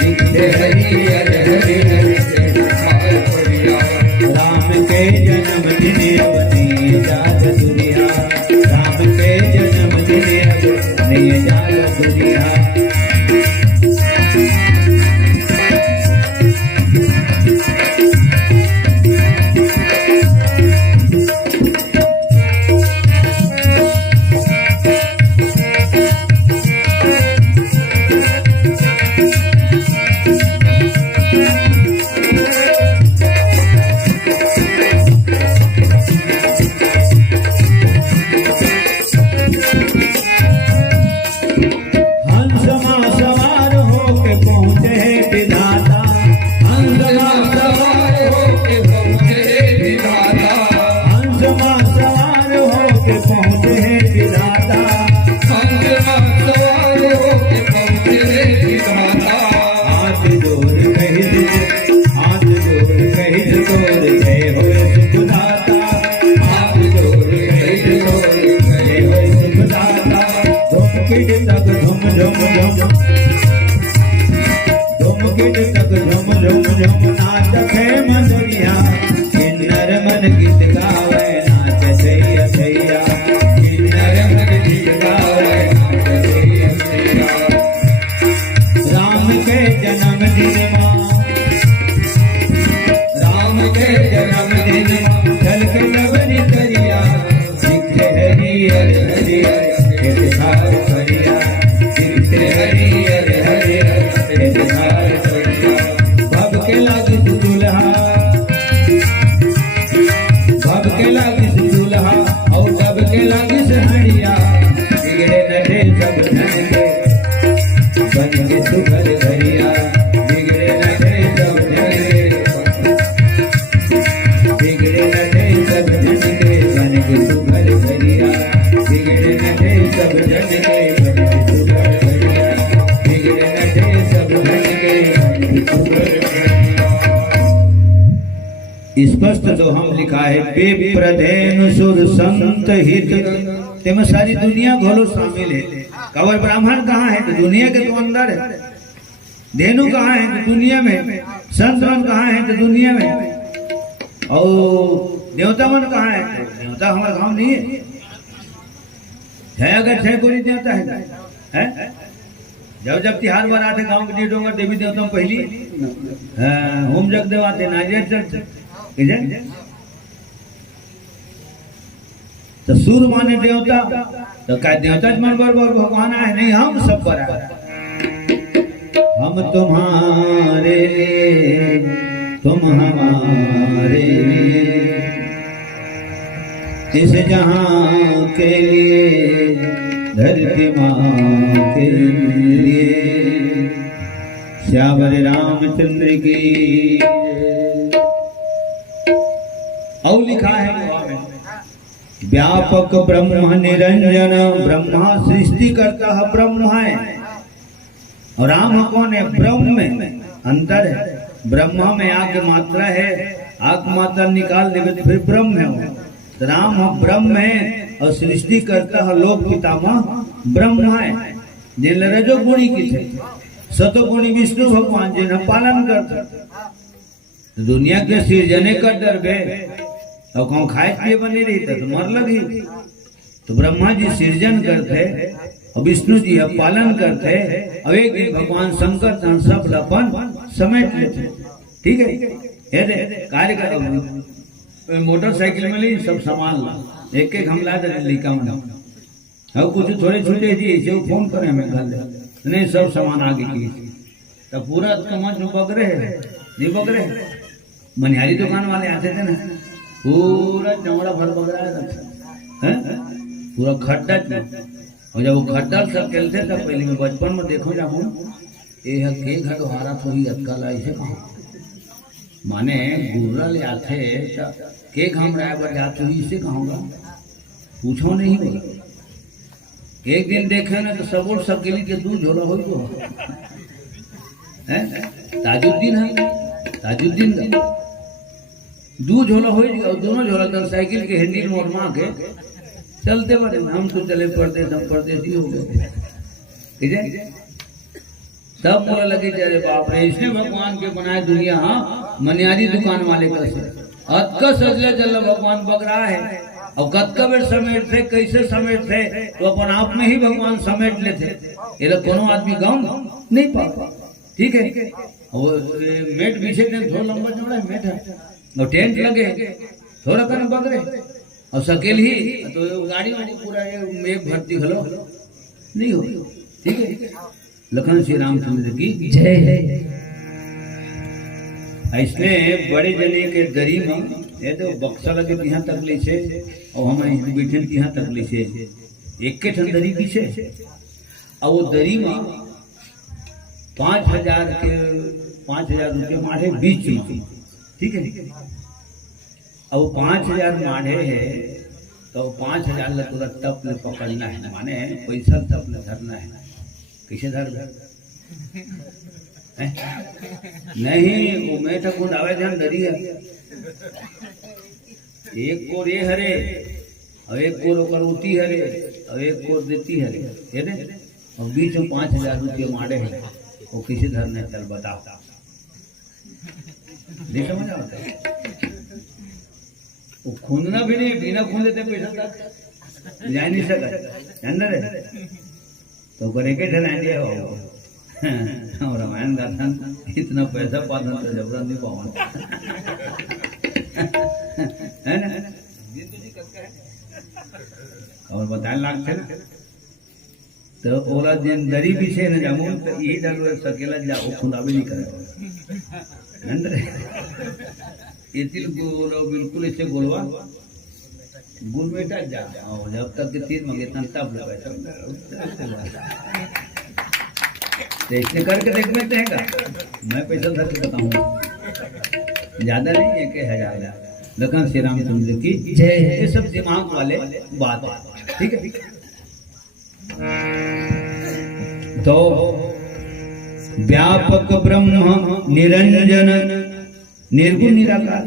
दिखे हरियर हरियर खेतकार परिया। राम के जन्मदिन अवनी जात दुनिया, राम के जन्मदिन अवनी जात दुनिया। सब धन के बन के सुखद घरिया बिगड़े न दे सब धन के बिगड़े न दे सब धन के बन के सुखद घरिया बिगड़े न दे सब धन के बन के सुखद घरिया बिगड़े न दे सब धन के बन के सुखद घरिया। स्पष्ट तो हम लिखा है विप्रधेनु सुर संत हित, तेमें सारी दुनिया घोलो शामिल है। कवर ब्राह्मण कहाँ है तो दुनिया के तो अंदर है, धेनु कहाँ है तो दुनिया में, संतवन कहाँ है तो दुनिया में, और देवता मन कहाँ है तो देवता हमारा गांव नहीं है। अगर छह कोई देवता है जब तिहार बार आते गांव के डेट होगा देवी देवता में पहली होम जग देवाते नारियल चढ़ते तो सूर माने देवता तो क्या देवता मन बरबर भगवान आए नहीं, हम सब पर हम तुम्हारे तुम हमारे इस जहां के लिए धरती मां के लिए श्यावर रामचंद्र की। और लिखा है व्यापक ब्रह्म निरंजन, ब्रह्मा सृष्टि करता है ब्रह्म है, और राम कौन है? ब्रह्म में अंतर है, ब्रह्मा में आग मात्रा है, आग मात्रा निकाल देवे तो फिर ब्रह्म है। तो राम ब्रह्म है और सृष्टि करता है लोक पितामह ब्रह्म है, जिन रजोगुणी की थे, सतोगुणी विष्णु भगवान जिन्हें पालन करते। दुनिया के सृजने का डर गए और कौन खाए पिए बनी रही तो मर लगी। तो ब्रह्मा जी सृजन करते और विष्णु जी अब पालन करते, और एक दिन भगवान शंकर सब लपन समेट लेते। ठीक है, ये कार्य करो, मोटरसाइकिल में ली सब सामान ला, एक एक हम ला दे लिखा में, और कुछ थोड़े छोटे जी जो फोन करे हमें घर नहीं, सब सामान आगे की तो पूरा कमर जो बगरे है नहीं बगरे, मनिहारी दुकान वाले आते थे ना, पूरा चमड़ा भर बगरा है पूरा खड्डा। और जब वो खड्डा सब खेलते तब पहले में बचपन में देखो जाऊँ ये के घर हारा तो ही अटकाला ऐसे माने गुर्रा ले आते के घाम रहा है जाते हुई इसे कहूँगा पूछो नहीं बोला। एक दिन देखे ना तो सब और सब के लिए दूध झोला हो तो ताजुद्दीन है, ताजुद्दीन का दूध झोला हो, दोनों झोला तो साइकिल के हैंडल मोड़ मार के चलते बने। हम तो चले परदेश, हम परदेशी हो गए। ठीक है, तब बोला लगे अरे बाप रे, इसने भगवान के बनाए दुनिया। हाँ, मनियारी दुकान वाले का से अतका सजले जल भगवान बग रहा है, और कतका बेर समेट थे, कैसे समेट थे तो अपन आप में ही भगवान समेट लेते। ये लोग कोनो आदमी गाँव नहीं पाता। ठीक है, और मेट पीछे थोड़ा लंबा चौड़ा मेट है, और टेंट लगे थोड़ा कन बगरे, और सकेल ही तो गाड़ी वाड़ी पूरा एक भर्ती खलो नहीं हो। ठीक है, लखन श्री रामचंद्र की जय है। ऐसने बड़े जने के दरी में ये तो बक्सा लगे यहाँ तक ले से, और हमारे बैठे यहाँ तक ले से एक के ठन दरी पीछे, और वो दरी में 5,000 रुपये माढ़े बीच में। ठीक है, अब 5,000 माढ़े है तो 5,000 पूरा टप ले पकड़ना है, माने पैसा टप ले धरना है। कैसे धर नहीं वो मेटा कुंड आवे ध्यान दरी है, एक कोर ये हरे और एक कोर करोती हरे और एक कोर देती हरे, है ना, और बीच में 5,000 रुपये माढ़े हैं, वो किसे धरने चल बताओ। नहीं समझ आता, वो खूंदना भी नहीं, बिना खून लेते पैसा तक जा नहीं सकता अंदर है तो करे के ठन आइडिया हो। और रामायण गाथा इतना पैसा पाता तो जबरन नहीं पावन है ना। और बताने लागते ना तो ओला दिन दरी पीछे न जामू तो यही डर सकेला जाओ खुदा भी नहीं करे अंदर ये तिल गोलो बिल्कुल ऐसे गोलवा गुड़ बेटा जा जब तक के तीन मंगे तब लगा तो इसने करके देख में देगा। मैं पैसा धर के बताऊंगा, ज्यादा नहीं है कि 1000। लखन श्री रामचंद्र की जय। ये सब दिमाग वाले बात है, ठीक है। तो व्यापक ब्रह्म निरंजन निर्गुण निराकार,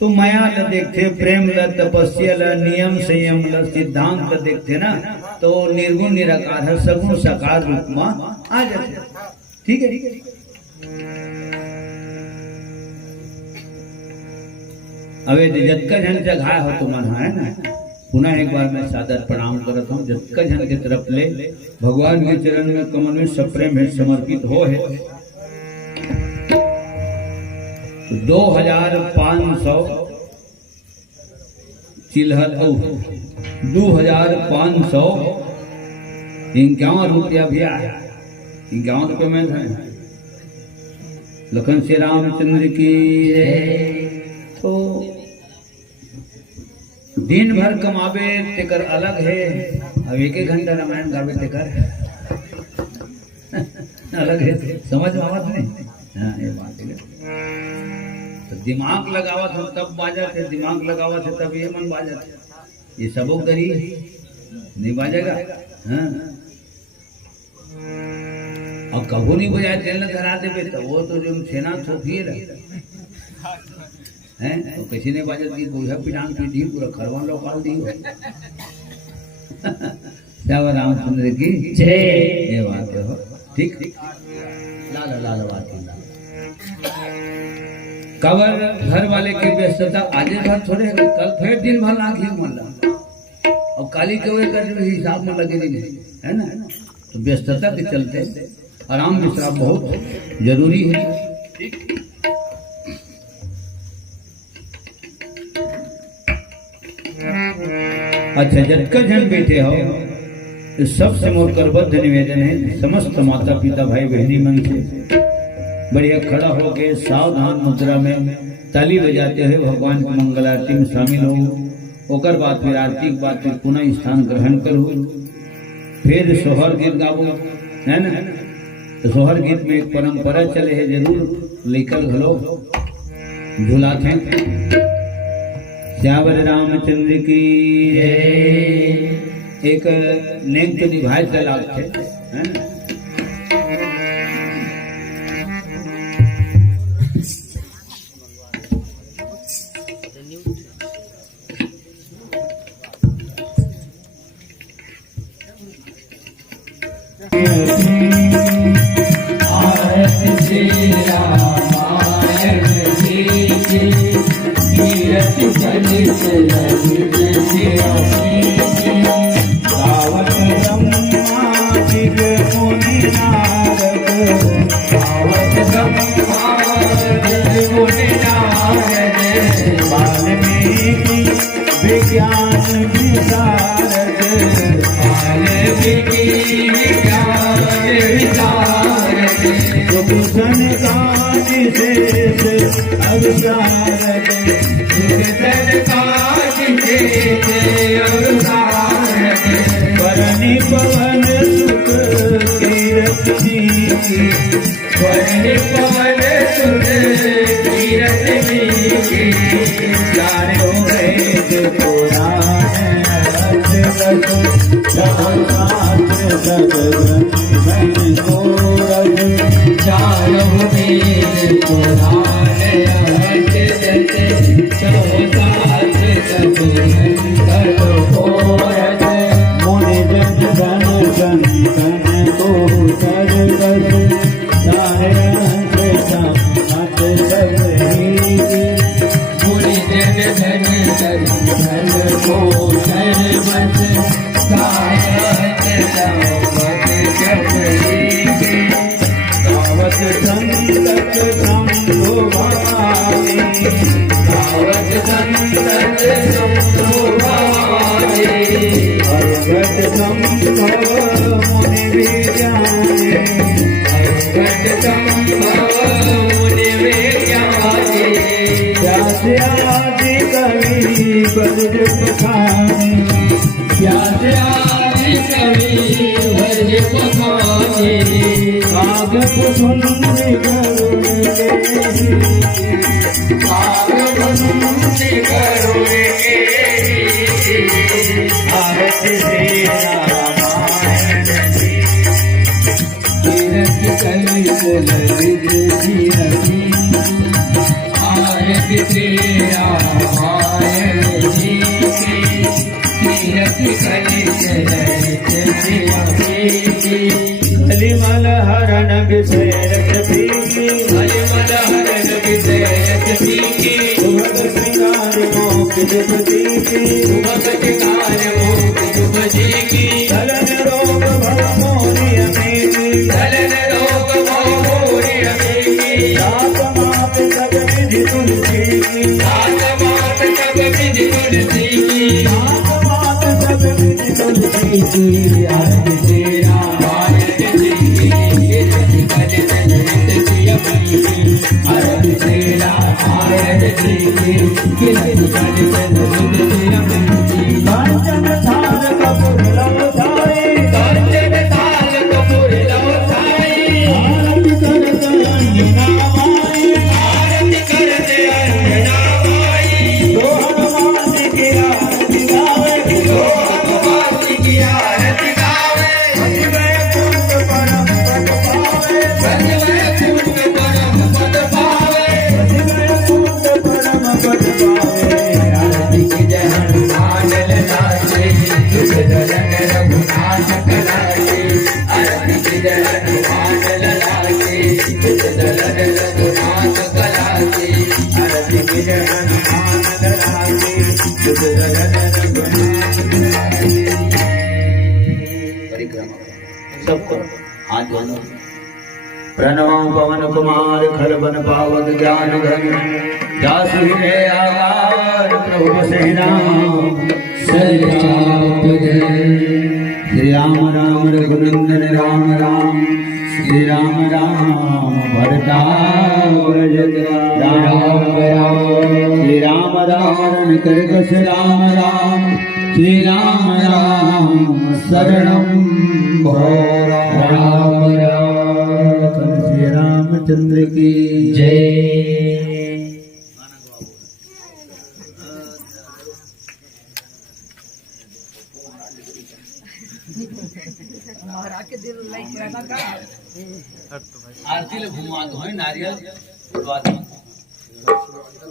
तो माया ल देखते, प्रेम ल, तपस्या ल, नियम संयम ल, सिद्धांत देखते ना, तो निर्गुण निराकार है, सगुण साकार रूप में आ जाते, ठीक है। अबे जतका जन जगह हो तो मन है ना, पुनः एक बार मैं सादर प्रणाम करता हूँ। जतका जन के तरफ ले भगवान के चरण में कमल में सप्रेम है समर्पित हो है। 2500 चिल्हर 2551 रुपया भी आया, 51 रुपये में है। लखन श्री रामचंद्र की तो दिन भर कमावे तेकर अलग है, अब 1 घंटा रामायण गावे तेकर अलग है, समझ में आवत नहीं। हाँ, ये बात है। तो दिमाग लगावत हो तब बाजत है, दिमाग लगावत है तब ये मन बाजत है। ये सबो करी नहीं बाजेगा। हाँ, अब कबू नहीं बजाए तेल करा देवे तो वो तो जो छेना थोपिए हैं, तो किसी ने बाजत की गोया पिटान पीटी पूरा खरवा लो काल दी। रामचंद्र की जय। ये बात है, ठीक। लाल लाल बात कवर घर वाले की व्यस्तता आज भर थोड़े, कल फिर दिन भर लाख ही मान ला, और काली के हिसाब में लगे नहीं है ना। तो व्यस्तता के चलते आराम विश्राम बहुत जरूरी है। अच्छा, जतका जन बैठे हो सबसे मोर करबद्ध निवेदन है, समस्त माता पिता भाई बहनी मन से बढ़िया खड़ा होके सावधान मुद्रा में ताली बजाते हुए भगवान की मंगल आरती में शामिल हो। ओकर बाद फिर आरती के बाद फिर पुनः स्थान ग्रहण करो, फिर सोहर गीत गाबो, है ना। तो सोहर गीत में एक परंपरा चले है, जरूर लेकर घलो झुलाते। श्यावर रामचंद्र की एक नेक तो निभाए चलाक थे, है ना। परनी पवन सुख कीरत जी, परनी पवन सुख कीरत जी, चारों वेद पुराण चारों वेद पुराण कवि कर्ज पखाने प्यास आदि कवि वर्ज पखाने काग पुष्पि करुणे काग पुष्पि करुणे आरती श्री रामायण तीरथ कलित ललित जीरति आरती श्री रामायण जी की तीरथ कलित ललित जीरति कलिमल हरण विषयरत भीगी मलमल हरण विषयत पीकी सुभग श्रृंगार मोक्ष प्रतीकी सुभग श्रृंगार मोक्ष शुभ जी की चलन रोग भव मोहि अमेति चलन रोग मोहि अमेति जात मात सब विधि तुलसी की जात मात सब विधि तुलसी की जात मात सब विधि तुलसी की आरती श्री रामायण जी की कीर्ति कलित ललित जियमणि आरती श्री रामायण जी की कीर्ति कलित ललित जियमणि कांचन थाल कपूर लव धाई कांचन थाल कपूर लव थाई आरती करत अंजना माई आरती करते अंजना माई दोहन माती की आरती गावे लोक वासी की आरती गावे वैकुंठ परम पद पावे वैकुंठ परम पद पावे वैकुंठ परम पद पावे आरती की जय हनुमान लाले तुझ दलन रघुनाथ कलाए आरती की जय हनुमान लाले तुझ दलन रघुनाथ कलाए आरती की जय हनुमान लाले तुझ दलन रघुनाथ कलाए परिक्रमा सबको हाथ जोड़ो प्रणव पवन कुमार खलबन पावक ज्ञान घन जासु है आगार प्रभु बसहिना श्री राम राम रघुनंदन राम राम श्री राम राम भरतावर राम श्री राम राम करकस राम राम श्री राम राम शरणं भो राम राम श्री रामचंद्र की जय आरती ले घुमा दो है नारियल तो आदमी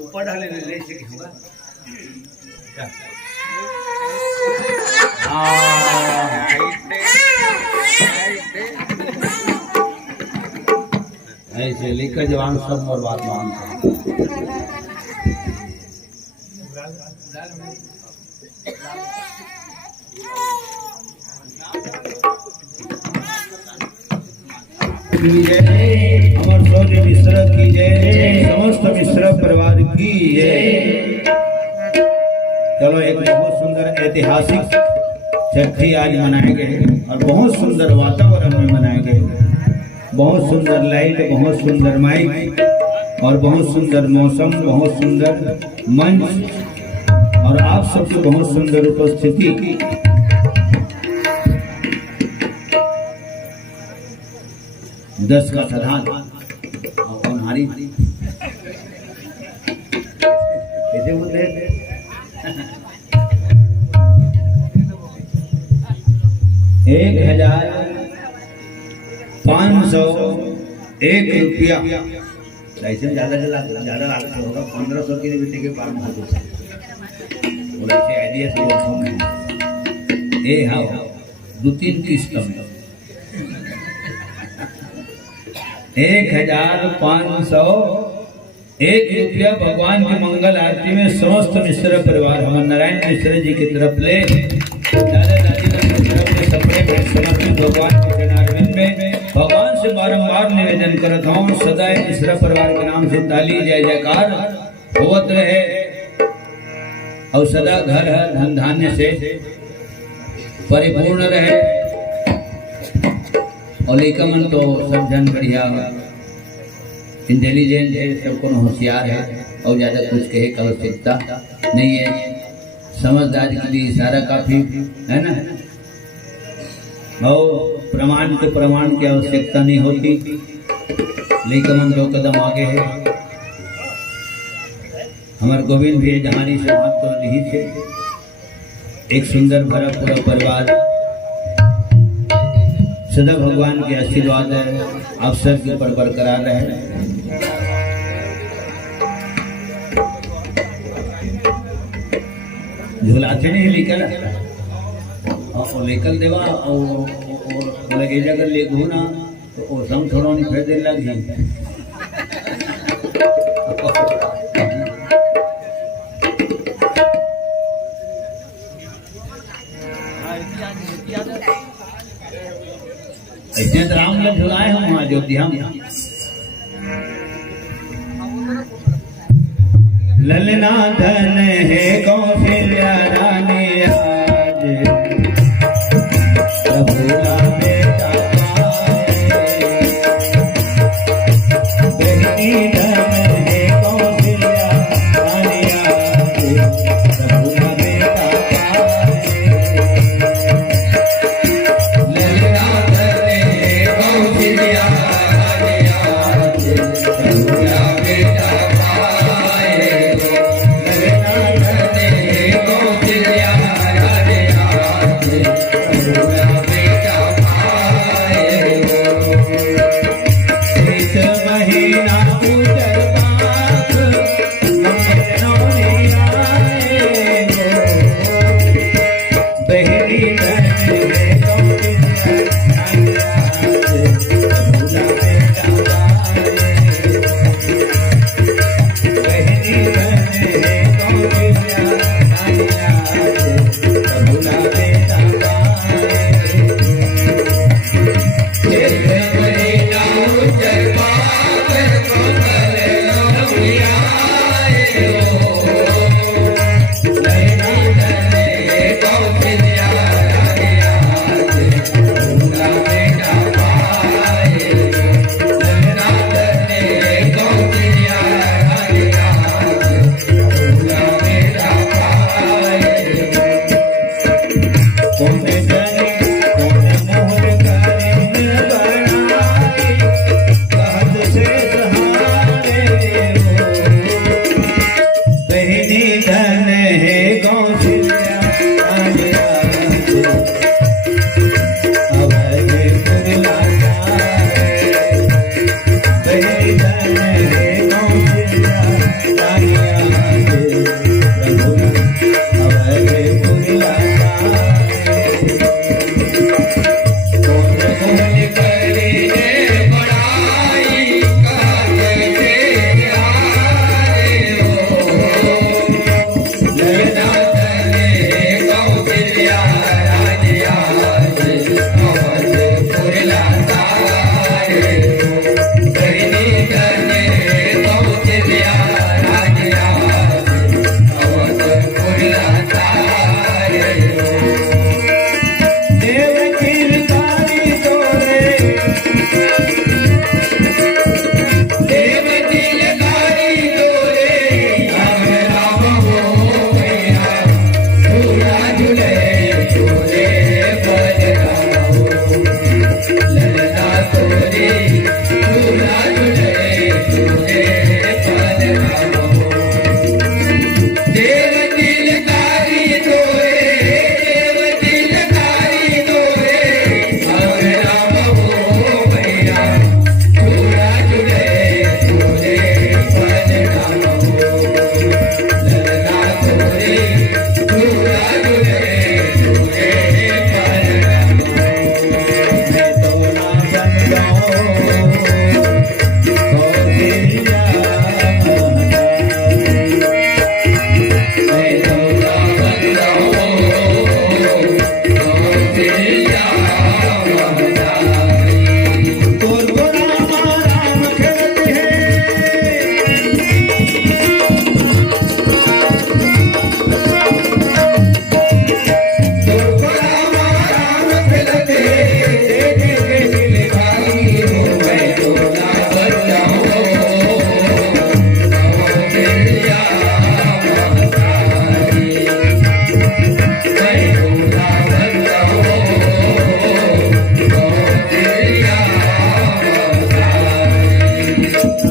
ऊपर डाले ले से होगा ऐसे लिखकर जवान सब और बात मान अमर शौर्य मिश्र की जय समस्त मिश्र परिवार की जय। चलो एक बहुत सुंदर ऐतिहासिक छठी आज मनाए गए और बहुत सुंदर वातावरण में मनाए गए, बहुत सुंदर लाइट, बहुत सुंदर माइक और बहुत सुंदर मौसम, बहुत सुंदर मंच और आप सबकी बहुत सुंदर उपस्थिति। दस का साधान और हारी कैसे बोलते हैं 1,501 रुपया लाइसेंस ज्यादा लागत होगा 1500 की बेटे के 500 बोला आइडिया से ए हाँ 2-3 किस्त में 1,501 रुपया भगवान की मंगल आरती में समस्त मिश्र परिवार हमन नारायण मिश्र जी की तरफ ले दादा दादी की तरफ ले सपने भेंट समर्पित भगवान के चरणारविंद में भगवान से बारंबार निवेदन करता हूँ सदा मिश्र परिवार के नाम से ताली जय जयकार होवत रहे और सदा घर धन धान्य से परिपूर्ण रहे और लेकमन तो सब जन बढ़िया इंटेलिजेंट है, सबको होशियार है और ज़्यादा कुछ कहे का आवश्यकता नहीं है। समझदारी के लिए इशारा काफी है ना। और प्रमाण की आवश्यकता नहीं होती, लेकिन हम 2 कदम आगे है। हमारे गोविंद भी जहानी से महत्व नहीं थे। एक सुंदर भरा पूरा परिवार सदा भगवान के आशीर्वाद है अवसर के ऊपर बरकरार रहे। झुलाते नहीं लेकर देवा और लगे जगह ले घूना तो संग थोड़ा नहीं फिर दे लगी। ऐसे तो राम लग झुलाए हम वहां अयोध्या में। ललना धन है कौशल्या रानी आज प्रभुला बेटा बहनी धन है कौशल्या रानी आज प्रभुला बेटा ललना धन है कौशल्या रानी आज प्रभुला बेटा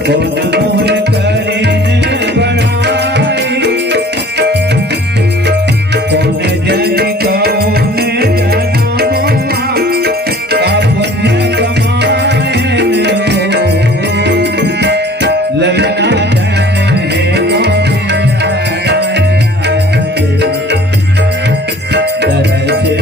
कौन मोर करीन बड़ाई कौन जन कौन जनामा का पुण्य कमाए ललना धन है दर से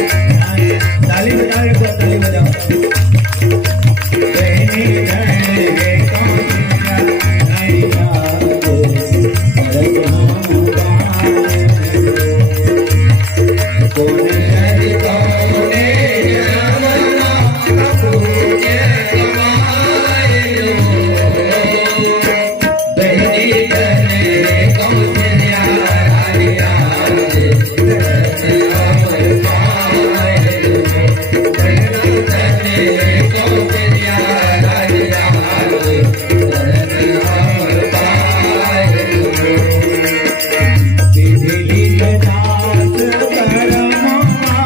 ताली बजाओ ताली बजाओ बहनी है कौन जन कौन जनामा का पुण्य कमाए बहनी धन कौशल्या रानिया अमर पाए बहना धन कौशल्या रानिया अमर पाए बिजली के दास करमवा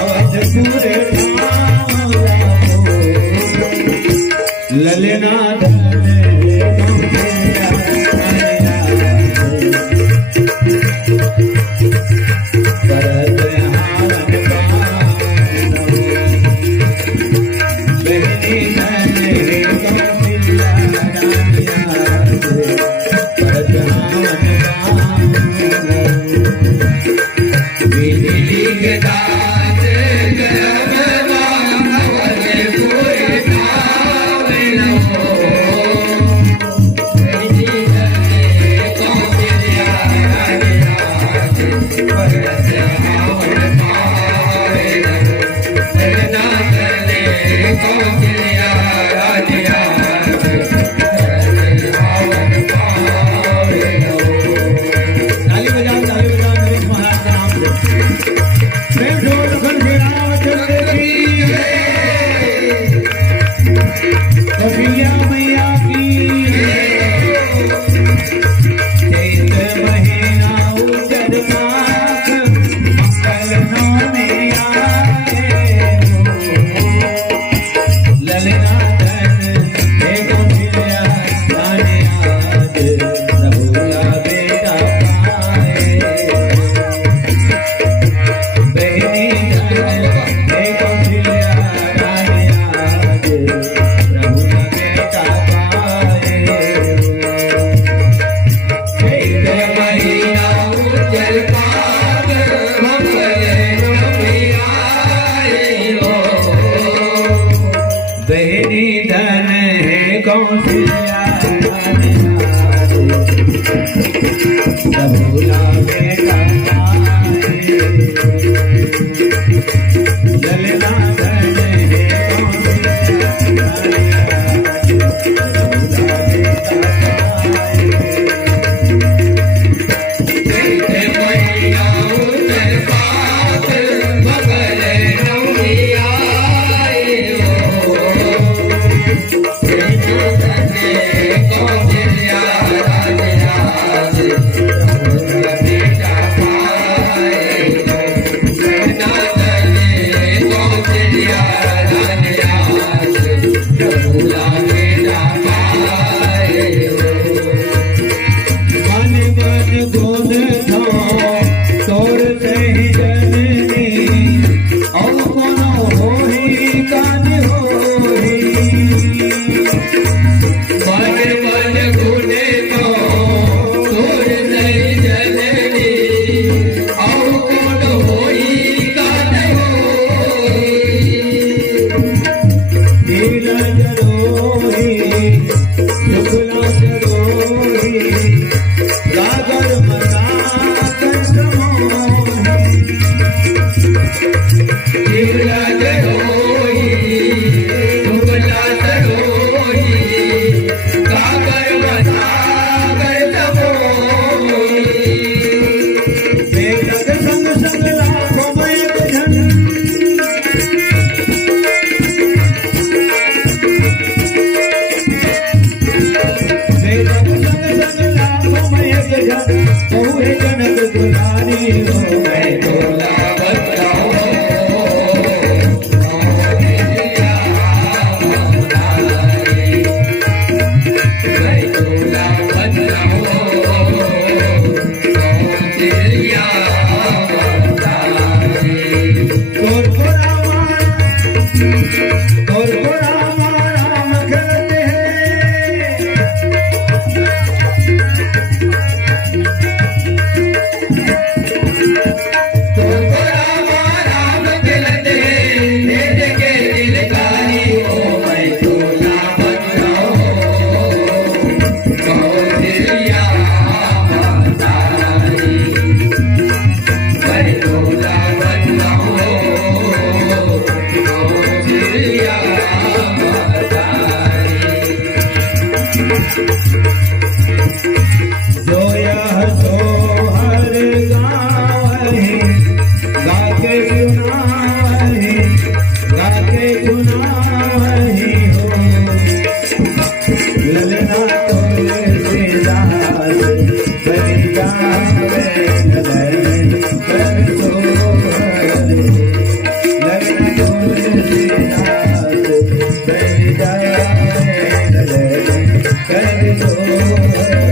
अवधपुर ललना धन करत हावन बहनी धन कौशल्या करत हावन बिजली के दास करमवा अवधपुर धावलो बहनी धन कौशल्या रानिया परस हावन पाए बहना धन कौशल्या रानिया परस हावन पाए ताली बजाओ नरेश महाराज का नाम लो प्रेम से बोलो लखन श्री रामचंद्र की कपिया मैया की चैत महीना उजर माघ मंगल नौने आए ललना धन हे कौशल्या रानियाद रघुला बेटा पाए भोला बनाओ सिया जो यह सोहर गावहि गाके सुनावहि हो ललना तुलसीदास बन जावे नगर कर सोहर ललना तुलसीदास बन जावे नगर कर सोहर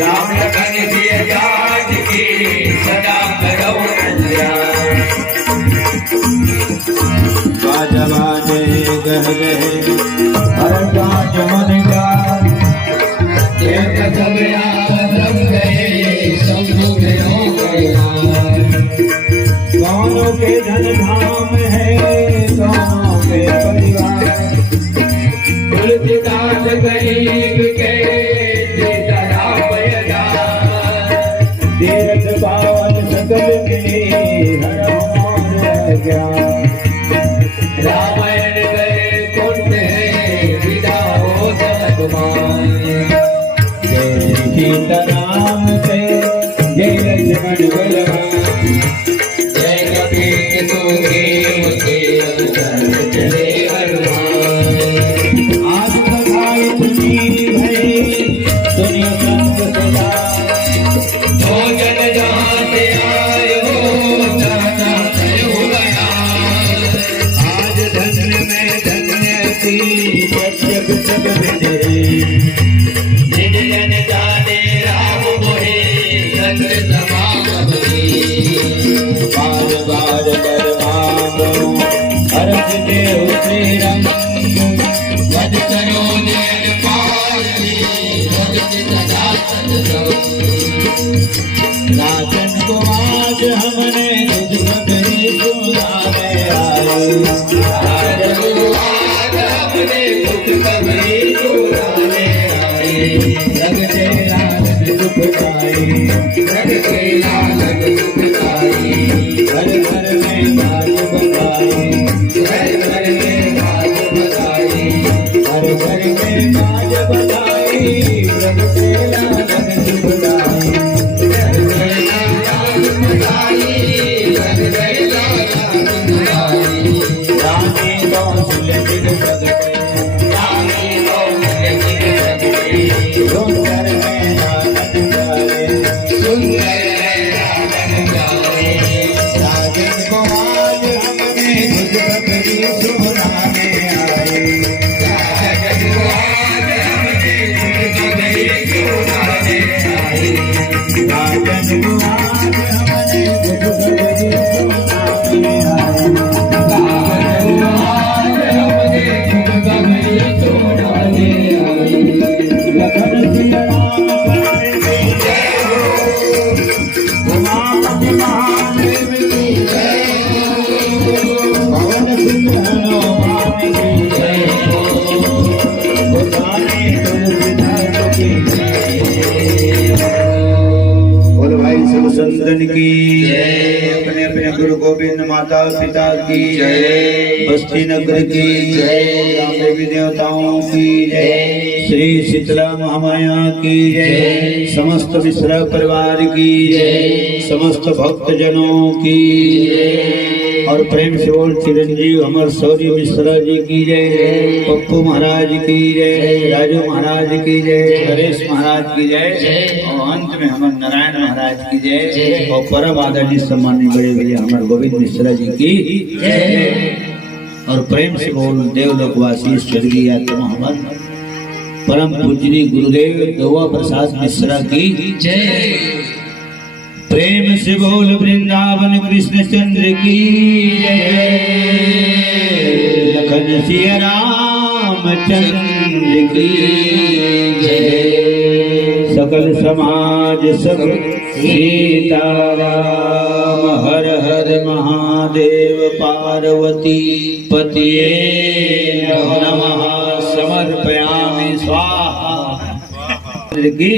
राम लखन जी जात की सदा करो कल्याण। बाजा बाजे गह गहे हर बाज मन का एक सब याद सब गए सब गयो गया कौनों के धन धाम है कौनों के परिवार तुलसीदास गरीब के सीता पैदा तीर्थ पावन सकल मिले हर मोर ज्ञान रामायण गए कुंड है विदा हो सतमान जय सीताराम से जय लक्ष्मण बलराम जय कपीस सुग्रीव केवल चले हनुमान आज बधाई तुझी भई दुनिया संग सदा भोजन जहाँ से आए हो दाता कयो गया आज धन्य में धन्य की जग जग विजय निज जन जाने राम मोहे सत्र समागम बार बार बरमानो हरख देव श्री राम वध करो नैन पारनी भगत सदा राजन को आज हमने तुझ बदरी सुनाने आए अपने दुख कभी सुनाने आए जग के लालन दुख पाए जग के लालन दुख आई घर घर में बाज बजाए घर घर में बाज बजाई घर घर में बाज बजाए जग के लालन दुख पाए घर घर लालन बजाई घर घर लालन बजाई रानी कौशल दिन जगत रानी कौशल जग गई सुंदर में आनंद गाए सुंदर रामन गावे राजन को आज हमने तुझ बदरी सुनाने आए जगत को आज हमने दुख कभी सुनाने आए राजन को आज हमने तुझ बदरी सुनाने आए लखन सिया राम प्यारे की जय हो उमा महादेव की जय हो पवन सुत हनुमान की जय हो गोसाई तुलसीदास की जय बोल भाई शिव संतन की जय अपने अपने गुरु गोविंद माता पिता की जय बस्ती नगर की जय राम देवी देवताओं की जय श्री शीतला महामाया की जय समस्त मिश्रा परिवार की जय समस्त भक्त जनों की जय और प्रेम से बोल चिरंजीव अमर शौर्य मिश्रा जी की जय पप्पू महाराज की जय राजू महाराज की जय नरेश महाराज की जय और अंत में हमारे नारायण महाराज की जय और परम आदरणीय सम्मान्य बड़े भैया हमारे गोविंद मिश्रा जी की जय और प्रेम से बोल देवलोकवासी स्वर्गीय आत्मा हमारे परम पूजनीय गुरुदेव दोवा प्रसाद मिश्रा की जय प्रेम से बोल वृंदावन कृष्ण चंद्र की जय लखन सिया राम चंद्र की जय सकल समाज सब सीताराम हर हर महादेव पार्वती पतिये नमः समर्पयामि स्वाहा की